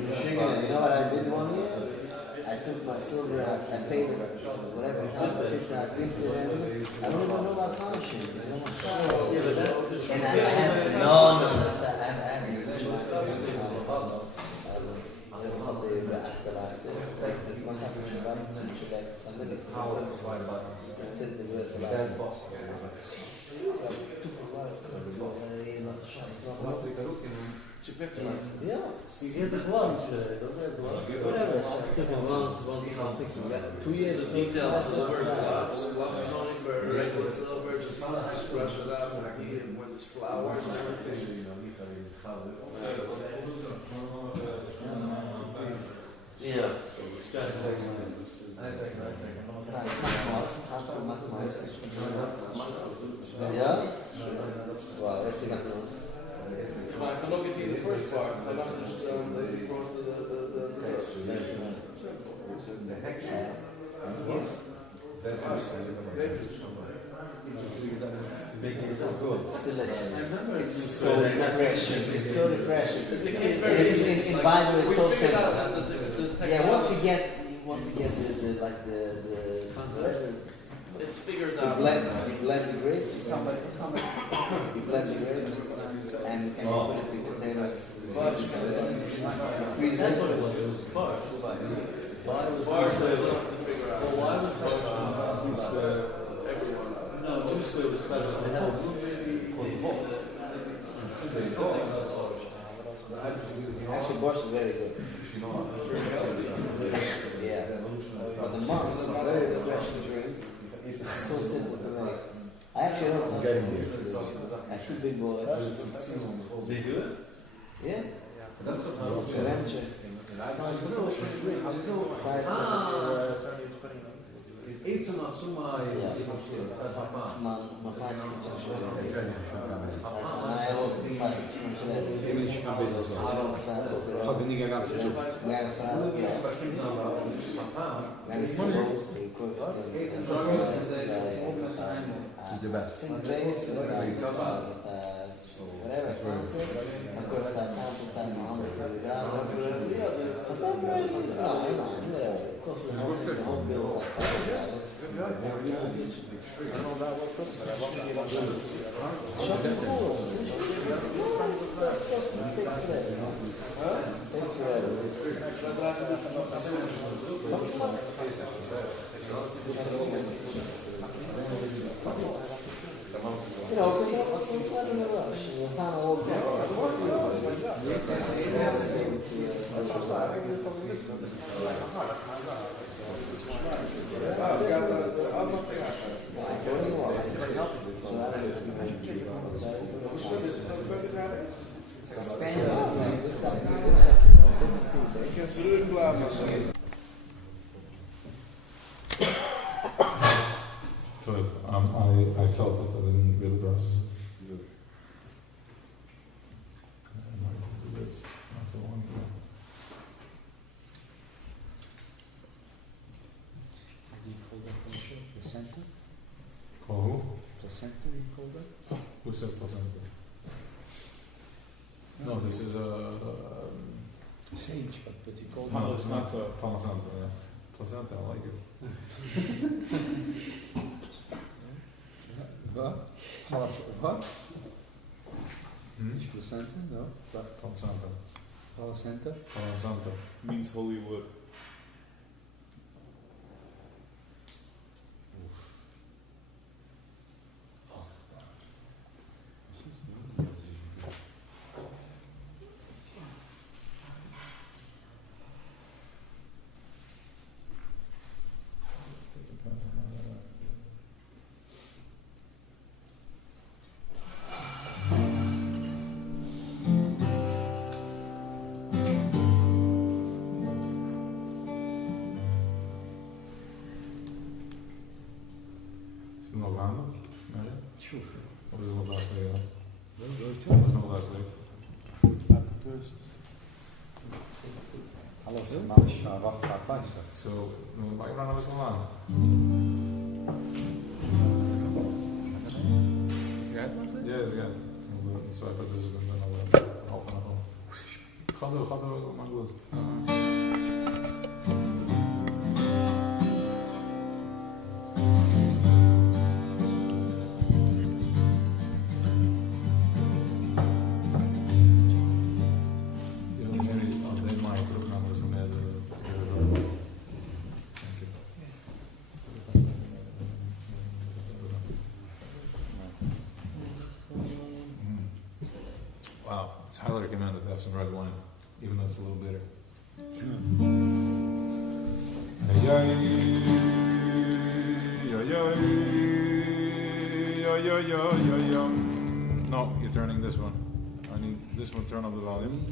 You know what I did one year? I took my silver, I paid it, whatever, I dipped it, I don't even know And I have no. Yeah. You get at lunch, whatever. So I took it once, I'm thinking, 2 years of details, silver, gloves is only for regular silver, just brush it up, and when there's flowers and everything. Yeah. Yeah? Wow, that's the good news. But I cannot get you the first part, I don't understand the cross to the It's delicious. It's so refreshing. It's so refreshing. It's in Bible. It's so simple. Yeah, once you get the it's figured you out. blend the grapes. You blend the grapes and you put it in containers. You freeze That's it. what it was. It was far. Why was far to figure out? Well, why was everyone? No, two square was special. They had a group called Actually, borscht is very good. Yeah. But the must is very refreshing to drink. It's so simple to make. I actually don't know. I two big boys. They do it? Yeah. That's what Adventure. It's not so my Ma plastica So I felt it, I didn't really process it. Not for long time. You call that Moshe? Placenta? Call who? Placenta, you call that? Who said placenta? No, this is a... Sage, but you call No, it's not a placenta. Yeah. Placenta, I like it. What? What? Hmm? Placenta? No. Placenta. Placenta? Placenta. Means holy wood. Let's take a pass on that. Is it nog gaande? Nee? Sure. Of is het nog last week? Wel, Het is nog last week. Alles Moshe, wacht, Pessach. So, maar ik ben nog best wel lang. Is het uit? Ja, is goed. Twee participants en al half en half. Ga door, maar goed. It's highly recommended to have some red wine, even though it's a little bitter. No, you're turning this one. I need this one, turn up the volume.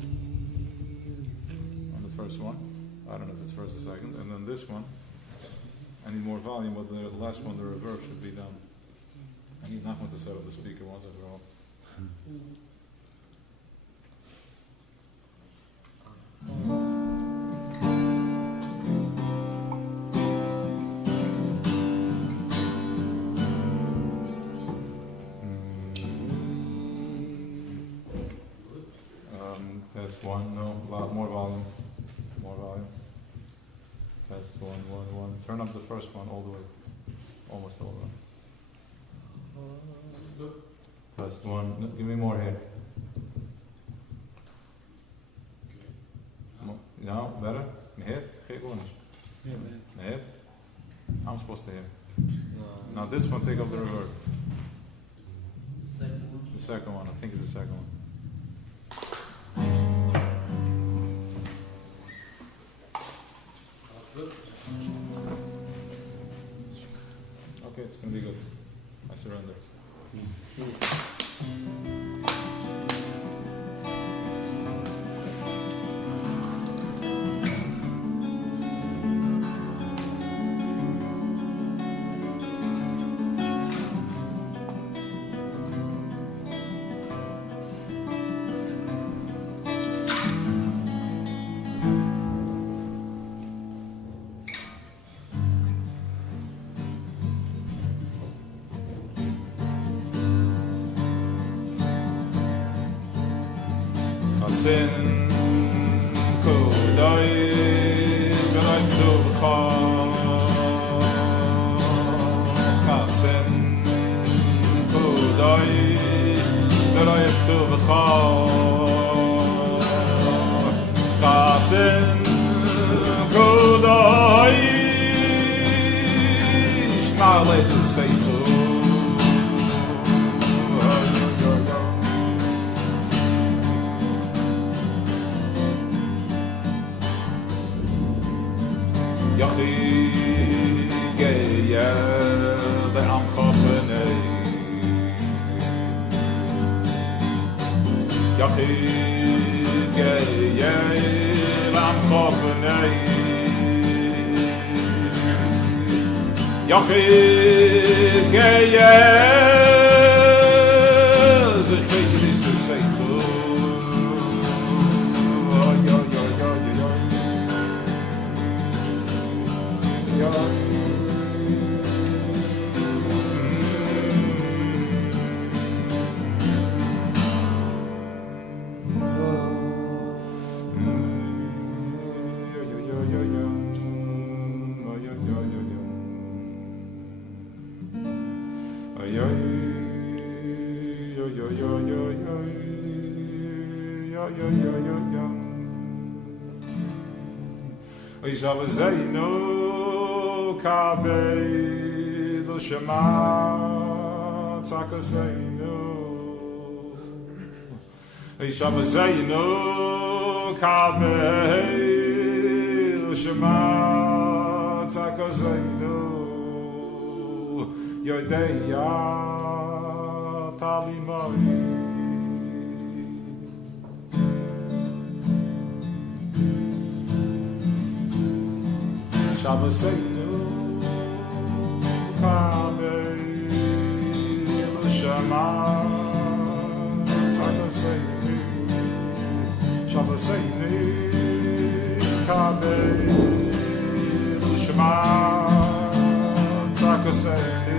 On the first one. I don't know if it's first or second. And then this one, I need more volume, but the last one, the reverb should be done. I need Nachman to set up the speaker once and for all. Test one, no, more volume. More volume. Test one. Turn up the first one all the way. Almost all the way. Test one. No, give me more here. No, better? Meer? Geef ons. Meer? I'm supposed to hear. Now this one, take off the reverb. The second one, I think it's the second one. Okay, it's going to be good. I surrender. Sin kodai bereif tu v'cha Sin kodai bereif tu v'cha Sin kodai shma leidu seitu Yachid geyel am chofenei Yachid geyel zechik is the seichu Ishav Zainu Kabei Lo Shema Tzakaseinu Ishav Zainu Kabei Lo Shema Tzakaseinu Yodeya Talimai Shabbaseinu Kabei L'Shema Tzakaseinu Shabbaseinu Kabei L'Shema Tzakaseinu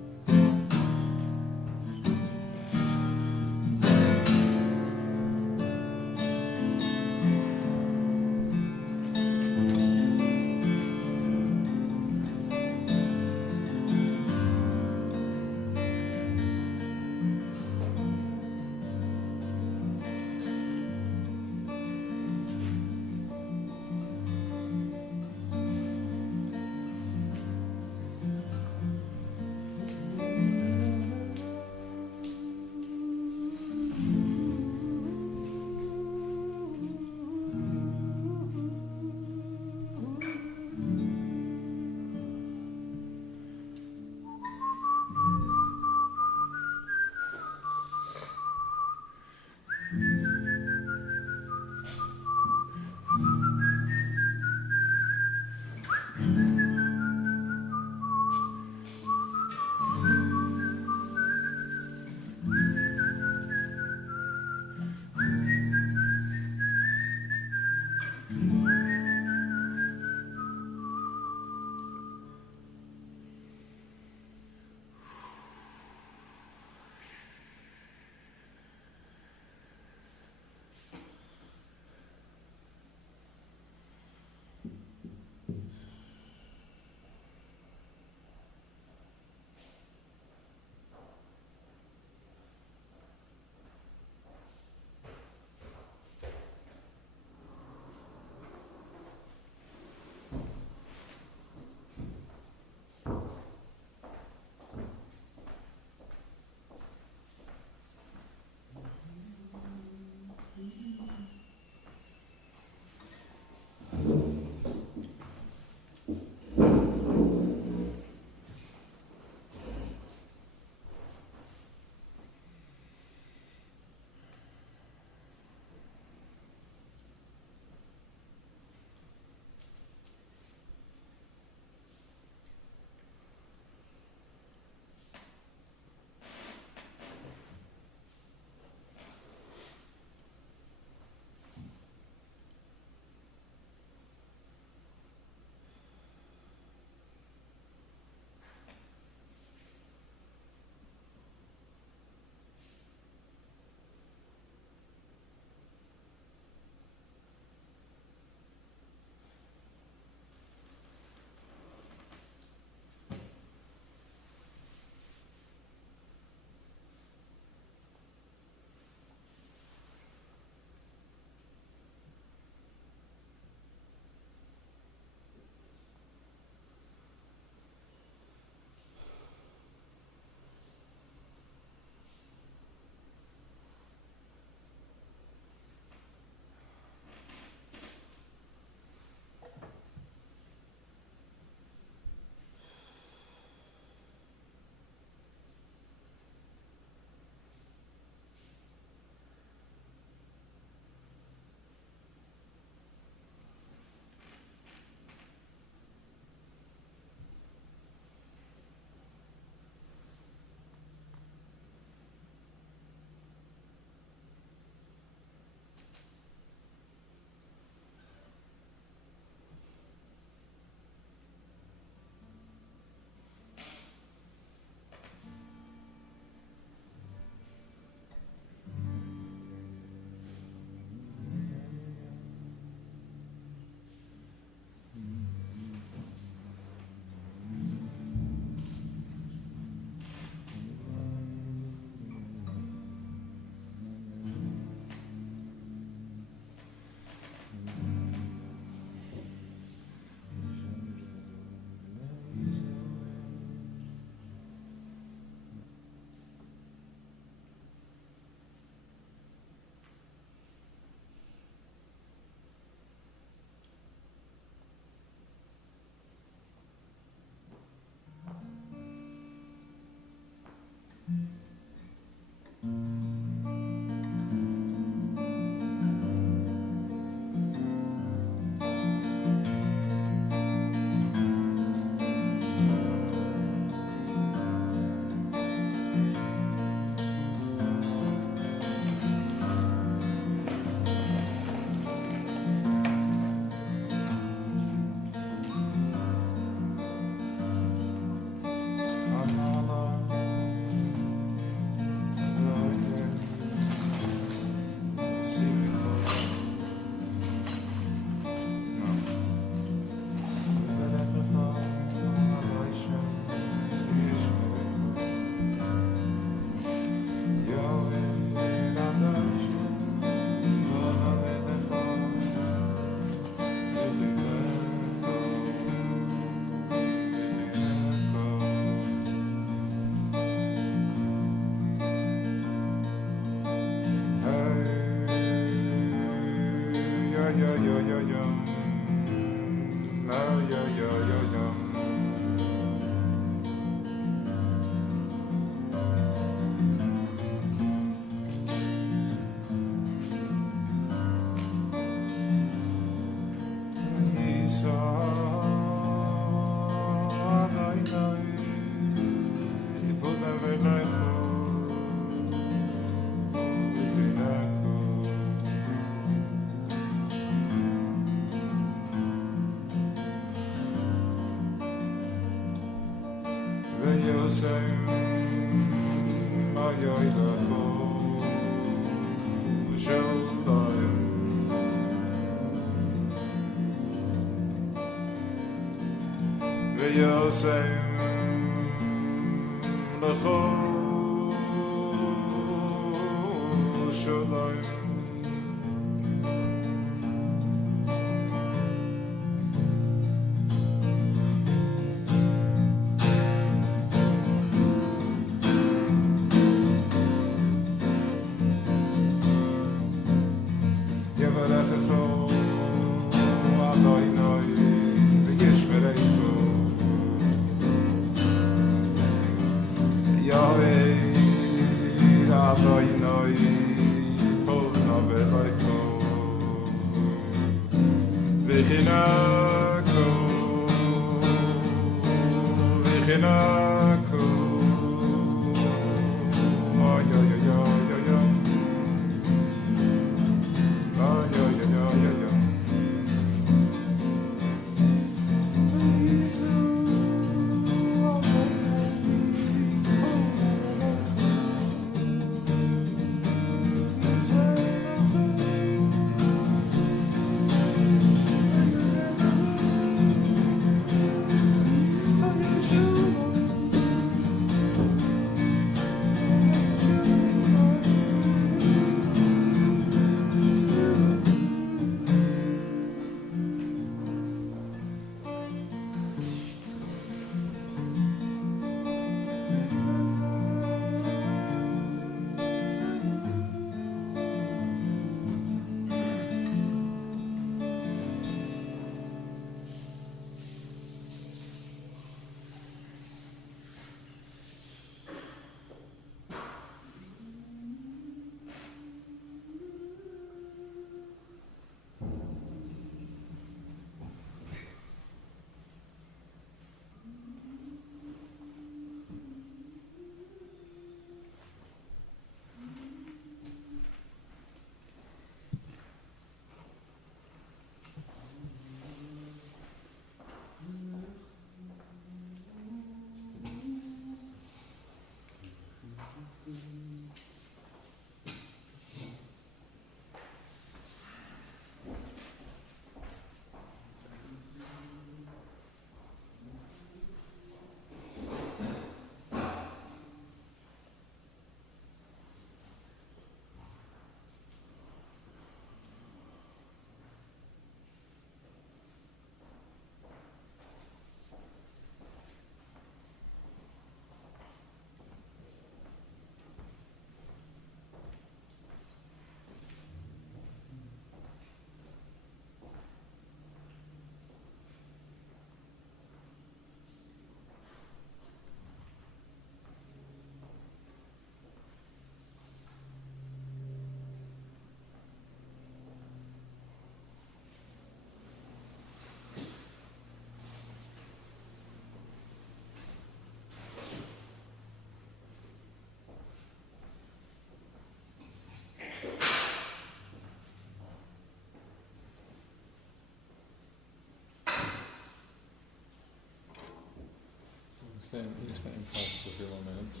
You can stay in process a few more minutes.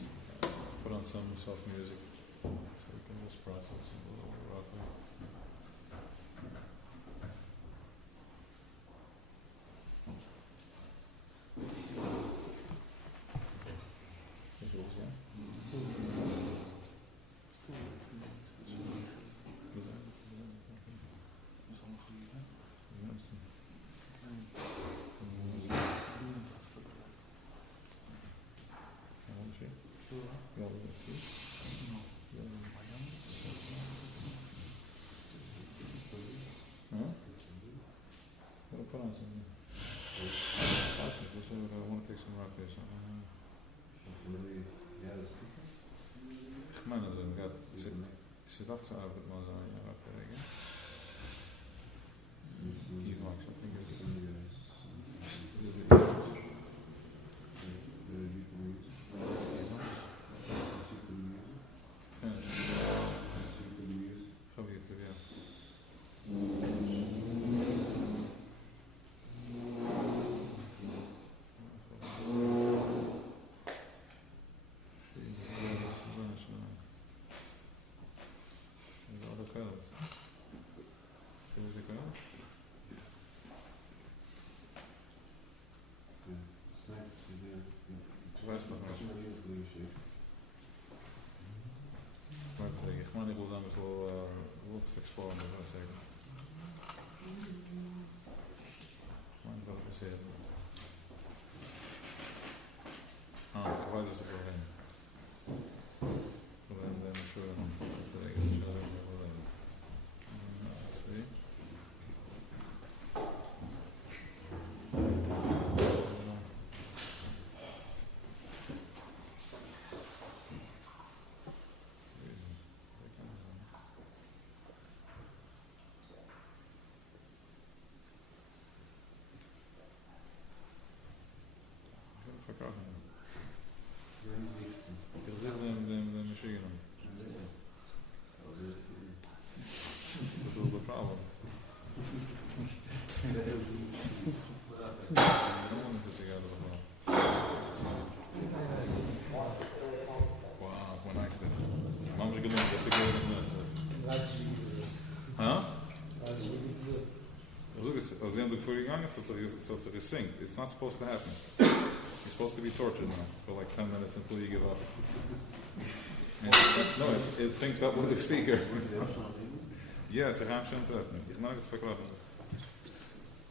Put on some soft music so we can just process a little roughly. Put on some. I want to take some rock here. Chman is een gat. Ze dacht zo uit het maar zo ja wat tegen. Die maakt zo dingen. Ik ga maar niet goed aan met veel looks exploren, dat wil zeggen. Maar ik wil het zeggen. Ik weet dus dat ik wel heen. Alleen dan is er een beetje zie. Ik zeg de machine. Dat is wel de problem. Wow, gewoon echt. Mam genoeg, dat is goed. Huh? Als die voor je gang is, dat ze gesinkt. It's not supposed to happen. You're supposed to be tortured now for like 10 minutes until you give up. No, it's synced up with the speaker. Yes, I have shown that. Ich mag es verklappen.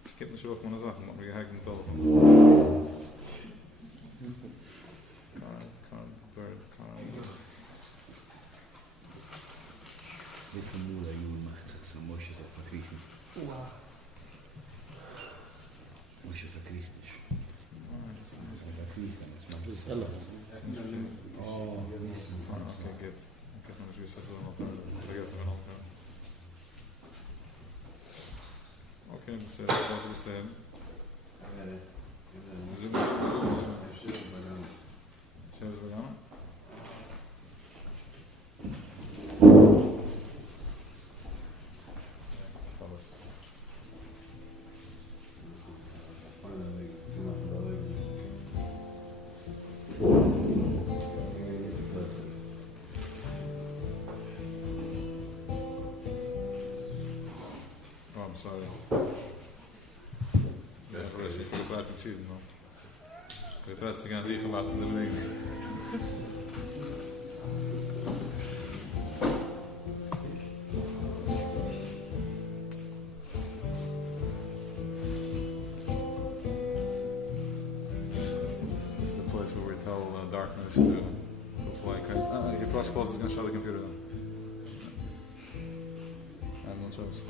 Es gibt nicht auch meine Sachen, aber ich habe mit Telefon. Bird. Wie viel Mula Juden macht sich so Moshe so verkriechen? Moshe verkriecht nicht. Hello. Oh, okay, good. Ik heb nog eens gezegd dat we vergeten van elkaar. Oké, dus dat was het staan. Zullen we gaan? I'm sorry. Ja, vooral ik wil het zien, man. Ik wil het gaan zien gemaakt in de leven. This is the place where we tell darkness to fly. If you press close, it's going to show the computer then. I have no choice.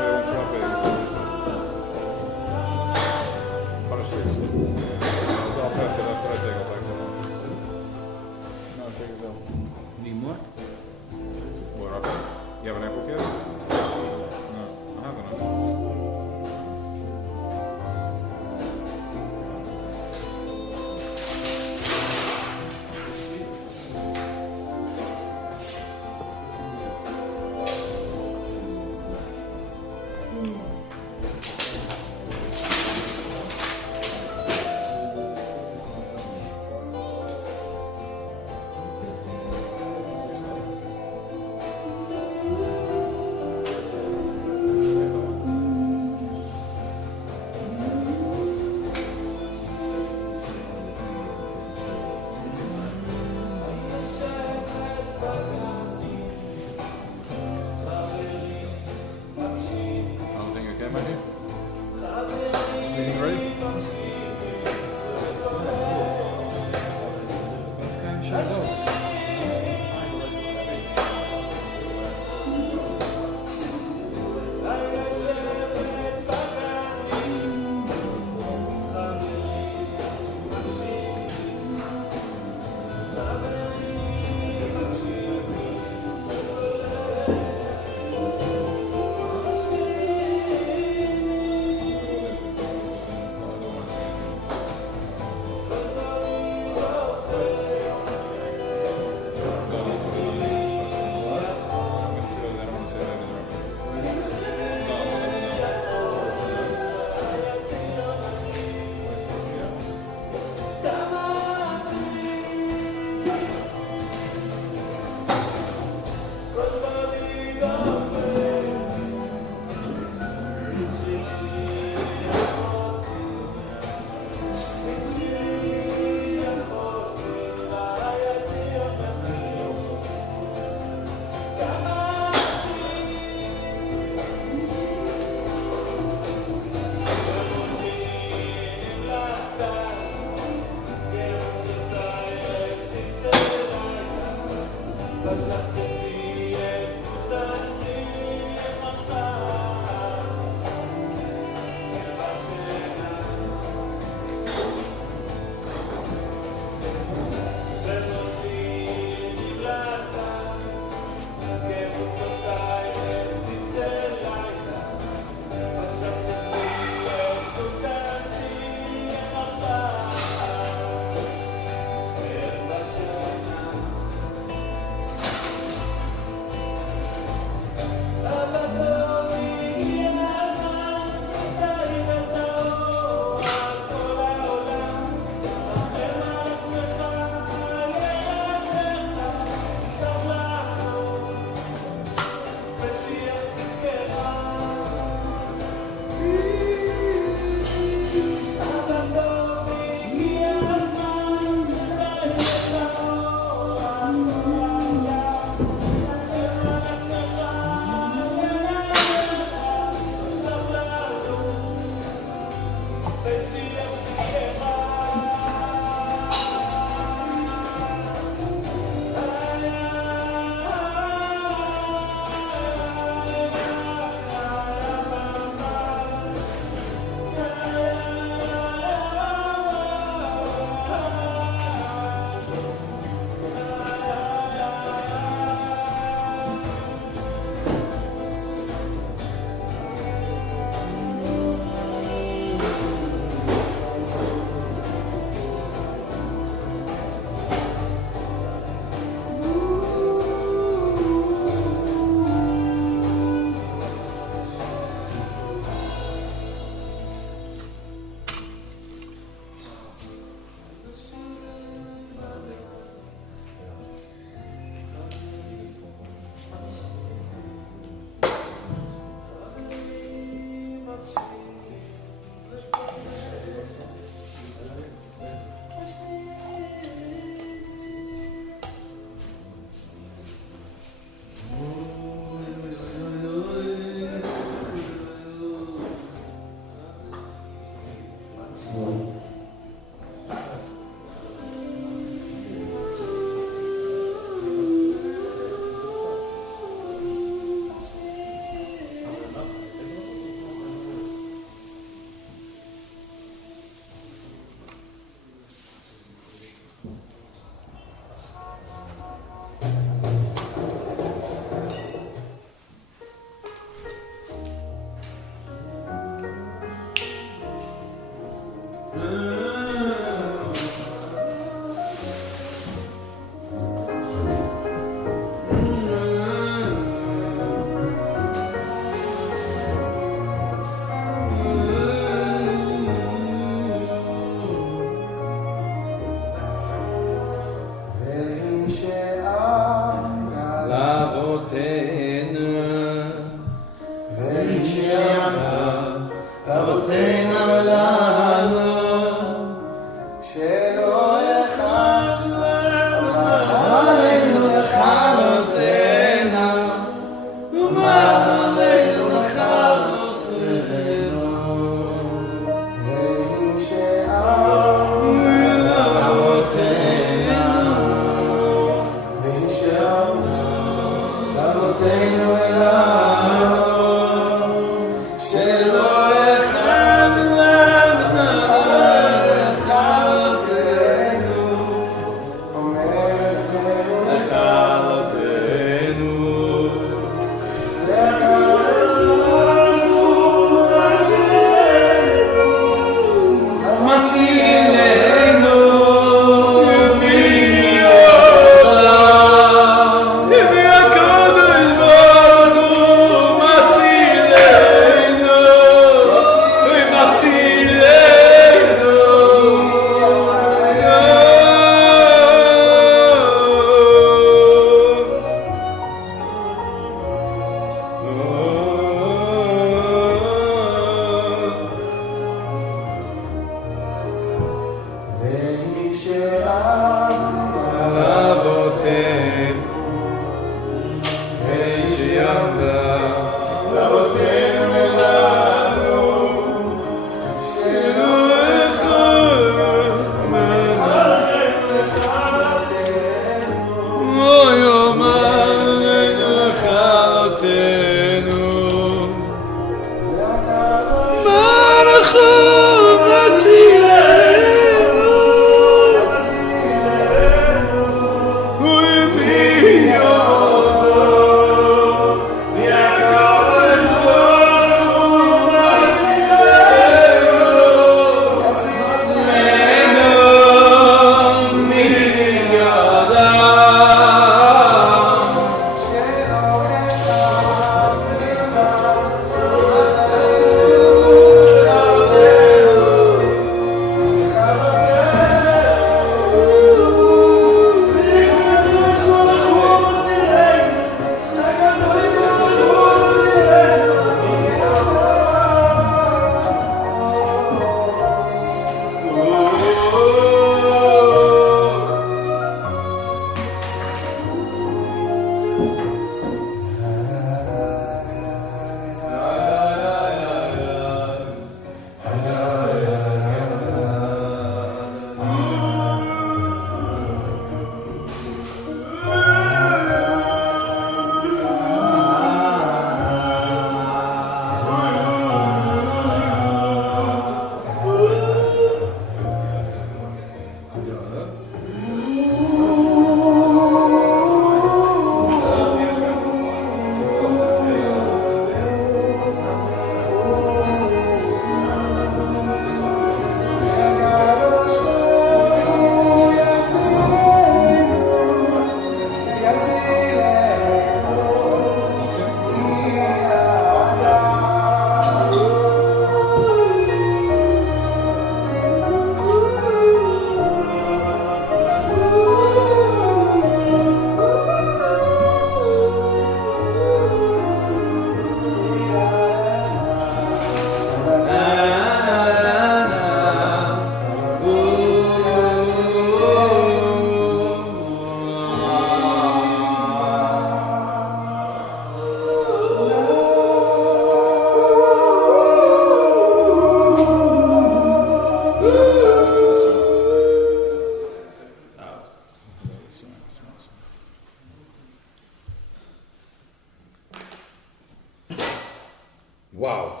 Wow.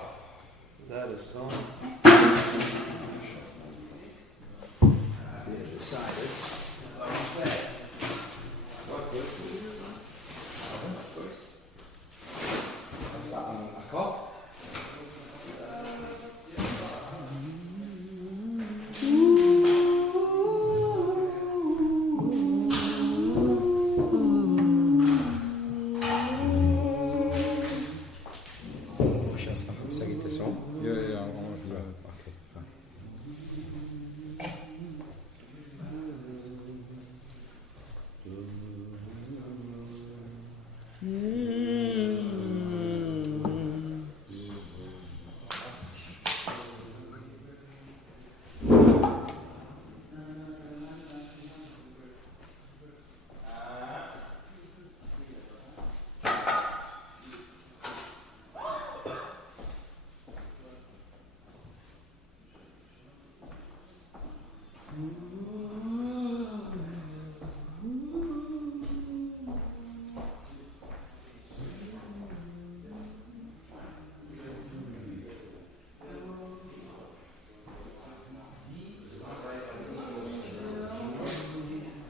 That is so. Decided.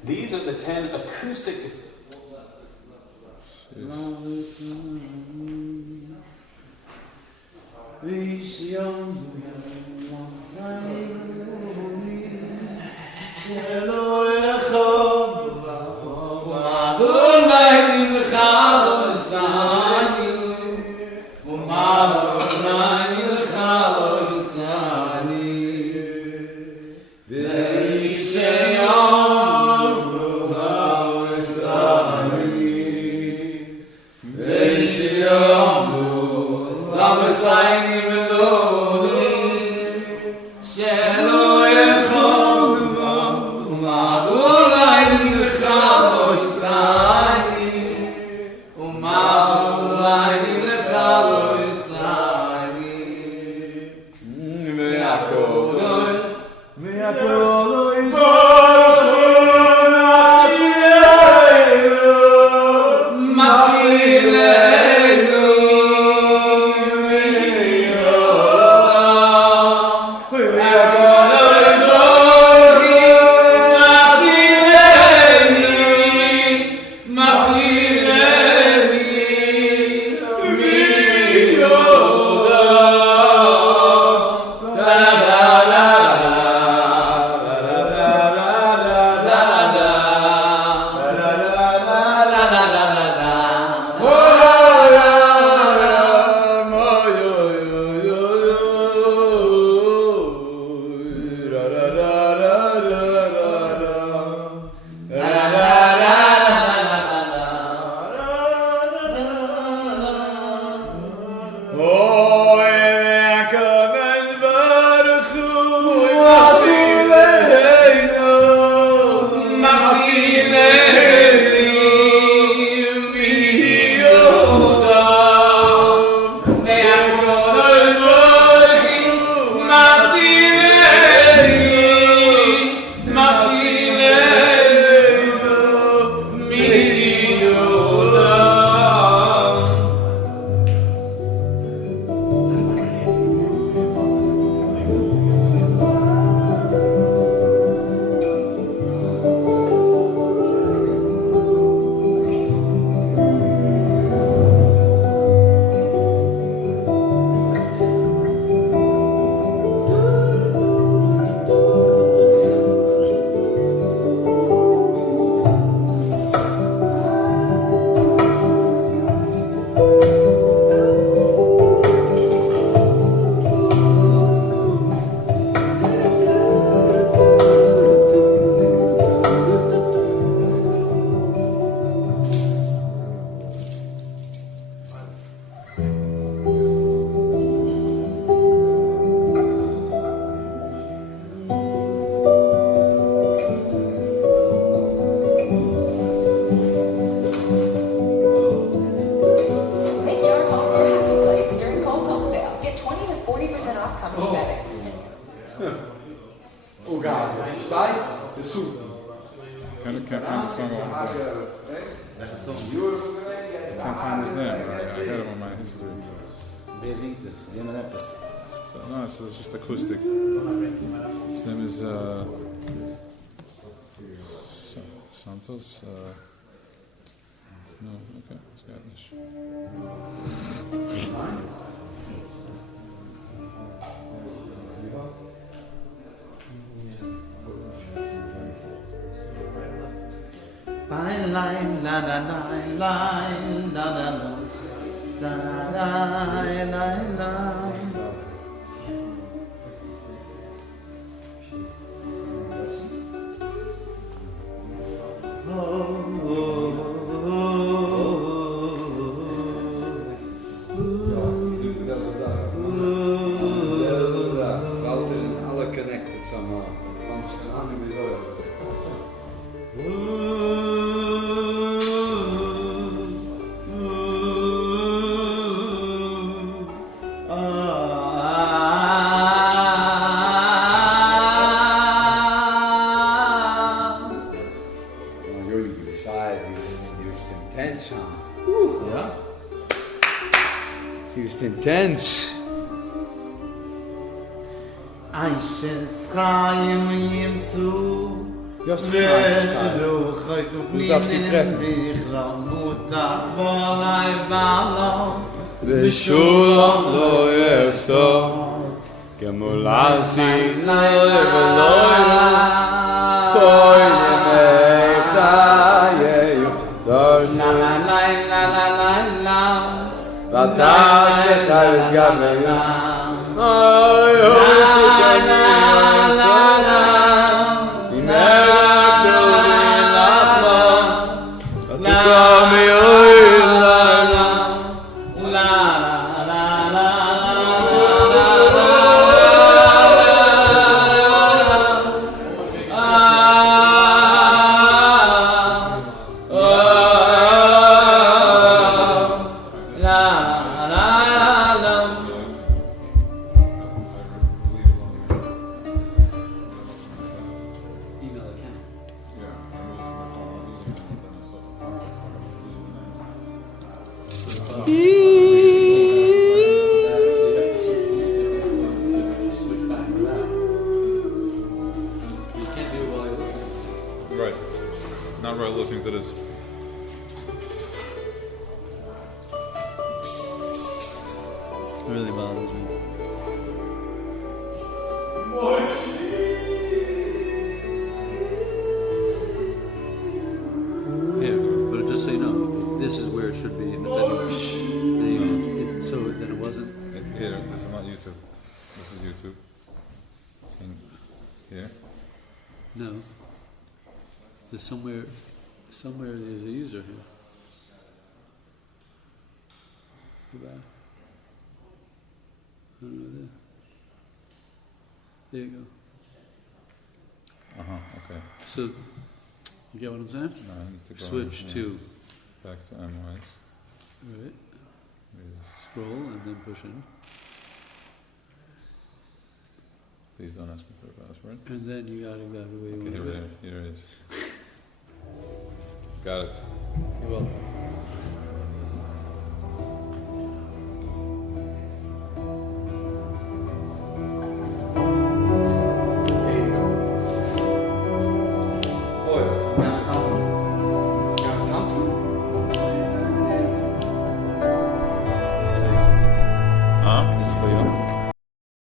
These are the 10 acoustic. Can't find the song I want to play. Can't find his name. I had him on my history. So, no, it's just acoustic. His name is Santos. No, okay, it's got this. Line, line, la la line, line, la la la, la line, line, line. Alle connected somehow. Intense. Aishes Chaim Yimtzu Just darfst sie treffen. ושולם לא יחסור כמולסי לא יבלוי כל ימי חיי ואתה תחייבס גם היום אוי אוי שכני אוי סולם הנה רק דובי לחמם ותקומי אוי לילה Right. Not right listening to this. really bothers me. Yeah, but just so you know, this is where it should be. And so that it wasn't. Here, this is not YouTube. This is YouTube. Here. No. There's somewhere there's a user here. Go back. I don't know there. There you go. Okay. So, you get what I'm saying? No, I need to go Switch to. Back to Weisz. Right. Scroll and then push in. Please don't ask me for a password. And then you gotta go the way you Okay, want to go. here it is. Got it. You're welcome.